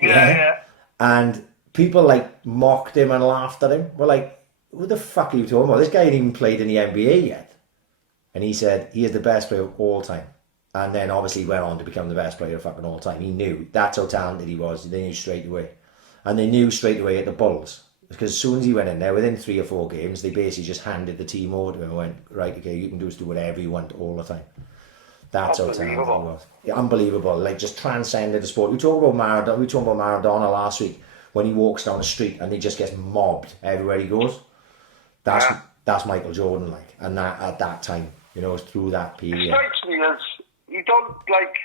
Yeah. And people like mocked him and laughed at him. We're like, what the fuck are you talking about? This guy ain't even played in the NBA yet. And he said, he is the best player of all time. And then obviously went on to become the best player of fucking all time. He knew. That's how talented he was. They knew straight away. And they knew straight away at the Bulls. Because as soon as he went in there, within 3 or 4 games, they basically just handed the team over to him and went, right, okay, you can do whatever you want all the time. That's how talented he was. Yeah, unbelievable. Like, just transcended the sport. We talked about Maradona last week, when he walks down the street and he just gets mobbed everywhere he goes. That's Michael Jordan, like. And that at that time, you know, through that period. It strikes me as, you don't, like,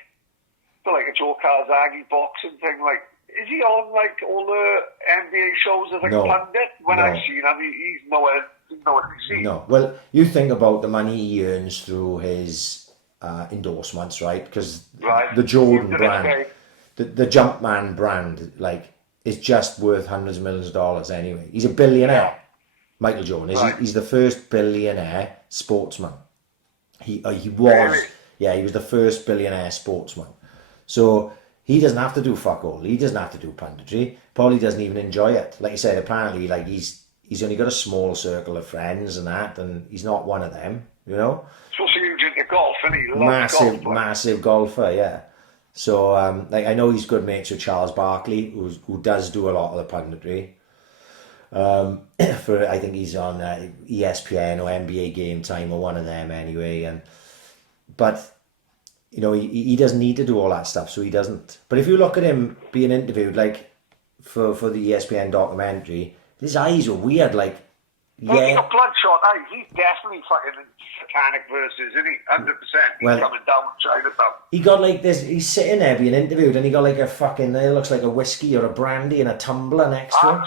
for like a Joe Calzaghe boxing thing. Like, is he on like all the NBA shows as like a pundit? When I've seen him, he's nowhere to see. No. Well, you think about the money he earns through his endorsements, right? Because the Jordan brand, the Jumpman brand, like, is just worth hundreds of millions of dollars anyway. He's a billionaire. Michael Jordan is. He's the first billionaire sportsman. He was. Really? Yeah, he was the first billionaire sportsman. So he doesn't have to do fuck all. He doesn't have to do punditry. Probably doesn't even enjoy it. Like you said, apparently, like he's only got a small circle of friends and that, and he's not one of them. You know. Especially into golf, and he loves golf. Massive golfer, yeah. So like I know he's good mates with Charles Barkley, who does do a lot of the punditry. For I think he's on ESPN or NBA Game Time or one of them anyway, but you know he doesn't need to do all that stuff, so he doesn't. But if you look at him being interviewed, like for the ESPN documentary, his eyes were weird, like he's got bloodshot eyes. He's definitely fucking satanic versus, isn't he? 100%. He's coming down Chinatown. He got like this. He's sitting there being interviewed, and he got like a fucking. It looks like a whiskey or a brandy and a tumbler next to him.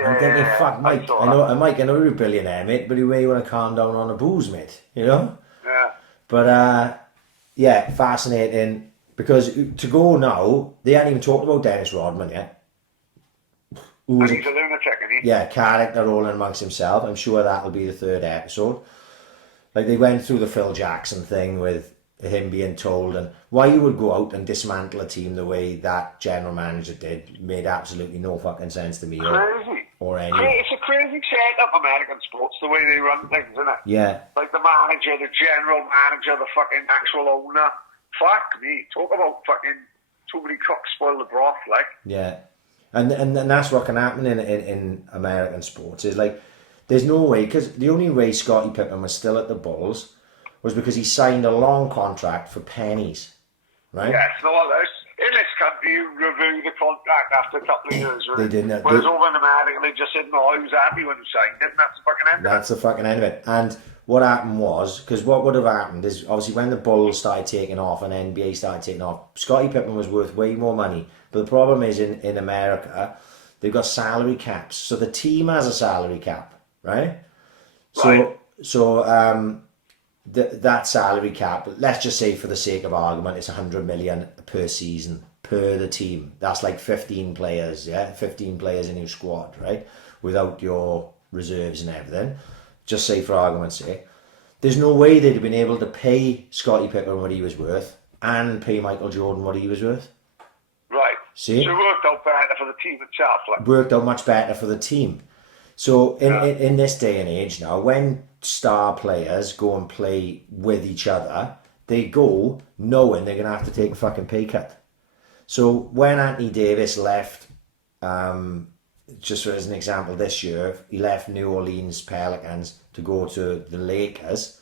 I'm thinking, fuck, Mike. I know you're a billionaire, mate, but you may want to calm down on the booze, mate. You know. Yeah. But yeah, fascinating because to go now, they hadn't even talked about Dennis Rodman yet. And he's a lunatic, isn't he? Yeah, character rolling amongst himself. I'm sure that'll be the third episode. Like they went through the Phil Jackson thing with him being told, and why you would go out and dismantle a team the way that general manager did made absolutely no fucking sense to me. Crazy. Or any. It's a crazy setup, American sports, the way they run things, isn't it? Yeah. Like the manager, the general manager, the fucking actual owner. Fuck me. Talk about fucking too many cooks spoil the broth, like. Yeah. And that's what can happen in American sports is like, there's no way, because the only way Scottie Pippen was still at the Bulls was because he signed a long contract for pennies, right? Yes, no, in this country, you review the contract after a couple of years. Right? They didn't. Whereas over in America, they just said, no, he was happy when he signed it, and that's the fucking end of it. That's the fucking end of it. And what happened was, because what would have happened is, obviously, when the Bulls started taking off and NBA started taking off, Scottie Pippen was worth way more money. But the problem is, in America, they've got salary caps. So the team has a salary cap, right? So that salary cap, let's just say for the sake of argument, it's 100 million per season per the team. That's like 15 players, yeah? 15 players in your squad, right? Without your reserves and everything. Just say for argument's sake. There's no way they'd have been able to pay Scottie Pippen what he was worth and pay Michael Jordan what he was worth. Right. See? So it worked out better for the team itself. Like. Worked out much better for the team. So in this day and age now, when star players go and play with each other, they go knowing they're going to have to take a fucking pay cut. So when Anthony Davis left, just as an example this year, he left New Orleans Pelicans to go to the Lakers,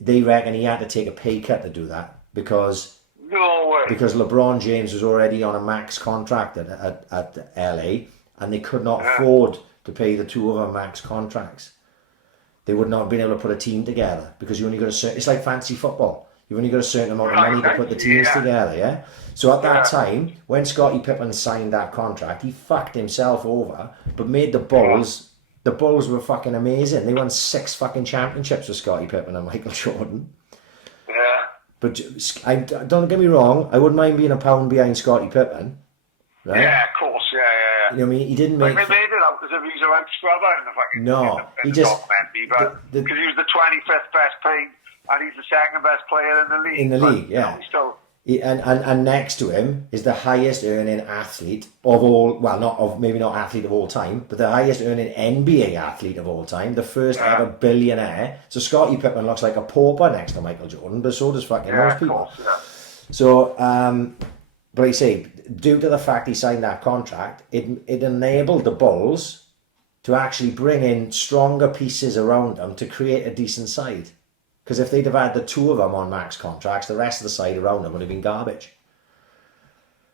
they reckon he had to take a pay cut to do that because... No way. Because LeBron James was already on a max contract at LA, and they could not afford to pay the two of them max contracts. They would not have been able to put a team together because you only got a certain... It's like fantasy football. You've only got a certain amount of money to put the teams together, yeah? So at that time, when Scottie Pippen signed that contract, he fucked himself over, but made the Bulls... The Bulls were fucking amazing. They won 6 fucking championships with Scottie Pippen and Michael Jordan. Yeah. But don't get me wrong, I wouldn't mind being a pound behind Scottie Pippen. Right? Yeah, of course, yeah. You know what I mean? He didn't make... Like they made it out as if he's a right scrubber in the fucking... No, he just... Because he was the 25th best paid, and he's the second best player in the league. In the league, yeah. And next to him is the highest earning athlete of all... Well, maybe not athlete of all time, but the highest earning NBA athlete of all time. The first ever billionaire. So Scottie Pippen looks like a pauper next to Michael Jordan, but so does fucking most people. Of course, yeah. So, but I say, due to the fact he signed that contract, it enabled the Bulls to actually bring in stronger pieces around them to create a decent side. Because if they'd have had the two of them on max contracts, the rest of the side around them would have been garbage.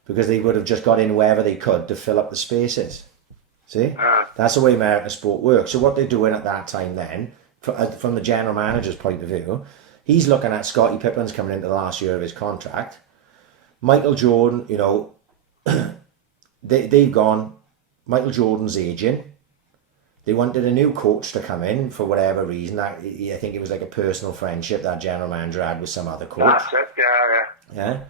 Because they would have just got in wherever they could to fill up the spaces. See? That's the way American sport works. So what they're doing at that time then, from the general manager's point of view, he's looking at Scottie Pippen's coming into the last year of his contract. Michael Jordan, you know, they've gone. Michael Jordan's aging. They wanted a new coach to come in for whatever reason. I think it was like a personal friendship that general manager had with some other coach. That's it, yeah.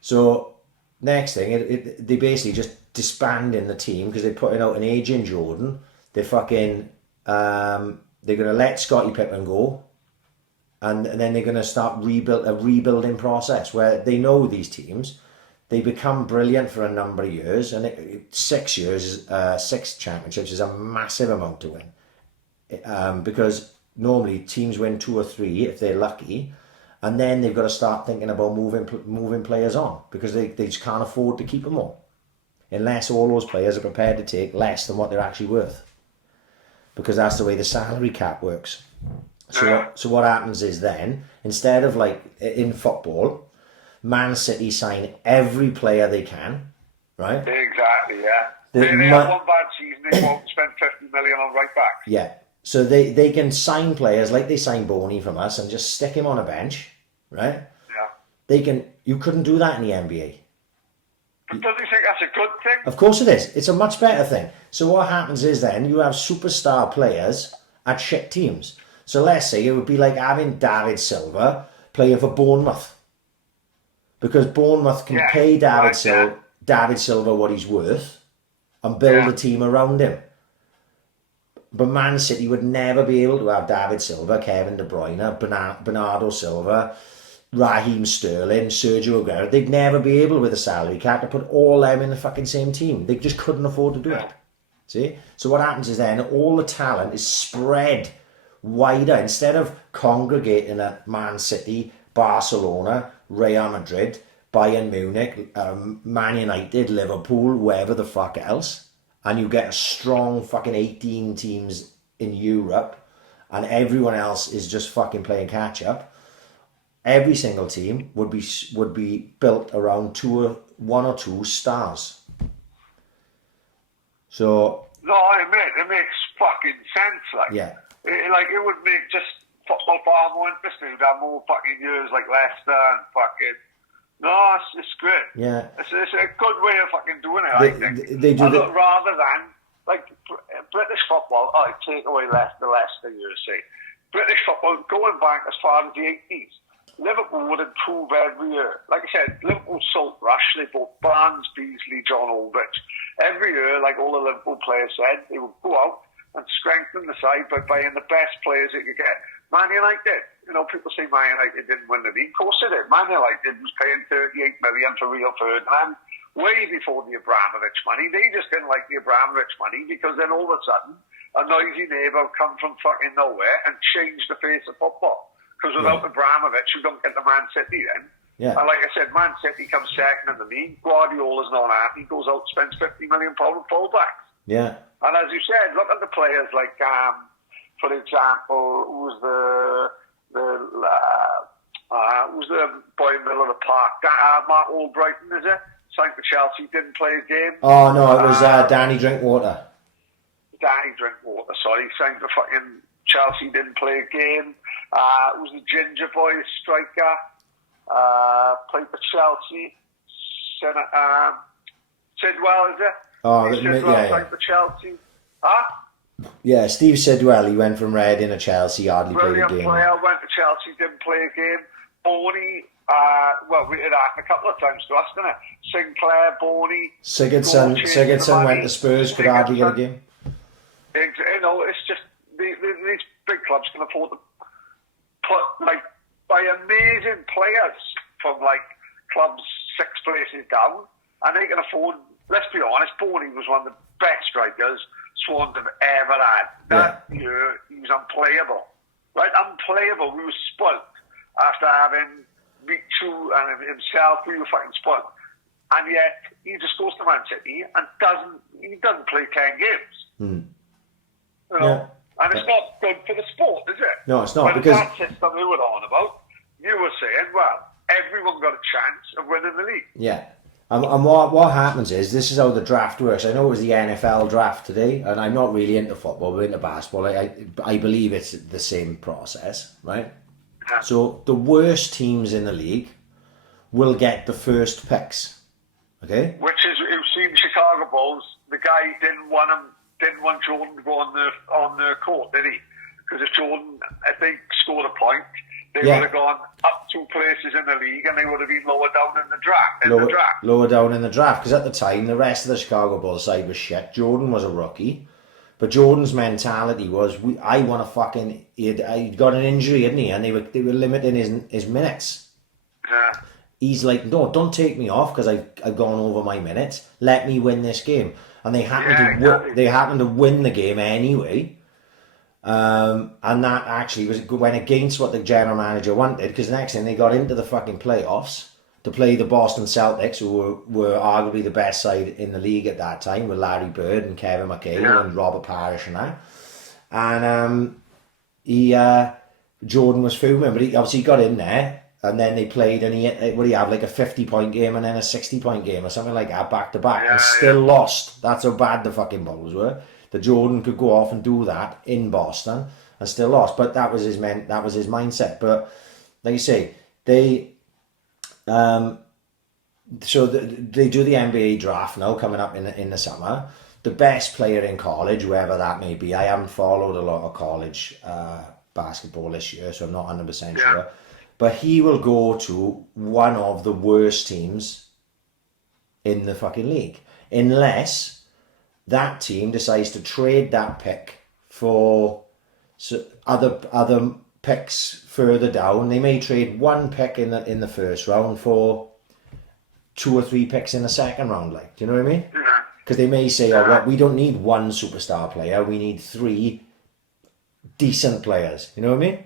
So next thing, they basically just disbanding the team because they're putting out an aging Jordan. They're fucking, they're going to let Scottie Pippen go. And then they're going to start a rebuilding process where they know these teams. They become brilliant for a number of years, and 6 years, 6 championships is a massive amount to win. Because normally teams win 2 or 3 if they're lucky, and then they've got to start thinking about moving players on because they just can't afford to keep them all, unless all those players are prepared to take less than what they're actually worth, because that's the way the salary cap works. So what happens is then, instead of like in football, Man City sign every player they can, right? Exactly, yeah. They have one bad season, they won't spend 50 million on right backs. Yeah. So they can sign players like they signed Bonymaen from us and just stick him on a bench, right? Yeah. You couldn't do that in the NBA. But don't you think that's a good thing? Of course it is. It's a much better thing. So what happens is then you have superstar players at shit teams. So let's say it would be like having David Silva playing for Bournemouth. Because Bournemouth can pay David Silva what he's worth and build a team around him. But Man City would never be able to have David Silva, Kevin De Bruyne, Bernardo Silva, Raheem Sterling, Sergio Aguero. They'd never be able with a salary cap to put all them in the fucking same team. They just couldn't afford to do it. See? So what happens is then all the talent is spread wider. Instead of congregating at Man City, Barcelona, Real Madrid, Bayern Munich, Man United, Liverpool, wherever the fuck else, and you get a strong fucking 18 teams in Europe, and everyone else is just fucking playing catch up. Every single team would be built around one or two stars. So it makes fucking sense. Like, it would make just football far more interesting. We'd have more fucking years like Leicester and fucking. No, it's great. Yeah, it's a good way of fucking doing it. I think they do rather than like British football. Oh, take away Leicester, you say. British football going back as far as the 80s. Liverpool would improve every year. Like I said, Liverpool Salt Rush. They bought Barnes, Beasley, John Aldrich. Every year, like all the Liverpool players said, they would go out and strengthen the side by buying the best players they could get. Man United, people say Man United didn't win the league. Of course they did. Man United was paying 38 million for Rio Ferdinand way before the Abramovich money. They just didn't like the Abramovich money because then all of a sudden a noisy neighbour come from fucking nowhere and changed the face of football. Because without Abramovich, you don't get the Man City then. Yeah. And like I said, Man City comes second in the league. Guardiola's not happy. He goes out and spends £50 million on fullbacks. Yeah. And as you said, look at the players like, for example, who's the boy in the middle of the park? Mark Albrighton, is it? Signed for Chelsea, didn't play a game. Oh no, it was Danny Drinkwater. Danny Drinkwater, sorry, signed for fucking Chelsea, didn't play a game. Who's the ginger boy striker? Played for Chelsea. Sidwell, is it? Oh, Sidwell signed for Chelsea. Huh? Yeah, Steve Sidwell, he went from Reading to Chelsea, hardly played a game. Player, went to Chelsea, didn't play a game. Boney, it happened a couple of times to us, didn't it? Sinclair, Boney. Sigurdsson went to Spurs, could hardly get a game. It's just these big clubs can afford to buy amazing players from clubs 6 places down, and they can afford. Let's be honest, Boney was one of the best strikers Swans have ever had. That year, he was unplayable. Right? Unplayable. We were spoilt after having Michu and himself. We were fucking spoilt. And yet, he just goes to Man City and doesn't play 10 games. And it's not good for the sport, is it? No, it's not. But because that system we were on about, you were saying, well, everyone got a chance of winning the league. Yeah. And what happens is, this is how the draft works. I know it was the NFL draft today, and I'm not really into football, but into basketball. I believe it's the same process, right? Yeah. So the worst teams in the league will get the first picks. Okay? Which is, you've seen Chicago Bulls, the guy didn't want Jordan to go on the court, did he? Because if they scored a point, they would have gone up 2 places in the league and they would have been lower down in the draft. Lower down in the draft, because at the time the rest of the Chicago Bulls side was shit. Jordan was a rookie, but Jordan's mentality was, I want to fucking. He'd got an injury, hadn't he? And they were limiting his minutes. Yeah. He's like, no, don't take me off because I've gone over my minutes. Let me win this game, and they happened to win the game anyway. And that actually went against what the general manager wanted, because the next thing they got into the fucking playoffs to play the Boston Celtics, who were arguably the best side in the league at that time, with Larry Bird and Kevin McHale and Robert Parrish and that. And Jordan was fuming, but he obviously got in there, and then they played, and he have like a 50-point game and then a 60-point game or something like that back to back, and still lost. That's how bad the fucking Bulls were. That Jordan could go off and do that in Boston and still lost, but that was his mindset. But like you say, they do the NBA draft now coming up in the summer. The best player in college, whoever that may be, I haven't followed a lot of college basketball this year, so I'm not 100% sure. But he will go to one of the worst teams in the fucking league, unless that team decides to trade that pick for other picks further down. They may trade 1 pick in the first round for 2 or 3 picks in the second round. Like, do you know what I mean? Because they may say, "Oh, well, we don't need 1 superstar player. We need 3 decent players." You know what I mean?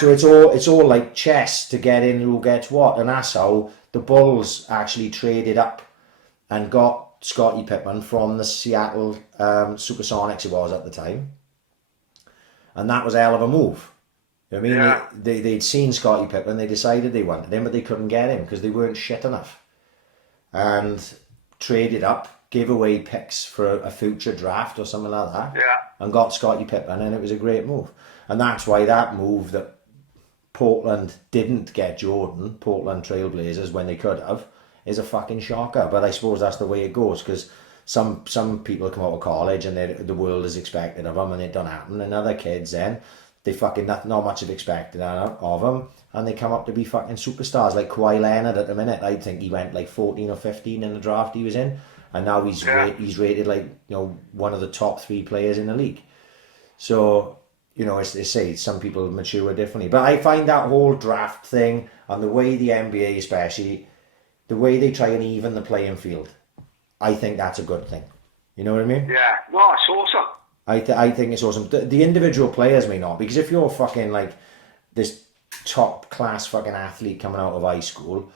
So it's all like chess to get in who gets what, and that's how the Bulls actually traded up and got Scottie Pippen from the Seattle Supersonics, it was at the time, and that was a hell of a move. You know what I mean? They'd seen Scottie Pippen, they decided they wanted him, but they couldn't get him because they weren't shit enough, and traded up, gave away picks for a future draft or something like that, and got Scottie Pippen, and it was a great move. And that's why that move that Portland didn't get Jordan, Portland Trailblazers, when they could have, is a fucking shocker. But I suppose that's the way it goes, because some people come out of college and the world is expected of them and it don't happen, and other kids then, they fucking not much is expected of them, and they come up to be fucking superstars, like Kawhi Leonard at the minute. I think he went like 14 or 15 in the draft he was in, and now he's rated like, you know, one of the top 3 players in the league. So, you know, as they say, some people mature differently, but I find that whole draft thing, and the way the NBA especially, the way they try and even the playing field, I think that's a good thing. You know what I mean? Yeah, no, it's awesome. I think it's awesome. The individual players may not, because if you're fucking like this top class fucking athlete coming out of high school,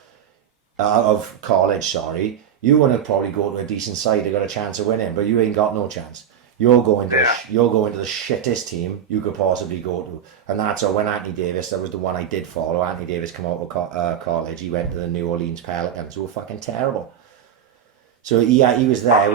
of college, sorry, you want to probably go to a decent side to got a chance of winning, but you ain't got no chance. You're going to the shittest team you could possibly go to, and that's how when Anthony Davis, that was the one I did follow. Anthony Davis come out of college, he went to the New Orleans Pelicans, who were fucking terrible. So he was there.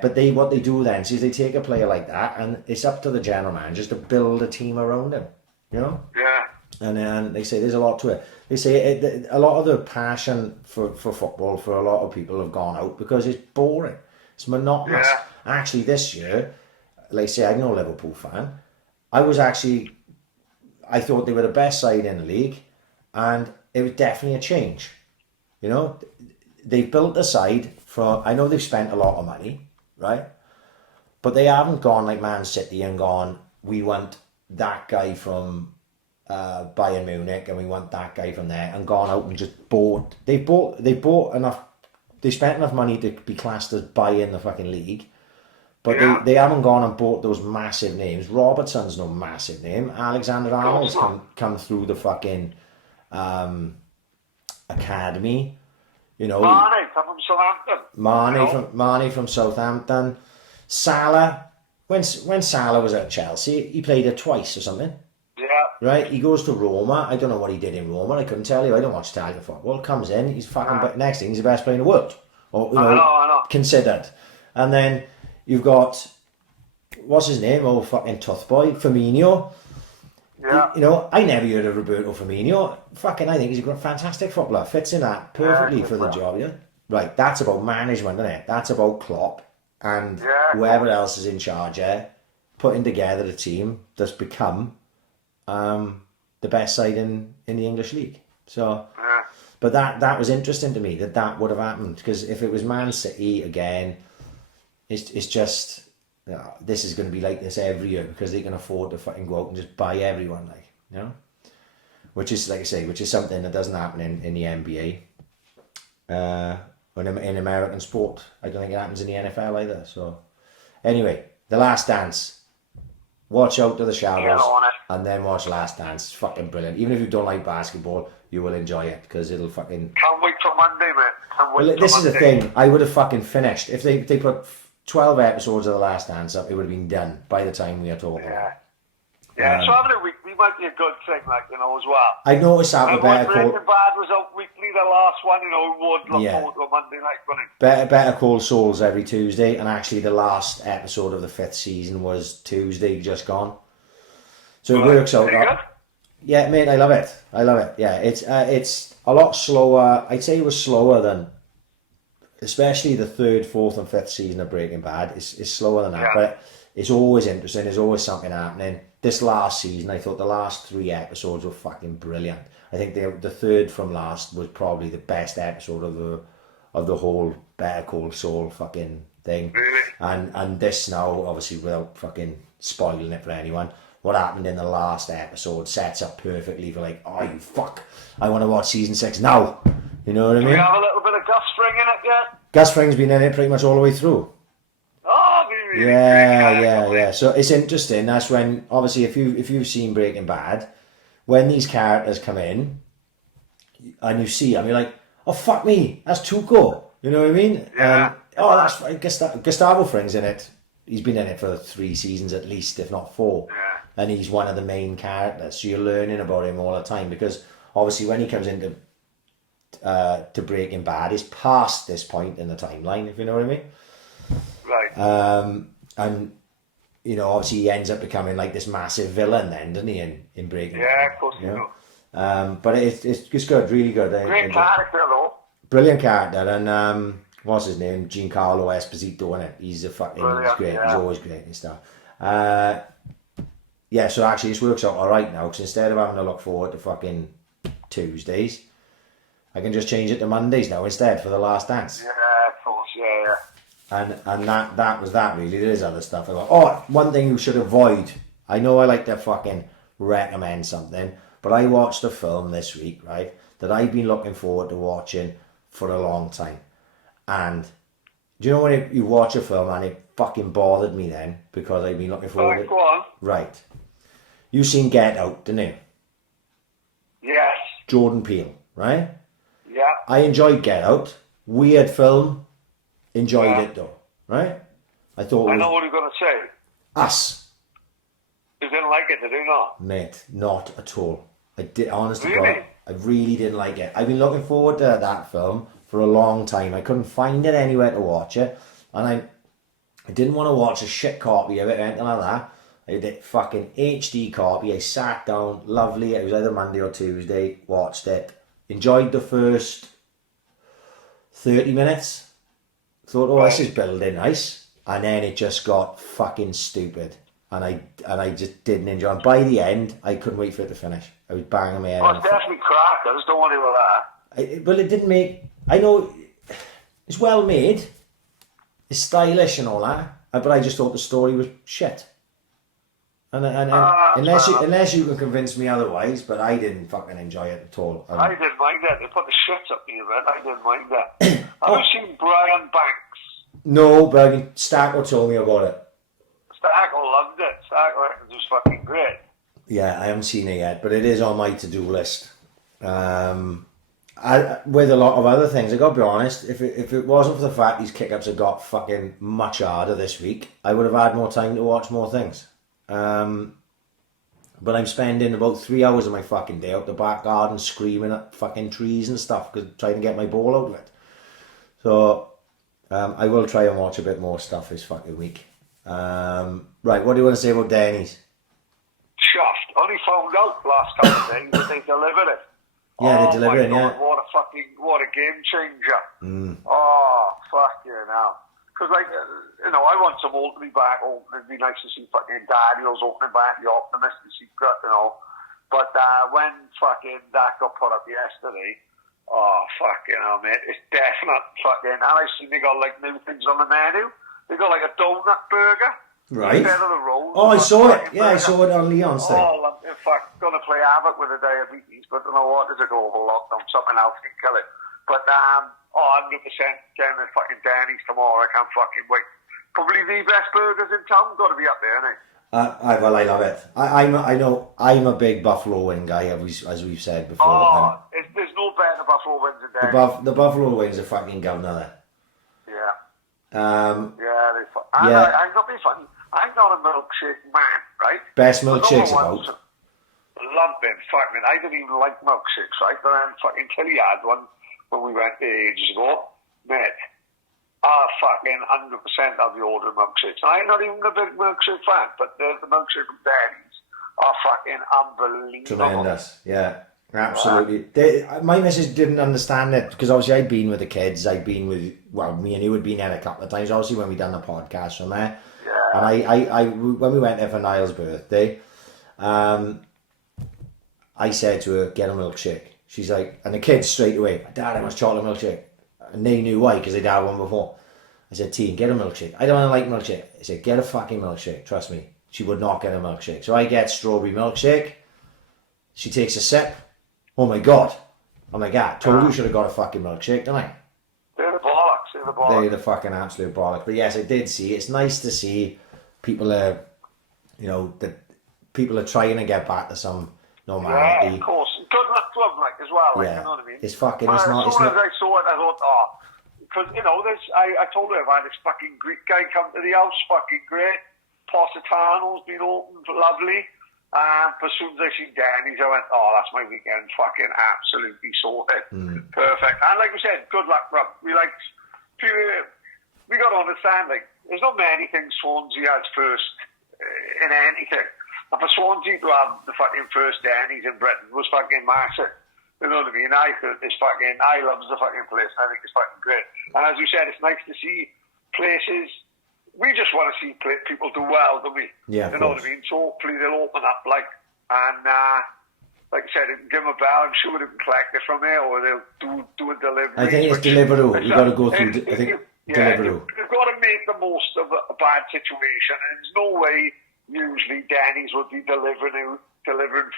But what they do then is they take a player like that, and it's up to the general managers to build a team around him. You know? Yeah. And then they say there's a lot to it. They say a lot of the passion for football for a lot of people have gone out because it's boring. It's monotonous. Yeah. Actually, this year, like I say, I'm no Liverpool fan. I thought they were the best side in the league, and it was definitely a change. You know, they've built a side I know they've spent a lot of money, right? But they haven't gone like Man City and gone, we want that guy from Bayern Munich and we want that guy from there, and gone out and just bought. They bought enough. They spent enough money to be classed as buying the fucking league. But they haven't gone and bought those massive names. Robertson's no massive name. Alexander Arnold's come through the fucking academy. You know, Marnie from Southampton. Marnie from Southampton. Salah, when Salah was at Chelsea, he played it twice or something. Yeah. Right? He goes to Roma. I don't know what he did in Roma. I couldn't tell you. I don't watch Italian football. Comes in, he's fucking next thing, he's the best player in the world. Or, you know, I know. Considered. And then you've got, what's his name? Oh, fucking tough boy, Firmino. Yeah. You know, I never heard of Roberto Firmino. Fucking, I think he's a fantastic footballer. Fits in that perfectly Yeah, for the well. job, yeah? Right, that's about management, isn't it? That's about Klopp and Yeah, whoever else is in charge there, putting together a team that's become the best side in the English league. So, Yeah. but that was interesting to me that would have happened, because if it was Man City again, it's just this is going to be like this every year because they can afford to fucking go out and just buy everyone, like, you know, which is, like I say, which is something that doesn't happen in the NBA, or in American sport. I don't think it happens in the NFL either. So anyway, The Last Dance. Watch Out to the Shadows, and then watch Last Dance. It's fucking brilliant. Even if you don't like basketball, you will enjoy it because it'll fucking. Can't wait till Monday, man. Can't wait Well, till this is the Monday. thing. I would have fucking finished if they put 12 episodes of The Last Dance up. It would have been done by the time we are talking. Yeah. Yeah, so having a weekly might be a good thing, like, you know, as well. I noticed that And with when Better Breaking Call. Bad was out weekly, the last one, you know, would look Yeah. forward to a Monday night, wouldn't it? Better Call Saul's every Tuesday, and actually the last episode of the 5th season was Tuesday, just gone. So it works out. Pretty good. Yeah, mate, I love it. I love it. Yeah, it's a lot slower. I'd say it was slower than, especially the 3rd, 4th, and 5th season of Breaking Bad. It's slower than that, Yeah. but it's always interesting. There's always something happening. This last season, I thought the last 3 episodes were fucking brilliant. I think the 3rd from last was probably the best episode of the whole Better Call Saul fucking thing. Really? And this now, obviously, without fucking spoiling it for anyone, what happened in the last episode sets up perfectly for, like, oh, you fuck, I want to watch season 6 now. You know what I Do mean? we have a little bit of Gus Fring in it yet? Gus Fring's been in it pretty much all the way through. Oh, really? Yeah. So it's interesting. That's when, obviously, if you've seen Breaking Bad, when these characters come in and you see them, you're like, oh, fuck me, that's Tuco. You know what I mean? Yeah. Oh, that's right. Gustavo Fring's in it. He's been in it for 3 seasons at least, if not 4. Yeah. And he's one of the main characters. So you're learning about him all the time, because obviously when he comes into to Breaking Bad, it's past this point in the timeline, if you know what I mean. Right. And you know, obviously he ends up becoming like this massive villain then, doesn't he, in Breaking Bad? Yeah, of course you do. But it's good, really good. Great character, though. Brilliant character, and what's his name? Giancarlo Esposito, in it. He's he's great. Yeah. He's always great and stuff. Yeah, so actually this works out all right now, because instead of having to look forward to fucking Tuesdays, I can just change it to Mondays now instead for The Last Dance. Yeah, of course, yeah. And that was that, really. There is other stuff. One thing you should avoid. I know I like to fucking recommend something, but I watched a film this week, right, that I've been looking forward to watching for a long time. And do you know when you watch a film and it fucking bothered me then, because I've been looking forward to it? Go on. Right. You seen Get Out, didn't you? Yes. Jordan Peele, right? Yeah. I enjoyed Get Out. Weird film. Enjoyed it though, right? I thought I know what you're going to say. Us. You didn't like it, did you not? Mate, not at all. I did, honest to Really? God, I really didn't like it. I've been looking forward to that film for a long time. I couldn't find it anywhere to watch it, and I didn't want to watch a shit copy of it or anything like that. I did a fucking HD copy. I sat down, lovely. It was either Monday or Tuesday. Watched it. Enjoyed the first 30 minutes. Thought, oh, this is building nice, and then it just got fucking stupid, and I just didn't enjoy it. By the end, I couldn't wait for it to finish. I was banging my head. Oh, it's definitely crackers, don't worry about that. Well, it didn't make. I know it's well made, it's stylish and all that, but I just thought the story was shit. And unless you can convince me otherwise, but I didn't fucking enjoy it at all. I didn't mind that. They put the shit up me a bit. I didn't mind that. Have you seen Brian Banks? No, but Stacko told me about it. Stacko loved it. Stacko reckons it was fucking great. Yeah, I haven't seen it yet, but it is on my to-do list. With a lot of other things, I got to be honest, if it wasn't for the fact these kick-ups have got fucking much harder this week, I would have had more time to watch more things. But I'm spending about 3 hours of my fucking day out the back garden screaming at fucking trees and stuff, because trying to get my ball out of it. So I will try and watch a bit more stuff this fucking week. Right, what do you want to say about Denny's? Chuffed. Only only found out last couple of days that they delivered it. Yeah, they delivered it, yeah. What a game changer. Mm. Oh, fucking hell. Because, like, I want some opening back opening. It'd be nice to see fucking Daniels opening back the Optimist, the Secret, But when fucking that got put up yesterday, oh, fucking hell, mate. It's definite fucking... And I've seen they got, like, new things on the menu. They got, like, a donut burger. Right. Instead of the roll. Oh, I saw it. Yeah, burger. I saw it on Leon's thing. Oh, in fact, going to play havoc with the diabetes, but you know what? There's a global lockdown. Something else can kill it. But, 100% getting the fucking Denny's tomorrow. I can't fucking wait. Probably the best burgers in town. Got to be up there, isn't it? Well, I love it. I know I'm a big buffalo wing guy, as we've said before. Oh, there's no better buffalo wings than Denny's. The buffalo wings are fucking governor there. Yeah. Yeah. I'm not being funny. I'm not a milkshake man, right? Best milkshakes about. Lumping, fucking. I don't even like milkshakes, right? But then fucking Tilly had one when we went there ages ago. Mate, fucking 100% I'll be ordering milkshakes. I'm not even a big milkshake fan, but the milkshake from Denny's are fucking unbelievable. Tremendous, yeah. Absolutely. My missus didn't understand it because obviously I'd been with the kids. Me and you had been there a couple of times. Obviously when we done the podcast from there. Yeah. And I when we went there for Niall's birthday, I said to her, get a milkshake. She's like, and the kids straight away, Dad, I want chocolate milkshake. And they knew why because they'd had one before. I said, Teen, get a milkshake. I don't like milkshake. I said, get a fucking milkshake. Trust me. She would not get a milkshake. So I get strawberry milkshake. She takes a sip. Oh my God. I'm like, told you should have got a fucking milkshake, didn't I? They're the bollocks. They're the fucking absolute bollocks. But yes, I did see. It's nice to see people are, that people are trying to get back to some normality. Yeah, of course. Good luck to them, like, as well. Like, yeah. You know what I mean? It's fucking, as soon as not... I saw it, I thought, because, I told her I had this fucking Greek guy come to the house, fucking great. Positano's been opened, lovely. But as soon as I seen Denny's, I went, that's my weekend, fucking absolutely sorted. Perfect. And like we said, good luck, Rob. We got to understand, like, there's not many things Swansea has first in anything. And for Swansea to have the fucking first Denny's in Britain was fucking massive. You know what I mean? I love the fucking place. I think it's fucking great. And as you said, it's nice to see places. We just want to see people do well, don't we? Yeah, you know what I mean? So hopefully they'll open up, like I said, give them a bell. I'm sure they can collect it from there, or they'll do a delivery. I think it's Deliveroo. You've got to go through. Deliveroo. You've got to make the most of a bad situation, and there's no way usually Denny's would be delivering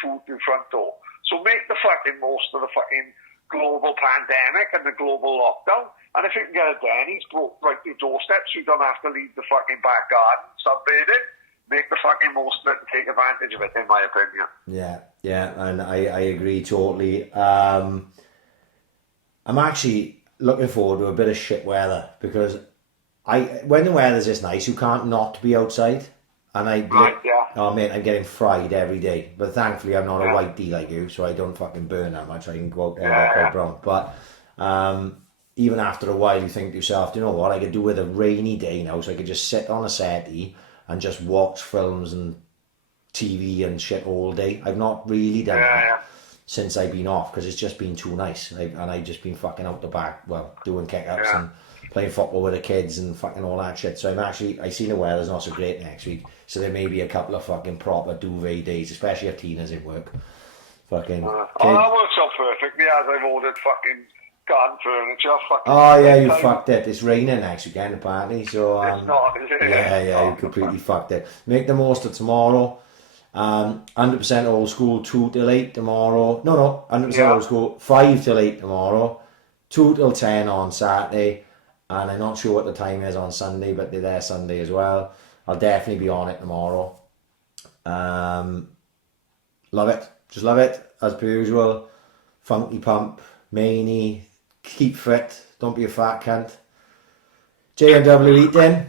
food to the front door. So make the fucking most of the fucking global pandemic and the global lockdown. And if you can get a Denny's brought right to your doorstep so you don't have to leave the fucking back garden sunbathing, make the fucking most of it and take advantage of it, in my opinion. Yeah, and I agree totally. I'm actually looking forward to a bit of shit weather because when the weather's this nice, you can't not be outside. And oh mate, I'm getting fried every day. But thankfully I'm not a whitey like you, so I don't fucking burn that much. I can go out there and quite brown. But even after a while you think to yourself, you know what, I could do with a rainy day now, so I could just sit on a settee and just watch films and TV and shit all day. I've not really done that since I've been off because it's just been too nice. And I've just been fucking out the back, doing kick-ups and playing football with the kids and fucking all that shit. So I seen the weather's not so great next week. So there may be a couple of fucking proper duvet days, especially if Tina's in work. Fucking. that works out perfectly as I've ordered fucking garden furniture. You fucked it. It's raining next weekend apparently. So it's not, is it? Yeah, you completely fucked it. Make the most of tomorrow. 100% old school 2 till 8 tomorrow. No, 100% old school 5 till 8 tomorrow. 2 till 10 on Saturday. And I'm not sure what the time is on Sunday, but they're there Sunday as well. I'll definitely be on it tomorrow. Love it. Just love it, as per usual. Funky pump, Maney, keep fit, don't be a fat cunt. J&W eating.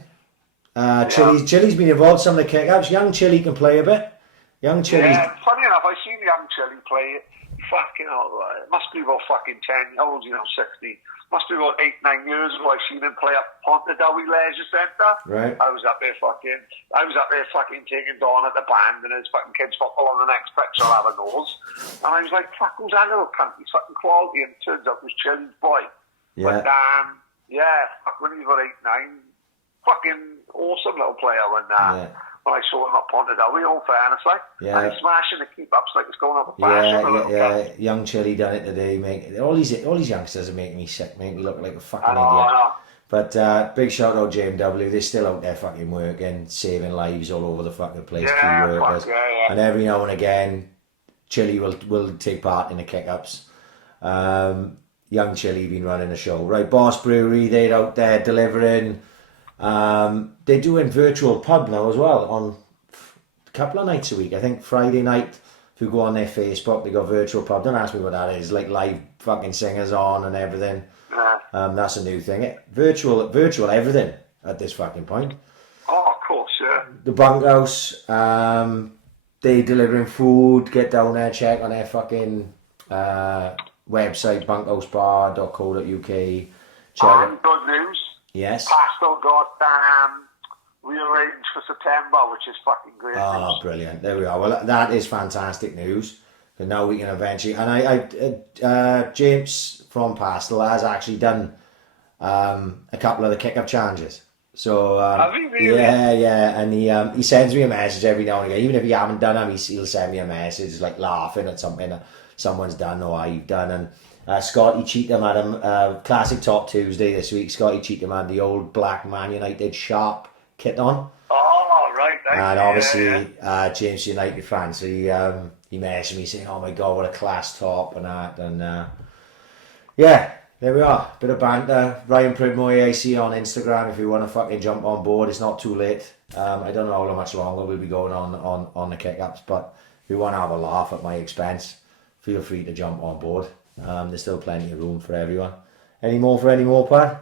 Chili's been involved in some of the kick-ups. Young Chili can play a bit. Young Chili. Yeah, funny enough, I seen Young Chili play fucking hell, it must be about fucking 10, how old is he now, 60? Must be about 8-9 years ago I seen him play up Pontardawe Leisure Centre. Right. I was up there fucking taking Dawn at the band and his fucking kids football on the next pitch I'll have a nose. And I was like, fuck, who's that little cunt? He's fucking quality, and it turns out it was Chilly's boy. Yeah. But yeah, fuck, when he was about 8-9, fucking awesome little player when I saw him at Pontardawe, all fairness, like. Yeah. And he's smashing the keep-ups like it's going up a fashion. Yeah. Young Chilly done it today. All these youngsters are making me sick, make me look like a fucking idiot. I know. But big shout out JMW. They're still out there fucking working, saving lives all over the fucking place. Yeah, key workers. fuck, yeah. And every now and again, Chilly will take part in the kick-ups. Young Chilly been running the show. Right, Boss Brewery, they're out there delivering. They're doing virtual pub now as well on a couple of nights a week. I think Friday night, if you go on their Facebook, they got virtual pub. Don't ask me what that is. Like live fucking singers on and everything. That's a new thing. Virtual everything at this fucking point. Oh, of course, yeah. The Bunkhouse, they delivering food. Get down there, check on their fucking website, bunkhousebar.co.uk. Check it. Good news. Yes. Pastel got rearranged for September, which is fucking great news. Brilliant. There we are. Well, that is fantastic news. And now we can eventually... And James from Pastel has actually done a couple of the kick-up challenges. So, Have he really? Yeah. And he sends me a message every now and again. Even if you haven't done them, he'll send me a message, like laughing at something that someone's done or I've done. And Scotty Cheatham had him, Classic Top Tuesday this week. Scotty Cheatham had the old black Man United sharp kit on. Oh, right. And obviously, James United fan, so he messaged me saying, "Oh my God, what a class top," and that. And yeah, there we are. Bit of banter. Ryan Pridmoy, I see on Instagram. If you want to fucking jump on board, it's not too late. I don't know how much longer we'll be going on the kick-ups, but if you want to have a laugh at my expense, feel free to jump on board. There's still plenty of room for everyone. Any more, Pat?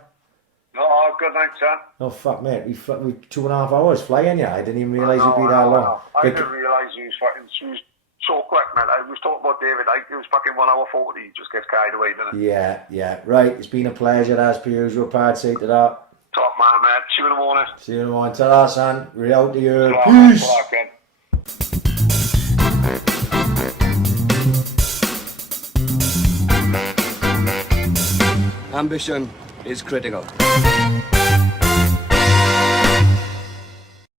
Oh, good night, son. Oh fuck, mate, we 2.5 hours flying, yeah. I didn't even realise it'd be that long. I didn't realise you was so quick, man. I was talking about David Icke. It was fucking 1 hour 40. He just gets carried away, doesn't it? Yeah. Right, it's been a pleasure as per usual, Pad. Say to that. Top man, man. See you in the morning. See you in the morning. Ta-ra, son. We're out to you. Ambition is critical.